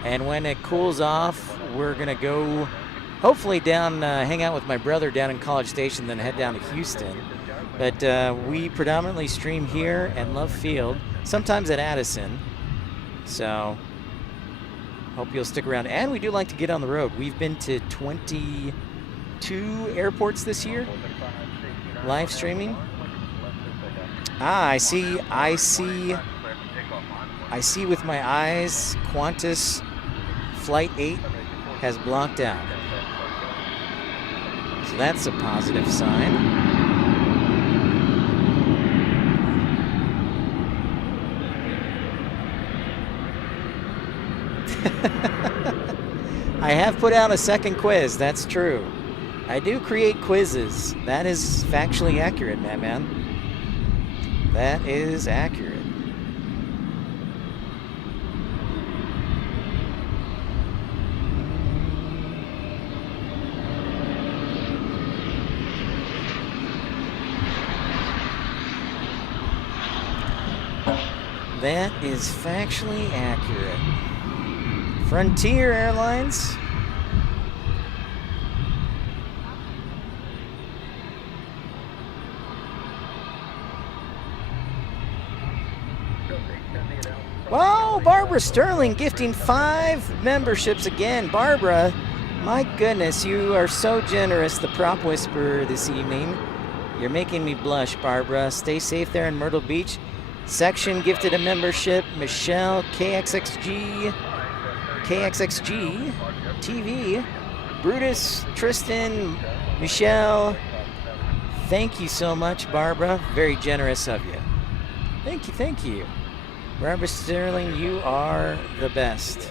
and when it cools off, we're gonna go hopefully down, hang out with my brother down in College Station, then head down to Houston. But we predominantly stream here at Love Field, sometimes at Addison. So hope you'll stick around. And we do like to get on the road. We've been to 22 airports this year, live streaming. Ah, I see with my eyes, Quantis Flight 8 has blocked out. So that's a positive sign. I have put out a second quiz, that's true. I do create quizzes. That is factually accurate, man. That is accurate. That is factually accurate. Frontier Airlines. Wow, Barbara Sterling gifting 5 memberships again. Barbara, my goodness, you are so generous, the prop whisperer this evening. You're making me blush, Barbara. Stay safe there in Myrtle Beach. Section gifted a membership. Michelle, KXXG TV, Brutus, Tristan, Michelle. Thank you so much, Barbara. Very generous of you. Thank you. Barbara Sterling, you are the best.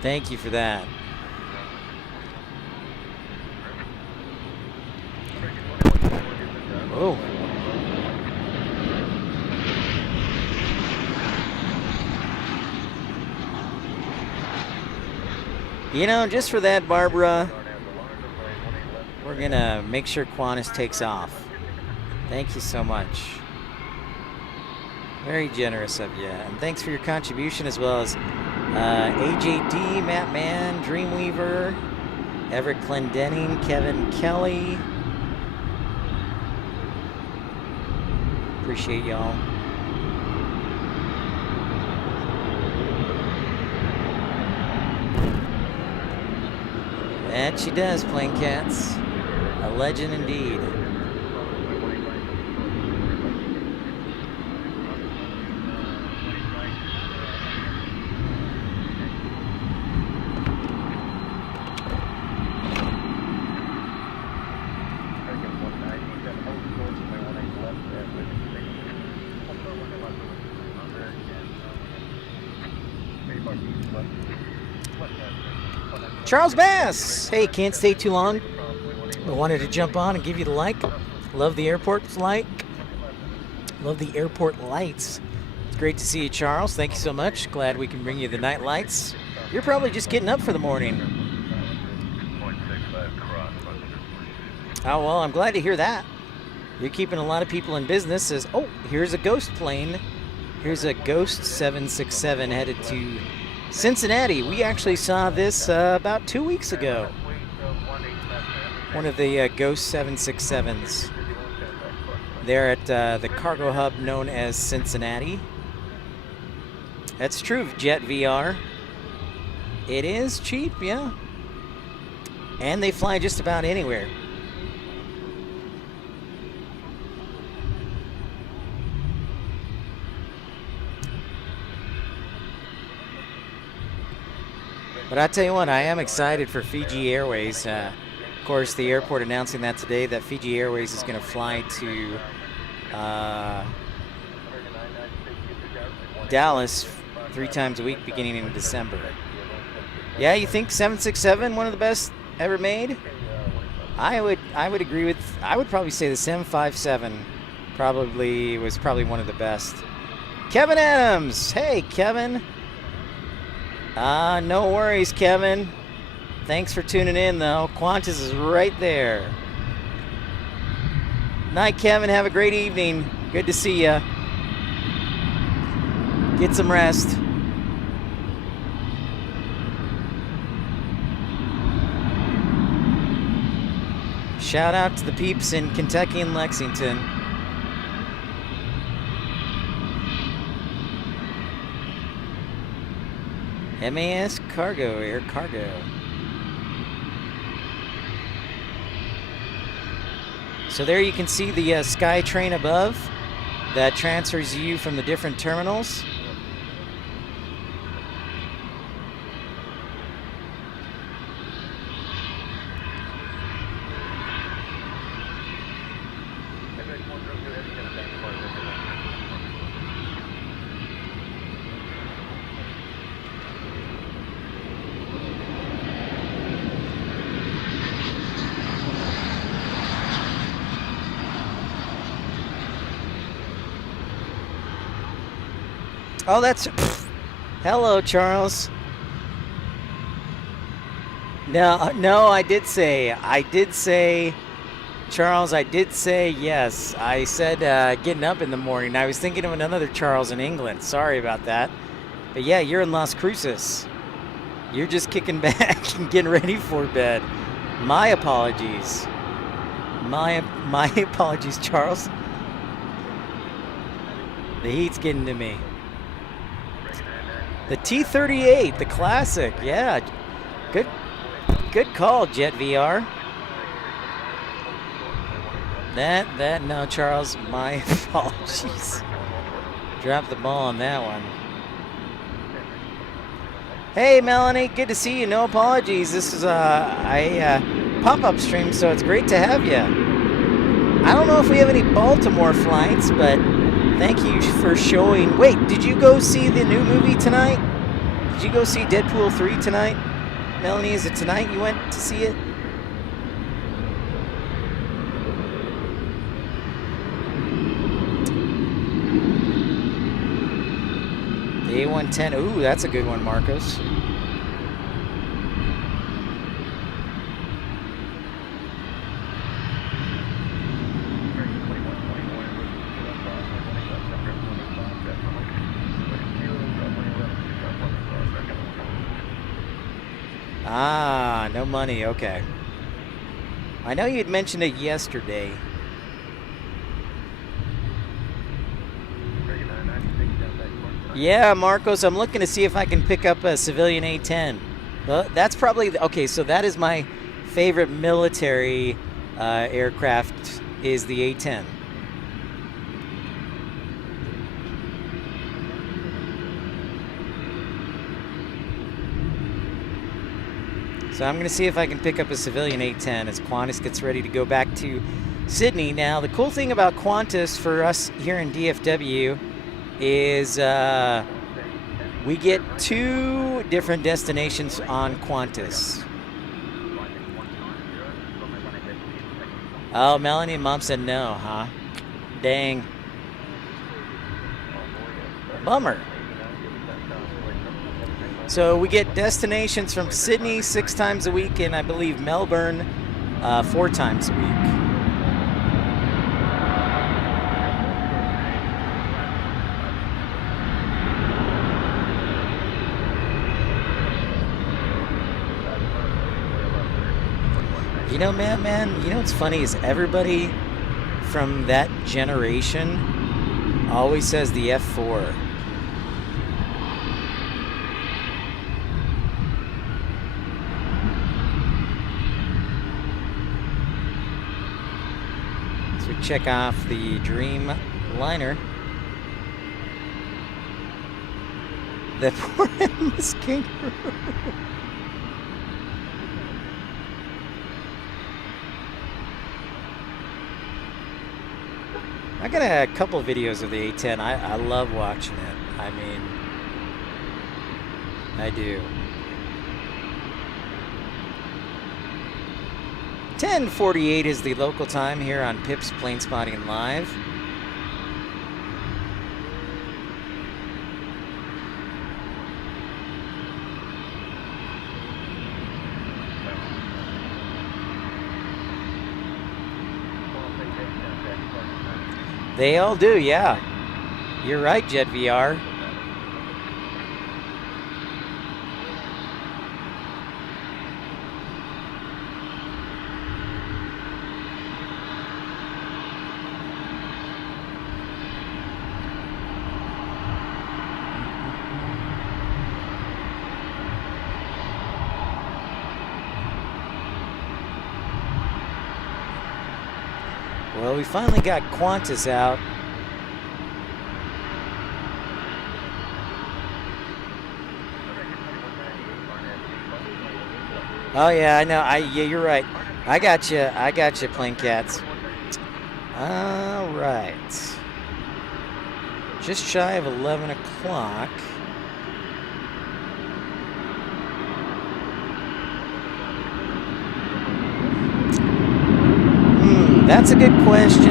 Thank you for that. Oh. You know, just for that, Barbara, we're going to make sure Quantis takes off. Thank you so much. Very generous of you. And thanks for your contribution, as well as AJD, Matt Mann, Dreamweaver, Everett Clendenning, Kevin Kelly. Appreciate y'all. That she does, Plain Cats. A legend indeed. Charles Bass! Hey, can't stay too long. I wanted to jump on and give you the like. Love the airport's like. Love the airport lights. It's great to see you, Charles. Thank you so much. Glad we can bring you the night lights. You're probably just getting up for the morning. Oh, well, I'm glad to hear that. You're keeping a lot of people in business. As, oh, here's a ghost plane. Here's a Ghost 767 headed to Cincinnati. We actually saw this about 2 weeks ago. One of the Ghost 767s. They're at the cargo hub known as Cincinnati. That's true of Jet VR. It is cheap, yeah. And they fly just about anywhere. But I tell you what, I am excited for Fiji Airways. Of course, the airport announcing that today, that Fiji Airways is going to fly to Dallas 3 times a week beginning in December. Yeah, you think 767, one of the best ever made? I would agree with, I would probably say the 757 was probably one of the best. Kevin Adams, hey Kevin. No worries, Kevin. Thanks for tuning in, though. Quantis is right there. Night, Kevin. Have a great evening. Good to see ya. Get some rest. Shout out to the peeps in Kentucky and Lexington. MAS Cargo, Air Cargo. So there you can see the Sky Train above that transfers you from the different terminals. Oh, that's... Hello, Charles. No, I did say, Charles, I did say yes. I said getting up in the morning. I was thinking of another Charles in England. Sorry about that. But yeah, you're in Las Cruces. You're just kicking back and getting ready for bed. My apologies. My apologies, Charles. The heat's getting to me. The T-38, the classic, yeah. Good call, Jet VR. No, Charles, my apologies. Dropped the ball on that one. Hey, Melanie, good to see you. No apologies. This is a pop-up stream, so it's great to have you. I don't know if we have any Baltimore flights, but thank you for showing. Wait, did you go see the new movie tonight? Did you go see Deadpool 3 tonight? Melanie, is it tonight you went to see it? The A110, ooh, that's a good one, Marcos. Ah, no money, okay. I know you'd mentioned it yesterday. Yeah, Marcos, I'm looking to see if I can pick up a civilian A-10. Well, that's probably, okay, so that is my favorite military aircraft is the A-10. So I'm going to see if I can pick up a civilian A-10 as Quantis gets ready to go back to Sydney. Now, the cool thing about Quantis for us here in DFW is we get 2 different destinations on Quantis. Oh, Melanie and Mom said no, huh? Dang. Bummer. So we get destinations from Sydney 6 times a week, and I believe Melbourne 4 times a week. You know, man, you know what's funny is everybody from that generation always says the F4. Check off the Dreamliner. The poor endless kangaroo. I got a couple videos of the A-10. I love watching it. I mean, I do. 10:48 is the local time here on Pip's Planespotting Live. They all do, yeah. You're right, Jet VR. Well, we finally got Quantis out. Oh yeah, I know. Yeah, you're right. I got you. I got you, Plane Cats. All right. Just shy of 11 o'clock. That's a good question.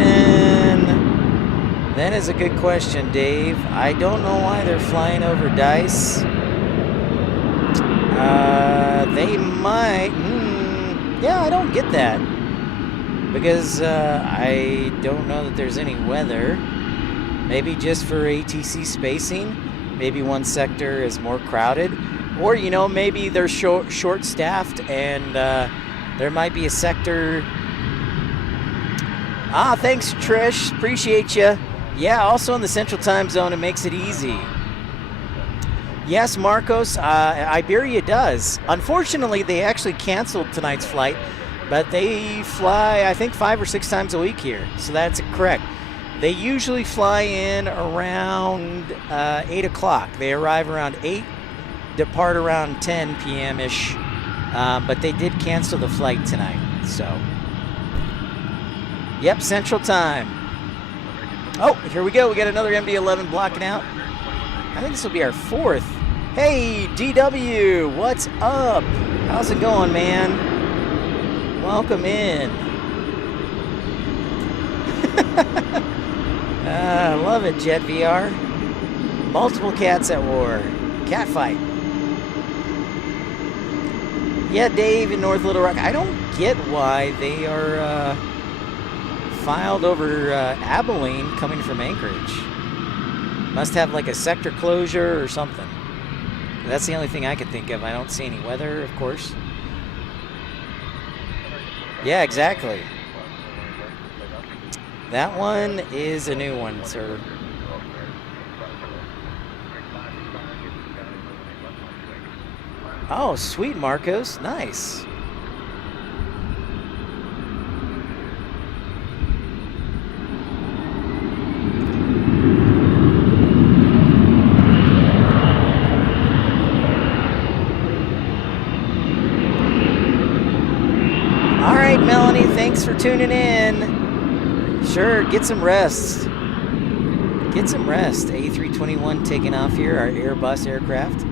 That is a good question, Dave. I don't know why they're flying over Dice. They might. Yeah, I don't get that. Because I don't know that there's any weather. Maybe just for ATC spacing. Maybe one sector is more crowded. Or, you know, maybe they're short-staffed and there might be a sector... Ah, thanks, Trish. Appreciate you. Yeah, also in the Central Time Zone, it makes it easy. Yes, Marcos, Iberia does. Unfortunately, they actually canceled tonight's flight, but they fly, I think, 5 or 6 times a week here. So that's correct. They usually fly in around 8 o'clock. They arrive around 8, depart around 10 p.m.-ish. But they did cancel the flight tonight, so... Yep, Central Time. Oh, here we go. We got another MD-11 blocking out. I think this will be our 4th. Hey, DW, what's up? How's it going, man? Welcome in. I love it, Jet VR. Multiple cats at war. Cat fight. Yeah, Dave in North Little Rock. I don't get why they are... filed over Abilene coming from Anchorage. Must have like a sector closure or something. That's the only thing I can think of. I don't see any weather, of course. Yeah, exactly. That one is a new one, sir. Oh, sweet, Marcos. Nice. Melanie. Thanks for tuning in. Sure, get some rest. Get some rest. A321 taking off here, our Airbus aircraft.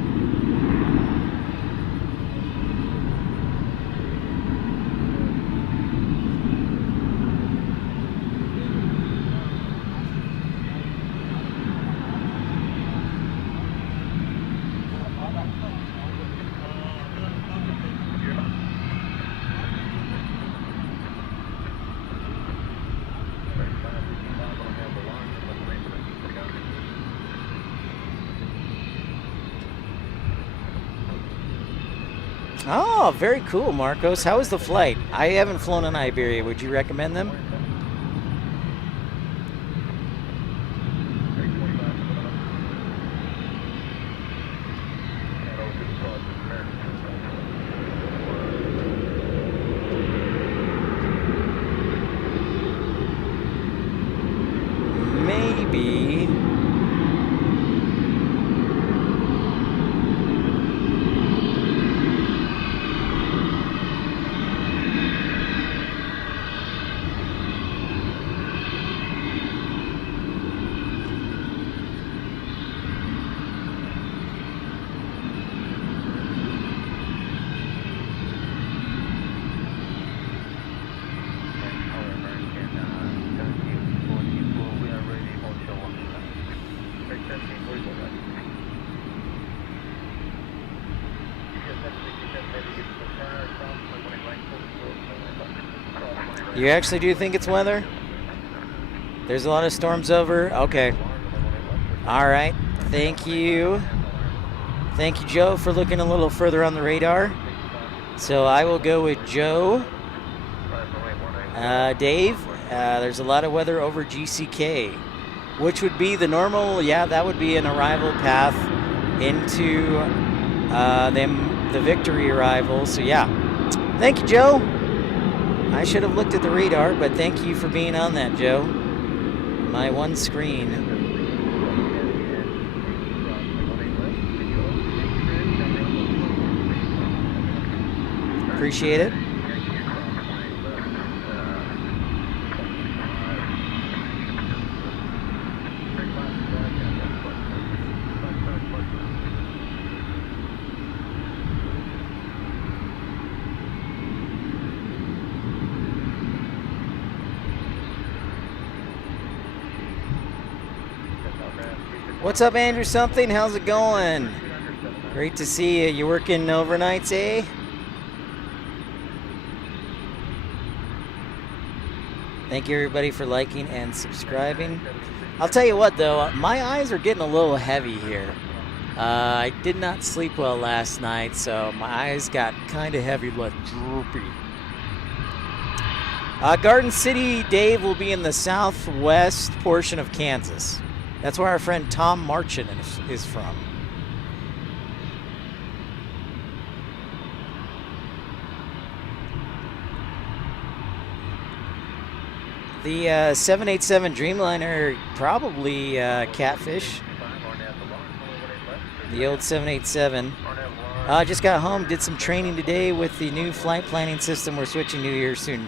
Oh, very cool, Marcos. How was the flight? I haven't flown on Iberia. Would you recommend them? Maybe. You actually do think it's weather? There's a lot of storms over? Okay. All right. Thank you. Thank you, Joe, for looking a little further on the radar. So I will go with Joe. Dave, there's a lot of weather over GCK, which would be the normal, yeah, that would be an arrival path into the Victory arrival. So yeah. Thank you, Joe. I should have looked at the radar, but thank you for being on that, Joe. My one screen. Appreciate it. What's up, Andrew something? How's it going? Great to see you. You working overnights, eh? Thank you, everybody, for liking and subscribing. I'll tell you what, though, my eyes are getting a little heavy here. I did not sleep well last night, so my eyes got kind of heavy, like droopy. Garden City, Dave, will be in the southwest portion of Kansas. That's where our friend Tom Marchand is from. The 787 Dreamliner, probably Catfish. The old 787. I just got home, did some training today with the new flight planning system we're switching to here soon.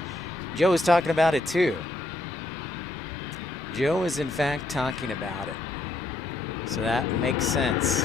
Joe was talking about it too. Joe is in fact talking about it. So that makes sense.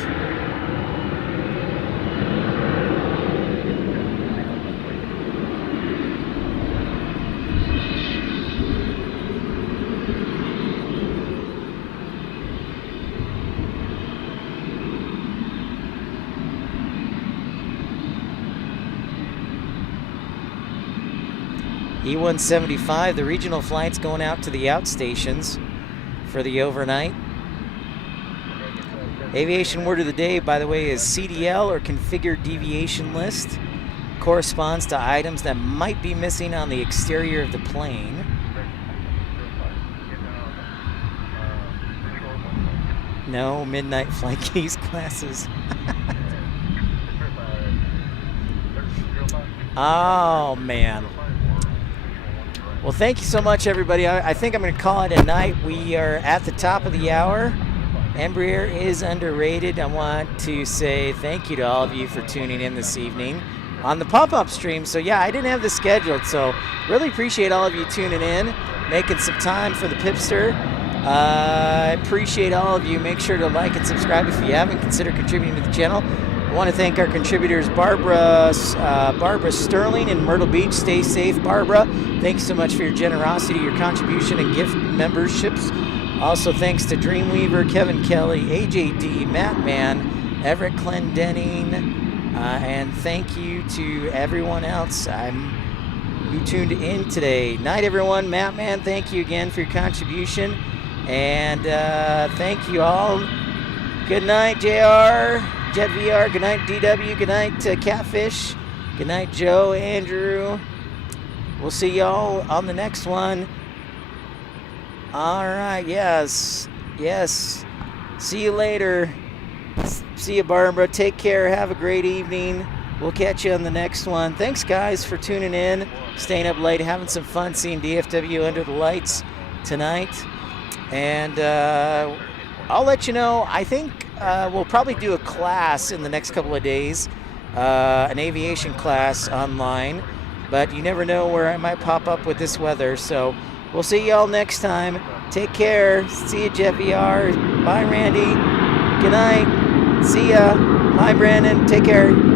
E-175, the regional flights going out to the outstations for the overnight. Aviation word of the day, by the way, is CDL, or configured deviation list. Corresponds to items that might be missing on the exterior of the plane. No midnight flight case classes. Oh, man. Well, thank you so much, everybody. I think I'm going to call it a night. We are at the top of the hour. Embraer is underrated. I want to say thank you to all of you for tuning in this evening. on the pop-up stream. So yeah, I didn't have this scheduled. So really appreciate all of you tuning in, making some time for the Pipster. I appreciate all of you. Make sure to like and subscribe if you haven't. Consider contributing to the channel. I want to thank our contributors, Barbara Sterling in Myrtle Beach. Stay safe, Barbara. Thanks so much for your generosity, your contribution, and gift memberships. Also, thanks to Dreamweaver, Kevin Kelly, AJD, Matt Mann, Everett Clendenning, and thank you to everyone else who tuned in today. Night, everyone. Matt Mann, thank you again for your contribution. And thank you all. Good night, JR, Jet VR. Good night, DW. Good night, Catfish. Good night, Joe, Andrew. We'll see y'all on the next one. All right, yes. See you later. See you, Barbara. Take care. Have a great evening. We'll catch you on the next one. Thanks, guys, for tuning in, staying up late, having some fun seeing DFW under the lights tonight. And I'll let you know. I think we'll probably do a class in the next couple of days, an aviation class online. But you never know where I might pop up with this weather. So we'll see y'all next time. Take care. See you, Jet VR. Bye, Randy. Good night. See ya. Bye, Brandon. Take care.